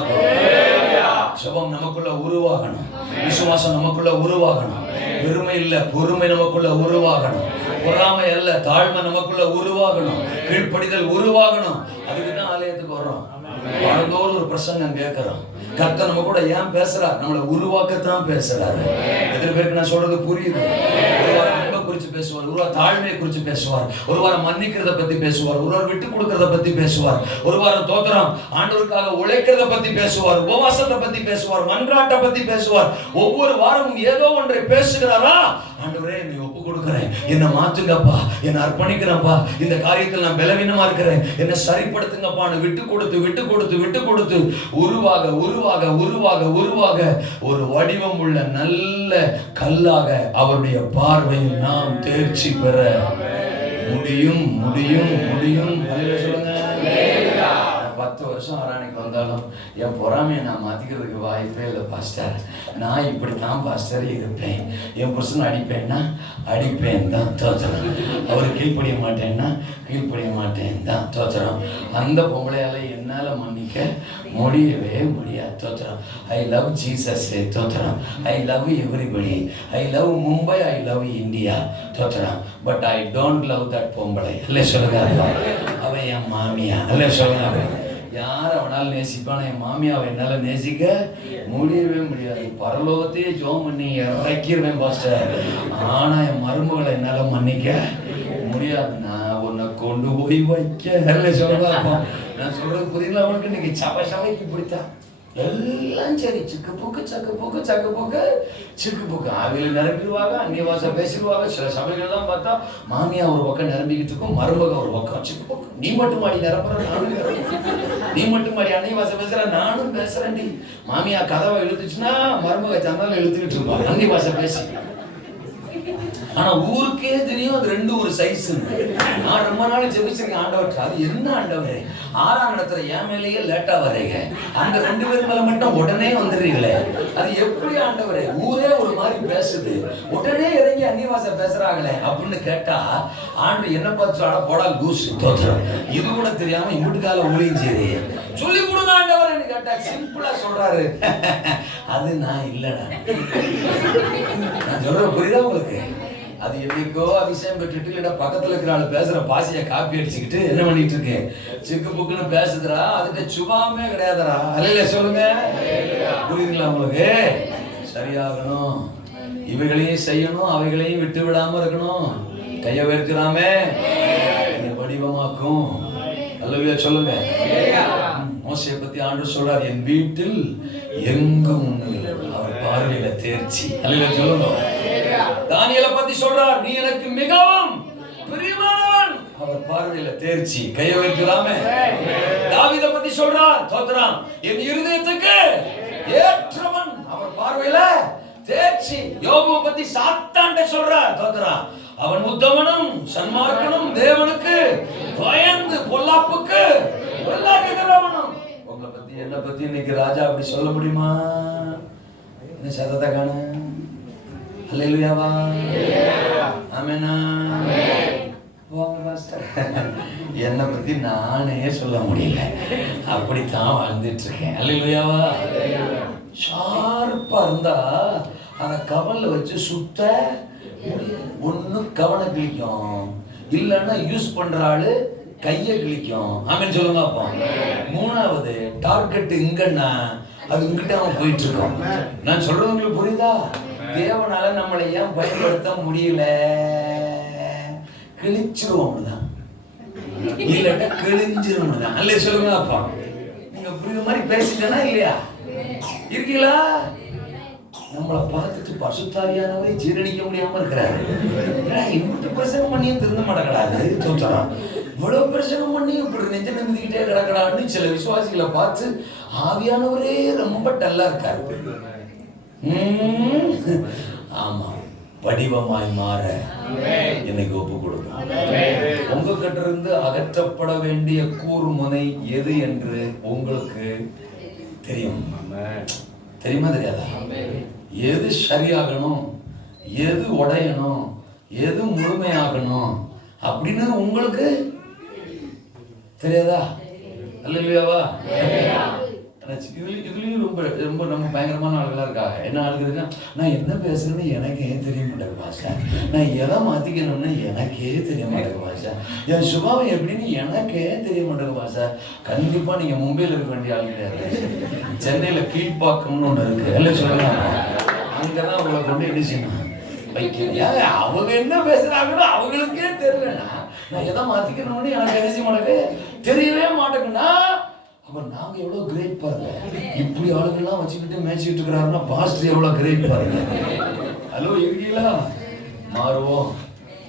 ஜெபம் நமக்குள்ள உருவாகணும், விசுவாசம் நமக்குள்ள உருவாகணும், பெருமை இல்ல பொறுமை நமக்குள்ள உருவாகணும், பொறாமை அல்ல தாழ்மை நமக்குள்ள உருவாகணும், கீழ்ப்படிதல் உருவாகணும். அதுக்கு தான் ஆலயத்துக்கு வர்றோம். வாழ்ந்தோடு ஒரு பிரசங்கம் கேட்கிறோம். கர்த்தர் நம்ம கூட ஏன் பேசுறார்? நம்மளை உருவாக்கத்தான் பேசுறாரு. எத்தனை பேருக்கு நான் சொல்றது புரியுது? குறித்து பேசுவார், ஒருவர் தாழ்மையை குறித்து பேசுவார், ஒரு வாரம் மன்னிக்கிறத பத்தி பேசுவார், ஒருவர் விட்டு கொடுக்கறத பத்தி பேசுவார், ஒரு வாரம் தோத்திரம் ஆண்டவருக்காக உழைக்கிறத பத்தி பேசுவார், உபவாசத்தை பத்தி பேசுவார், மன்றாட்டை பத்தி பேசுவார். ஒவ்வொரு வாரமும் ஏதோ ஒன்றை பேசுகிறாரா? ஆண்டவரே என்னை ஒப்பு கொடுக்கிறேன், என்னை மாத்துங்கப்பா, என்னை அர்ப்பணிக்கிறேன்ப்பா, இந்த காரியத்தில் நான் பலவீனமா இருக்கிறேன், என்னை சரிப்படுத்துங்கப்பான்னு விட்டு கொடுத்து விட்டு கொடுத்து விட்டு கொடுத்து உருவாக உருவாக உருவாக உருவாக ஒரு வடிவம் உள்ள நல்ல கல்லாக அவருடைய பார்வையில் நாம் தேர்ச்சி பெற முடியும் முடியும் முடியும். சொல்லுங்க. 10 வருஷம் ஆராணிக்கு வந்தாலும் என் பொறாமையை நான் மாற்றிக்கிறதுக்கு வாய்ப்பே இல்லை பாஸ்டர். நான் இப்படி தான் பாஸ்டர் இருப்பேன். என் புருஷன் அடிப்பேன்னா அடிப்பேன் தான் தோத்திரம், அவர் கீழ்ப்படிய மாட்டேன்னா கீழ்ப்படிய மாட்டேன் தான் தோத்திரம். அந்த பொம்பளையால் என்னால் மன்னிக்க முடியவே முடியாது தோத்திரம். ஐ லவ் ஜீசஸ் தோத்திரம். I love everybody. I love Mumbai, I love India தோத்திரம். But I don't love that பொம்பளை. அல்ல சொல்லுங்க. அவன் என் மாமியா. அல்ல சொல்லுங்க. யார் அவனால் நேசிப்பான என் மாமியாவை என்னால் நேசிக்க முடியவே முடியாது. பரலோகத்தையே ஜோம் பண்ணி இறக்கிடுவேன் பாஸ்டர். ஆனால் என் மருமகளை என்னால் மன்னிக்க முடியாது. நான் உன்னை கொண்டு போய் வைக்க சொல்லுவாங்க. நான் சொல்றது புரியல அவனுக்கு. இன்னைக்கு சபைக்கு பிடித்தா எல்லாம் சரி, சிக்கு பூக்கு சக்கு பூக்கு சக்கு பூக்கு சிக்கு பூக்கு ஆவியில் நிரம்பிடுவாங்க, அந்நிய பாஷை பேசிடுவாங்க. சில சபைகள் தான் பார்த்தா மாமியா ஒரு பக்கம் நிரம்பிக்கிட்டு இருக்கும், மருமக ஒரு பக்கம் சிக்கு பூக்கு. நீ மட்டும் மாடி நிரப்புற, நானும் நிரப்புறேன். நீ மட்டும் மாடி அந்நிய பாஷை பேசுற, நானும் பேசுறேன்டி. மாமியா கதவை இழுத்துச்சுன்னா மருமக சந்தால இழுத்துக்கிட்டு இருப்பாங்க அந்நிய பாஷை பேசி. ஆனா ஊருக்கே தெரியும் அது ரெண்டும் ஒரு சைஸ். நான் ரொம்ப நாள் ஜெபிச்சிருக்கேன் ஆண்டவருக்கு. அது என்ன ஆண்டவரே, 6ஆம் இடத்துல என் மேலேயே லேட்டா வரீங்க, அந்த 2 பேர் மேல மட்டும் உடனே வந்துடுறீங்களே, அது எப்படி ஆண்டவரே? ஊரே ஒரு மாதிரி பேசுது, உடனே இறங்கி அந்நியவாச பேசுறாங்களே அப்படின்னு கேட்டா ஆண்டு என்ன பார்த்து சொல்ல போடா லூஸ் தோத்திரம். இது கூட தெரியாம இம்புட்டுக்கால ஊழியும் சரி சொல்லி கொடுங்க ஆண்டவர் கேட்டா சிம்பிளா சொல்றாரு. அது நான் இல்லடா. நான் சொல்ற புரியுதா உங்களுக்கு? அது எப்படிக்கோ அபிஷேகம் பெற்றுட்டு இல்லைன்னா பக்கத்துல இருக்கிற ஆள் பேசுற பாசியை காப்பி அடிச்சுக்கிட்டு என்ன பண்ணிட்டு இருக்கேன், சிக்கு புக்குன்னு பேசுதுரா, அதுக்கு சுபாவமே கிடையாதுரா. அல்ல சொல்லுங்க. புரியுதுங்களா உங்களுக்கு? சரியாகணும், இவைகளையும் செய்யணும், அவைகளையும் விட்டு விடாம இருக்கணும், கையை வேர்க்கிறாமே வடிவமாக்கும். அல்லையா சொல்லுங்க. மோசையை பத்தி ஆண்டவர் சொல்றார், என் வீட்டில் எங்கும் அவர் பார்வையில தேர்ச்சி. அல்லையா சொல்லுங்க. தானியேலை பத்தி சொல்றார், நீ எனக்கு மிகவும் பிரியமானவன், அவர் பார்வையில தேர்ச்சி, கையை வைக்கலாமே. தாவீதை பத்தி சொல்றார், தோத்திரம், என் இருதயத்துக்கு ஏற்றவன், அவர் பார்வையில தேர்ச்சி. யோபுவை பத்தி சாத்தான்ட சொல்றார், தோத்திரம், அவன் உத்தமனும் சன்மார்க்கனும், தேவனுக்கு பயந்து பொல்லாப்புக்கு வெள்ளாக்குகிறவனும். உங்களை பத்தி என்ன பத்தி இன்னைக்கு ராஜா அப்படி சொல்ல முடியுமா? என்ன சத்தத்தை காண? அல்லேலூயாவா? ஆமெனா? வாங்க பாஸ்டர். என்னை பத்தி நானே சொல்ல முடியல, அப்படித்தான் வாழ்ந்துட்டு இருக்கேன். அல்லேலூயாவா? ஷார்ப்பா இருந்தா அதை கவல்ல வச்சு சுத்த ஒண்ணு கவனை கிழிக்கும், இல்லைன்னா யூஸ் பண்ற ஆளு கையை கிழிக்கும். ஆமென் சொல்லுங்க. அப்போ 3வது டார்கெட் இங்கன்னா அது இங்கிட்ட அவன் போயிட்டு இருக்கோம். நான் சொல்றவங்களுக்கு புரியுதா? தேவனால நம்மளை ஏன் பயன்படுத்த முடியல? கிழிச்சிருவோம் தான், இல்லட்டா கிழிஞ்சிரும் தான். அல்ல சொல்லுங்க. அப்பா நீங்க புரியுற மாதிரி பேசிட்டேனா இல்லையா? இருக்கீங்களா? நம்மளை பார்த்துட்டு பசுத்தாவியானவரை ஜீரணிக்க முடியாம இருக்கிறாரு. இன்னும் பிரசங்கம் பண்ணியும் திருந்த மாட்டேங்கிறாரு. தோற்றம் இவ்வளவு பிரசங்கம் பண்ணி இப்படி நெஞ்ச நிமிதிக்கிட்டே கிடக்கடான்னு சில விசுவாசிகளை பார்த்து ஆவியானவரே ரொம்ப டல்லா இருக்காரு. ஆமா, வடிவமாய் மாற இன்னைக்கு ஒப்பு கொடுக்கும். உங்க கிட்ட இருந்து அகற்றப்பட வேண்டிய கூர்முனை எது என்று உங்களுக்கு தெரியும். தெரியுமா தெரியாதா? எது சரியாகணும், எது உடையணும், எது முழுமையாகணும் அப்படின்னு உங்களுக்கு தெரியாதா? அல்லேலூயாவா? இதுலயும் ரொம்ப ரொம்ப நம்ம பயங்கரமான ஆளுகளா இருக்காங்க. என்ன ஆளுக்குதுன்னா, நான் என்ன பேசுறேன்னு எனக்கே தெரிய மாட்டேங்குது பாஷா, நான் எதை மாத்திக்கணும்னு எனக்கே தெரிய மாட்டேங்குது பாஷா, என் சுபாவம் எப்படின்னு எனக்கே தெரிய மாட்டேங்குது பாஷா. கண்டிப்பா நீங்க மும்பையில் இருக்க வேண்டிய ஆள் கிடையாது. சென்னையில கீழ்பாக்கம்னு ஒண்ணு இருக்கு, எல்லாம் சொல்லலாம். அங்கதான் உங்களை கொண்டு என்ன செய்யணும், வைக்கணும். அவங்க என்ன பேசுறாங்கன்னு அவங்களுக்கே தெரியலன்னா நான் எதை மாத்திக்கணும்னு எனக்கு என்ன செய்ய மாட்டேங்க, தெரியவே மாட்டேங்குன்னா அப்ப நாங்க எவ்வளவு கிரேட் பாருங்க. இப்படி ஆளுங்கெல்லாம் வச்சுக்கிட்டு மேய்ச்சிட்டு இருக்கிறாருன்னா பாஸ்டர் எவ்வளவு கிரேட் பாருங்க. ஹலோ, இருக்கீங்களா? மாறுவோம்.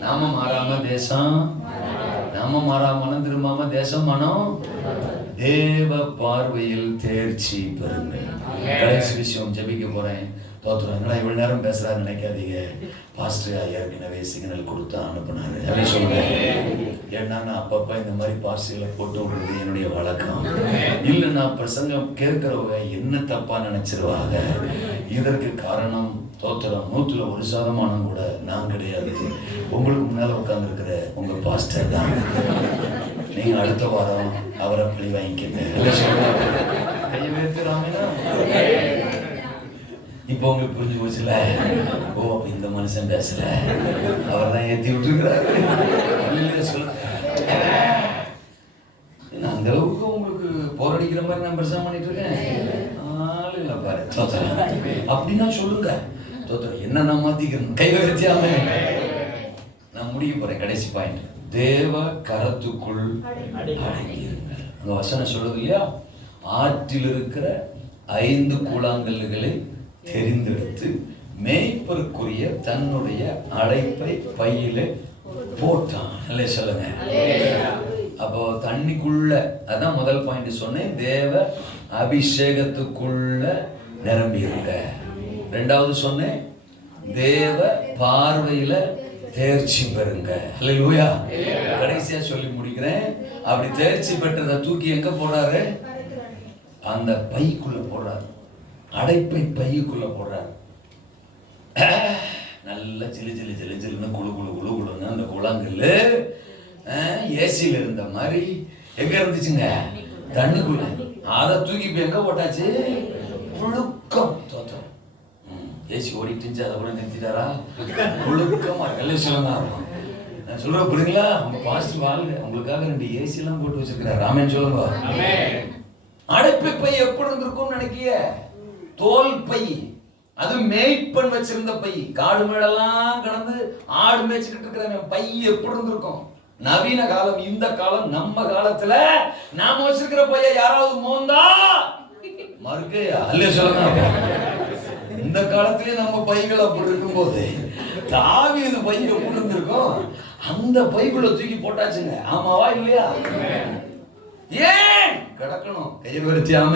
நாம மாறாம தேசம், நாம மாறாம மனம் திரும்பாம தேசம் மனம் தேவ பார்வையில் தேர்ச்சி பெறுங்கள். கடைசி விஷயம் ஜெபிக்க போறேன். தோத்துறாங்களா இவ்வளவு நேரம் பேசுறாரு நினைக்காதீங்க. பாஸ்டர் ஏற்கனவே சிக்னல் கொடுத்தா அனுப்புனாரு அப்படின்னு சொல்லுங்க. ஏன்னா நான் அப்பப்ப இந்த மாதிரி பாஸ்டர்களை போட்டு விடுறது என்னுடைய வழக்கம். இல்லை நான் பிரசங்கம் கேட்கிறவங்க என்ன தப்பா நினைச்சிருவாங்க. இதற்கு காரணம் தோத்திரம் 100% கூட நான் கிடையாது. உங்களுக்கு முன்னால உட்கார்ந்து இருக்கிற உங்க பாஸ்டர் தான். நீங்க அடுத்த வாரம் அவரை பழி வாங்கிக்கங்க. கையை வைக்கிறாங்கன்னா இப்போ உங்களுக்கு புரிஞ்சு போச்சுல. ஓ, அப்ப இந்த மனுஷன் பேசல, அவர் தான் ஏற்றி விட்டுருக்கிறாரு. சொல்லுங்க, அந்த அளவுக்கு உங்களுக்கு போர் அடிக்கிற மாதிரி நான் பிரசங்கம் பண்ணிட்டு இருக்கேன். ஆளு இல்லை பாரு தோத்திரம் அப்படின்னா சொல்லுங்க. தோத்திரம் என்ன நான் மாத்திக்கிறேன் கை வச்சியாம நான் முடிக்க போறேன். கடைசி பாயிண்ட், தேவ கரத்துக்குள் அடங்கியிருங்கள். அந்த வசனம் சொல்லுது இல்லையா, ஆற்றில் இருக்கிற 5 கூழாங்கல்லுகளை தெரிந்தெடுத்து மேய்ப்பருக்குரிய தன்னுடைய அழைப்பை பையில போட்டான். நல்ல சொல்லுங்க. அப்போ தண்ணிக்குள்ள, அதான் முதல் பாயிண்ட் சொன்னேன், தேவ அபிஷேகத்துக்குள்ள நிரம்பி இருக்க. 2வது சொன்னேன், தேவ பார்வையில தேர்ச்சி பெறுங்க. அல்லேலூயா. கடைசியா சொல்லி முடிக்கிறேன். அப்படி தேர்ச்சி பெற்றதை தூக்கி எங்க போடுறாரு? அந்த பைக்குள்ள போடுறாரு. அடைப்பை பையுக்குள்ள போடுறாரு. நல்ல ஜிலு ஜிலு ஜிலு ஜிலுன்னு குழு குழு குழு குழுன்னு அந்த குழாங்கல்லு ஏசியில் இருந்த மாதிரி எங்க இருந்துச்சுங்க? தண்ணிக்குள்ள. அதை தூக்கி இப்ப எங்க போட்டாச்சு? புழுக்கம். தோற்றம். ஏசி ஓடிட்டு இருந்துச்சு, அதை கூட நிறுத்திட்டாரா? புழுக்கமா எல்லாம் சொல்லுங்க. நான் சொல்ற புரியுங்களா? உங்க பாசிட்டிவ் வாழ்க. உங்களுக்காக 2 ஏசி எல்லாம் போட்டு வச்சிருக்கிறார். ராமன் சொல்லுங்க. அடைப்பை பை எப்படி இருந்திருக்கும்னு நினைக்கிய? தோல் பை, அது மேய்ப்பன் வச்சிருந்த பை. காடு மேடெல்லாம் கடந்து ஆடு மேய்ச்சிக்கிட்டு இருக்கிற பை எப்படி இருந்திருக்கும்? நவீன காலம், இந்த காலம், நம்ம காலத்துல நாம வச்சிருக்கிற பைய யாராவது மோந்தா மறுக்கு அல்ல சொல்லுங்க. இந்த காலத்திலேயே நம்ம பைகள் அப்படி இருக்கும் போது தாவீது பை எப்படி இருந்திருக்கும்? அந்த பைக்குள்ள தூக்கி போட்டாச்சுங்க. ஆமாவா இல்லையா? ஏன் கிடக்கணும்? கையை வரிச்சியாம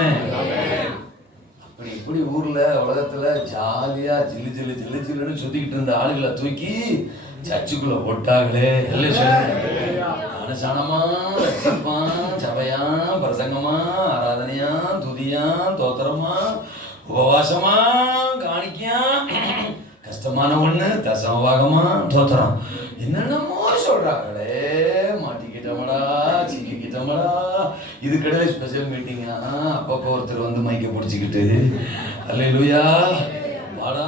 அப்படி இப்படி ஊர்ல உலகத்துல ஜாலியா ஜில்லு ஜில்லு ஜில்லு ஜில்லுன்னு சுத்திக்கிட்டு இருந்த ஆளுகளை தூக்கி சர்ச்சுக்குள்ள போட்டாங்களே. எல்லாம் சொல்லுங்க. அனுசானமா, ரட்சிப்பா, சபையா, பிரசங்கமா, ஆராதனையா, துதியா, தோத்திரமா, உபவாசமா, காணிக்கையா, கஷ்டமான ஒண்ணு தசமபாகமா, தோத்திரம், என்னென்னமோ சொல்றாங்களே. மாட்டிக்கிட்டோமடா, சிக்கிக்கிட்டோமடா. இது கிடையாது ஸ்பெஷல் மீட்டிங்கா? அப்பப்போ ஒருத்தர் வந்து மைக்க பிடிச்சிக்கிட்டு அல்லேலூயா வாடா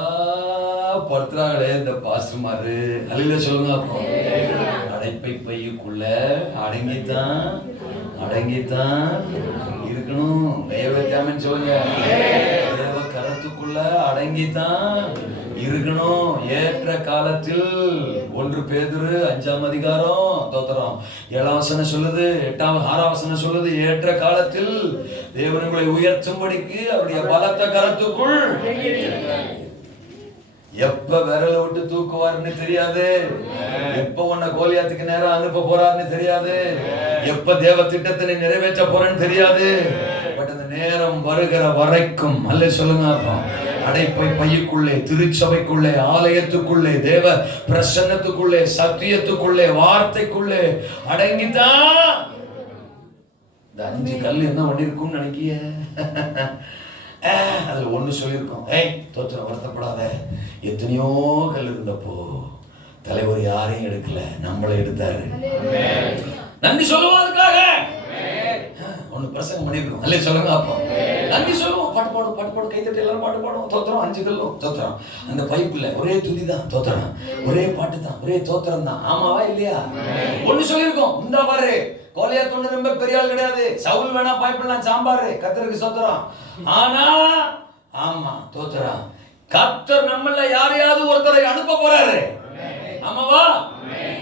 படுத்துறாங்களே இந்த பாஸ்டர்மாரு. அல்லேலூயா சொல்லுங்க. அப்போ அடைப்பை பையுக்குள்ள அடங்கித்தான் இருக்கணும். தேவத்தியாமன் சொல்லுங்க. தேவ கரத்துக்குள்ள அடங்கித்தான் இருக்கணும். ஏற்ற காலத்தில் 1 பேதுரு 5ஆம் அதிகாரம் தோத்திரம் 7ஆம் வசனம் சொல்லுது, 6ஆம் வசனம் சொல்லுது, ஏற்ற காலத்தில் தேவன் உங்களை உயர்த்தும்படிக்கு அவருடைய பலத்த கரத்துக்குள். எப்ப விரல விட்டு தூக்குவாருன்னு தெரியாது. எப்ப உன்னை கோலியாத்துக்கு நேரம் அனுப்ப போறாருன்னு தெரியாது. எப்ப தேவ திட்டத்தினை நிறைவேற்ற போறேன்னு தெரியாது. பட் அந்த நேரம் வருகிற வரைக்கும் அல்ல சொல்லுங்க. அடைப்பை பையுக்குள்ளே, திருச்சபைக்குள்ளே, ஆலயத்துக்குள்ளே, தேவ பிரசன்னத்துக்குள்ளே, சத்தியத்துக்குள்ளே, வார்த்தைக்குள்ளே அடங்கிதான். இந்த 5 கல் என்ன பண்ணிருக்கும்னு நினைக்கிய? அதுல 1 சொல்லியிருக்கோம். தோற்றம் வருத்தப்படாத. எத்தனையோ கல் இருந்தப்போ தலைவர் யாரையும் எடுக்கல, நம்மளை எடுத்தாரு. நன்றி சொல்லுவாருக்காக 1 பிரசங்கம் பண்ணிருக்கோம். அல்ல சொல்லுங்க. அப்போ நன்றி சொல்லுவோம். பாட்டு பாடும் கை தட்டி எல்லாரும் பாட்டு பாடும். தோத்திரம் 5 கல்லும் தோத்திரம். அந்த பைப்புல ஒரே துதி தான் தோத்திரம், ஒரே பாட்டு தான், ஒரே தோத்திரம் தான். ஆமாவா இல்லையா? 1 சொல்லியிருக்கோம். இந்த பாரு, கோலியாத் ஒண்ணு ரொம்ப பெரிய ஆள் கிடையாது. சவுல் வேணா பாய்ப்பெல்லாம் சாம்பாரு, கத்தருக்கு சோத்திரம். ஆனா ஆமா தோத்திரம் கர்த்தர் நம்மள யாரையாவது ஒருத்தரை அனுப்ப போறாரு. ஆமாவா?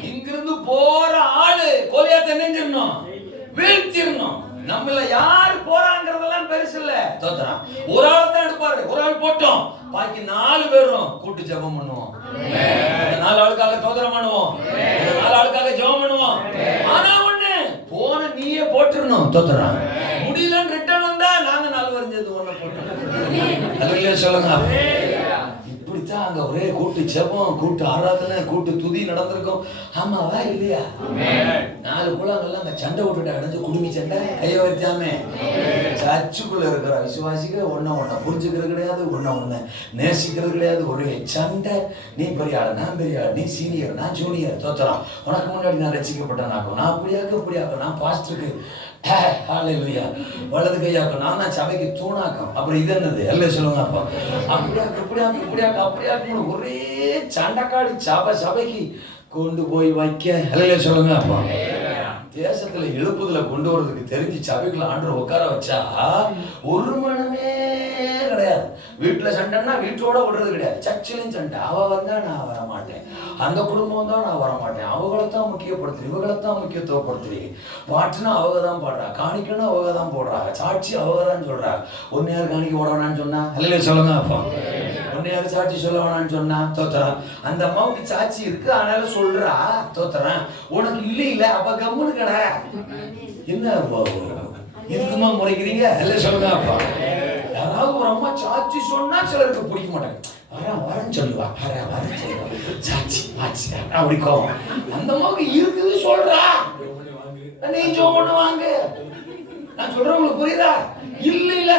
இங்கிருந்து போற ஆளு கோலியாத்தை என்னஞ்சிடணும், வீழ்த்திடணும். நம்மள யாரு போறாங்கிறதெல்லாம் பெருசு இல்ல. தோத்துறான் ஒரு ஆள் தான் எடுப்பாரு. ஒரு ஆள் போட்டோம், பாக்கி 4 பேரும் கூட்டு ஜெபம் பண்ணுவோம். 4 ஆளுக்காக தோத்திரம் பண்ணுவோம், 4 ஆளுக்காக ஜெபம் பண்ணுவோம். ஆனா ஒண்ணு, போன நீயே போட்டுறணும். தோத்துறான் முடியலன்னு ரிட்டர்ன் வந்தா நாங்க 4 பேரும் சேர்ந்து ஒண்ணு போட்டுறோம். சொல்லுங்க. இப்படித்தான் அங்க ஒரே கூட்டு ஜெபம், கூட்டு ஆராதனை, கூட்டு துதி நடந்திருக்கும். ஆமாவா இல்லையா? 4 குளங்கள்லாம் அங்க சண்டை விட்டுட்டு அடைஞ்சு குடுமி சண்டை கைய வச்சாமே. சர்ச்சுக்குள்ள இருக்கிற விசுவாசிக்க ஒன்ன புரிஞ்சுக்கிறது கிடையாது, ஒன்ன நேசிக்கிறது கிடையாது. ஒரே சண்டை. நீ பெரிய ஆளு, நான் பெரிய ஆளு, நீ சீனியர், நான் ஜூனியர். தோத்தலாம். உனக்கு முன்னாடி நான் ரசிக்கப்பட்டேனாக்கும், நான் அப்படியாக்கும், நான் பாஸ்டருக்கு வலது கையாக்கும், நான் தான் சபைக்கு தூணாக்கும். அப்புறம் இது என்னது எல்லாம் சொல்லுங்க. அப்பா அப்படியாக்கு ஒரே சண்டைக்காடி சபைக்கு கொண்டு போய் வைக்க எல்லாம் சொல்லுங்க. அப்பா தேசத்துல எழுப்புதல கொண்டு வரதுக்கு தெரிஞ்சு சபைக்குள்ள ஆண்டவர் உட்கார வச்சா ஒரு மனமே கிடையாது. வீட்டுல சண்டைன்னா வீட்டோட விடுறது கிடையாது. சர்ச்சிலும் சண்டை. அவ வந்தா நான் வர மாட்டேன், அந்த குடும்பம் தான் நான் வர மாட்டேன், அவங்களைத்தான் முக்கியப்படுத்துறேன், இவங்களைத்தான் முக்கியத்துவப்படுத்துறேன். பாட்டுனா அவங்க தான் பாடுறா, காணிக்கணும் அவங்க தான் போடுறாங்க, சாட்சி அவங்க தான் சொல்றாங்க. ஒன்னு யாரு காணிக்க போட வேணான்னு சொன்னா அல்ல சொல்லுங்க. அப்பா ஒன்னு யாரு சாட்சி சொல்ல வேணான்னு சொன்னா தோத்துறான். அந்த அம்மாவுக்கு சாட்சி இருக்கு, அதனால சொல்றா. தோத்துறான். உனக்கு இல்ல அப்ப கம்முனு கடை என்ன இதுக்குமா முறைக்கிறீங்க எல்லாம் சொல்லுங்க. அப்பா யாராவது ஒரு அம்மா சாட்சி சொன்னா சிலருக்கு பிடிக்க மாட்டாங்க. வரேன்னு சொல்லுவா, வரேன்னு சொல்லுவா, சாட்சி ஆச்சு அப்படி கோவம். அந்த அம்மாவுக்கு இருக்குது சொல்றா, நீ ஒண்ணு வாங்க. நான் சொல்றேன் உங்களுக்கு புரியுதா? இல்ல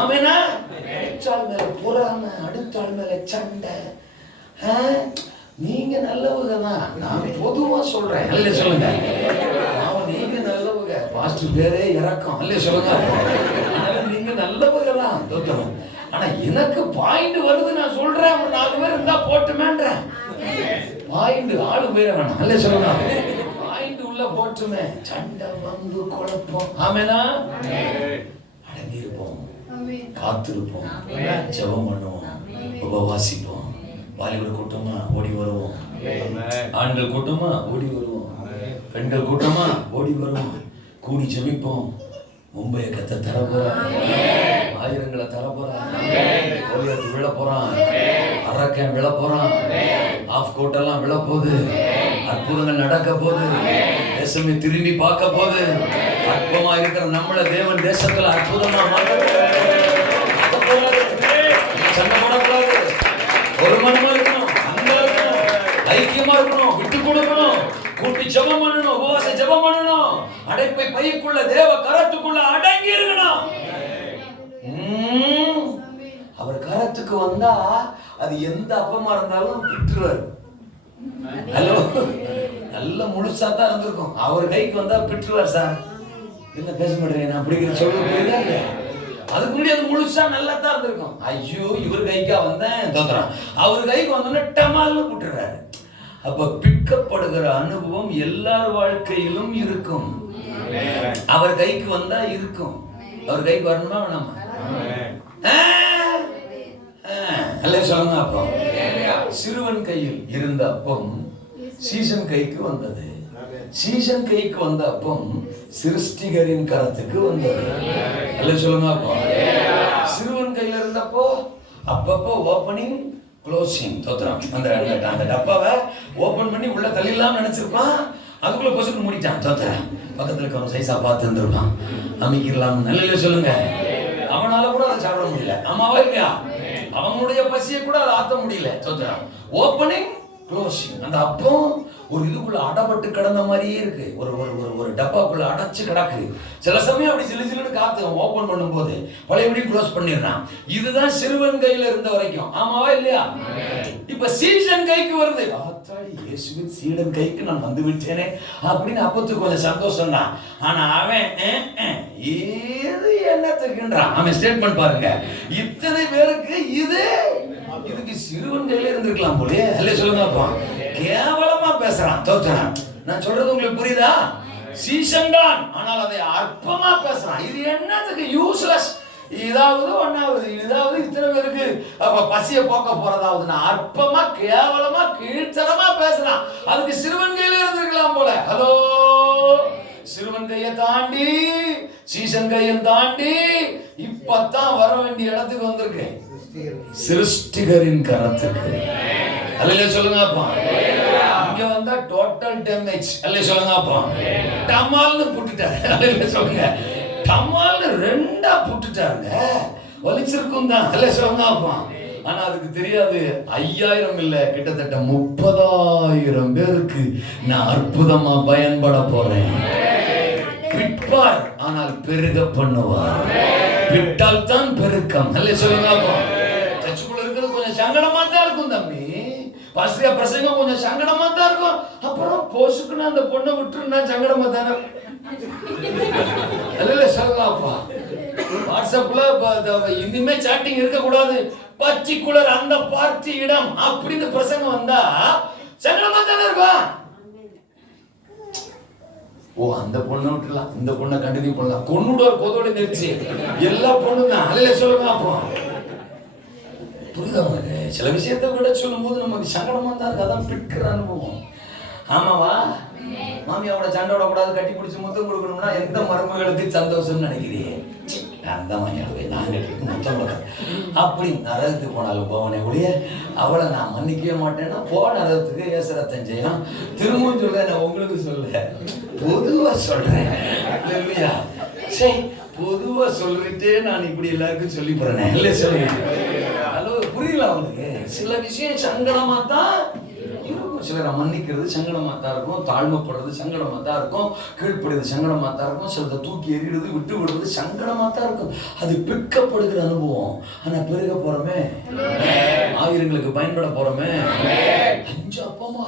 ஆமேனா? அடுத்தாள் மேல பொறாம, அடுத்தாள் மேல சண்டை. நீங்க நல்லவங்க தான், நான் பொதுவா சொல்றேன். அல்ல சொல்லுங்க. நீங்க நல்லவங்க, பாஸ்டர் பேரே இறக்கம். அல்ல சொல்லுங்க. நீங்க நல்லவங்க தான் தோத்தம். ஆனா எனக்கு பாயிண்ட் வருது, நான் சொல்றேன். ஒரு 4 பேர் இருந்தா போட்டுமேன்றேன். பாயிண்ட் ஆளு பேர வேணாம். அல்ல சொல்லுங்க. பாயிண்ட் உள்ள போட்டுமே. சண்டை வந்து குழப்பம். ஆமேனா? அடங்கி இருப்போம், காத்திருப்போம், ஜெபம் பண்ணுவோம், உபவாசிப்போம். வாலிபர் கூட்டமா ஓடி வருவோம், ஆண்கள் கூட்டமா ஓடி வருவோம், பெண்கள் கூட்டமா ஓடி வருவோம். கூடி ஜெபிப்போம். மும்பையை கத்த தர போறான், ஆயிரங்களை தர போறான், கோலியாத்து விழ போறான், அரக்கன் விழ போறான், ஆஃப் கோட்டெல்லாம் விழ போகுது. அற்புதங்கள் நடக்க போகுது. தேசமே திரும்பி பார்க்க போகுது. அற்புதமா இருக்கிற நம்மள தேவன் தேசத்துல அற்புதமா மாற்ற. சண்டை போடக்கூடாது, ஒரு மனமா இருக்கணும், அன்பா இருக்கணும், ஐக்கியமா இருக்கணும், விட்டு கொடுக்கணும், கூட்டி ஜெபம் பண்ணணும், உபவாச ஜெபம் பண்ணணும், அடைப்பை பைக்குள்ள தேவ கரத்துக்குள்ள அடங்கி இருக்கணும். அவர் கரத்துக்கு வந்தா அது எந்த அப்பமா இருந்தாலும் விட்டுருவாரு. ஹலோ, நல்ல முழுசா தான் இருந்திருக்கும். அவர் கைக்கு வந்தா விட்டுருவார். சார் என்ன பேச மாட்டேன், நான் அப்படிங்கிற சொல்ல புரியுதா இல்லையா? அதுக்கு முன்னாடி அது முழுசா நல்லா தான் இருந்திருக்கும். ஐயோ இவர் கைக்கா வந்தேன் தோத்துறான், அவர் கைக்கு வந்தோன்னா டமால்னு விட்டுறாரு. அப்ப பிற்கப்படுகிற அனுபவம் எல்லார் வாழ்க்கையிலும் இருக்கும். அவர் கைக்கு வந்தா இருக்கும். அவர் கைக்கு வரணுமா வேணாமா? அல்ல சொல்லுங்க. அப்போ சிறுவன் கையில் இருந்த அப்பம் சீசன் கைக்கு வந்தது. சீசன் கைக்கு வந்த அப்பம் சிருஷ்டிகரின் கரத்துக்கு வந்தது. அல்ல சொல்லுங்க. அப்போ சிறுவன் கையில இருந்தப்போ அப்பப்போ ஓப்பனிங் க்ளோசிங் தோத்துறான். அந்த டப்பாவை ஓபன் பண்ணி உள்ள தள்ளிடலாம் நினைச்சிருப்பான், அதுக்குள்ள பொசுக்கு முடிச்சான். தோத்துறான். பக்கத்துல இருக்க சைஸா பார்த்து இருந்திருப்பான், அமைக்கலாம். நல்ல சொல்லுங்க. அவனால கூட அதை சாப்பிட முடியல. ஆமாவா இல்லையா? அவனுடைய பசியை கூட அதை ஆத்த முடியல. தோத்துறான். Opening closing. அந்த அப்பம் ஒரு இதுக்குள்ள அடப்பட்டு கிடந்த மாதிரியே இருக்கு. ஒரு ஒரு ஒரு டப்பாக்குள்ள அடைச்சு கிடக்கு. சில சமயம் அப்படி சிலு சிலுன்னு காத்து ஓபன் பண்ணும் போது பழையபடி க்ளோஸ் பண்ணிடுறான். இதுதான் சிறுவன் கையில இருந்த வரைக்கும். ஆமாவா இல்லையா? இப்ப சீசன் கைக்கு வருது. ஆத்தாடி, இயேசுவின் சீடன் கைக்கு நான் வந்து விட்டேனே அப்படின்னு அப்பத்துக்கு கொஞ்சம் சந்தோஷம் தான். ஆனா அவன் இது என்னத்துக்குன்றான். அவன் ஸ்டேட்மெண்ட் பாருங்க, இத்தனை பேருக்கு இதுக்கு சிறுவன் கையில இருந்திருக்கலாம் போலே. அல்ல சொல்லுங்கப்பா, கேவலமா பேசுறான். தோத்துறான். நான் சொல்றது உங்களுக்கு புரியுதா? சீசன் தான், ஆனால் அதை அற்பமா பேசுறான். இது என்னத்துக்கு? யூஸ்லெஸ். இதாவது ஒன்னாவது இதாவது இத்தனை பேருக்கு பசிய போக்க போறதாவதுன்னா அற்பமா கேவலமா கீழ்த்தரமா பேசலாம். அதுக்கு சிறுவன் கையில இருந்திருக்கலாம் போல. ஹலோ, சிறுவன் கையை தாண்டி சீசன் கையை தாண்டி இப்பதான் வர வேண்டிய இடத்துக்கு வந்திருக்கேன். சிருஷ்டிகரின் கரத்துக்கு அல்லேலூயா சொல்லுங்க அப்பா. இங்க வந்தா டோட்டல் டேமேஜ். அல்லேலூயா சொல்லுங்க அப்பா. டமால்னு புட்டுட்டாரு. அல்லேலூயா சொல்லுங்க. டமால்னு ரெண்டா புட்டுட்டாருங்க. வலிச்சிருக்கும் தான். அல்லேலூயா சொல்லுங்க அப்பா. ஆனா அதுக்கு தெரியாது 5000 இல்ல, கிட்டத்தட்ட 30,000 பேருக்கு நான் அற்புதமா பயன்பட போறேன். பிட்பார் ஆனால் பெருக பண்ணுவார். பிட்டால் தான் பெருக்கம். அல்லேலூயா சொல்லுங்க அப்பா. சர்ச்சுக்குள்ள இருக்கிறது கொஞ்சம் சங்கடமா தான் இருக்கும் தம்பி. பாஸ்டர் பிரசங்கம் கொஞ்சம் சங்கடமா தான் இருக்கும். அப்புறம் போசுக்குன்னு அந்த பொண்ணை விட்டுருந்தா சங்கடமா தானே. அல்லேலூயா சொல்லுங்க அப்பா. வாட்ஸ்அப்ல இனிமே சாட்டிங் இருக்க கூடாது, பர்டிகுலர் அந்த பார்ட்டி இடம் அப்படின்னு பிரசங்கம் வந்தா சங்கடமா தானே இருக்கும். ஓ, அந்த பொண்ணை விட்டுலாம், இந்த பொண்ணை கண்டினியூ பண்ணலாம். பொண்ணோட பொதோட நிறுத்தி எல்லா பொண்ணும் தான். அல்லேலூயா சொல்லுங்க அப்பா. புரியுதா உங்களுக்கு? சில விஷயத்தை விட சொல்லும் போது நமக்கு சங்கடமா தான் இருக்கு. அதான் பிடிக்கிற அனுபவம். ஆமாவா? மாமியாவோட சண்டை விடக்கூடாது, கட்டி பிடிச்சி முத்தம் கொடுக்கணும்னா எந்த மருமகளுக்கு சந்தோஷம்னு நினைக்கிறீங்க? அந்த மாமியாவை நான் கட்டி முத்தம் கொடுக்க அப்படி நரகத்துக்கு போனாலும் போவனே ஒழிய அவளை நான் மன்னிக்கவே மாட்டேன்னா போ நரகத்துக்கு. ஏசரத்தம் செய்யலாம். திரும்பவும் சொல்ல, நான் உங்களுக்கு சொல்ல, பொதுவா சொல்றேன். இல்லையா? சரி, பொதுவா சொல்லிட்டே நான் இப்படி எல்லாருக்கும் சொல்லி போறேன். இல்லை சொல்லுங்க. புரியல அவனுக்கு? சில விஷயம் சங்கடமா தான் இருக்கும். சிலரை மன்னிக்கிறது சங்கடமா தான் இருக்கும், தாழ்மைப்படுறது சங்கடமா தான் இருக்கும், கீழ்ப்படுறது சங்கடமா தான் இருக்கும், சிலதை தூக்கி எறிகிறது விட்டு விடுறது சங்கடமா தான் இருக்கும். அது பிக்கப்படுகிற அனுபவம். ஆனா பெருக போறோமே, ஆயிரங்களுக்கு பயன்பட போறோமே. 5 அப்பமா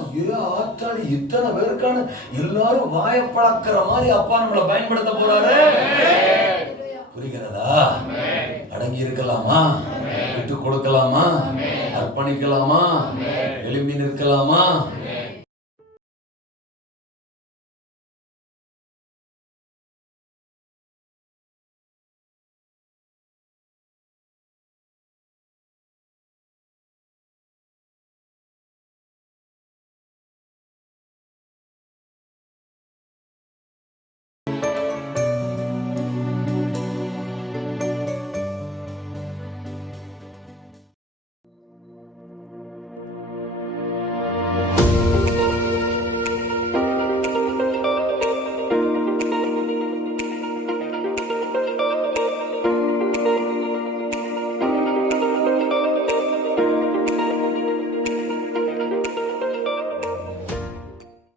ஆத்தாடி இத்தனை பேருக்கான எல்லாரும் வாய பழக்கிற மாதிரி அப்பா நம்மளை பயன்படுத்த போறாரு. புரிகிறதா? அடங்கி இருக்கலாமா? விட்டு கொடுக்கலாமா? அர்ப்பணிக்கலாமா? எழும்பி நிற்கலாமா?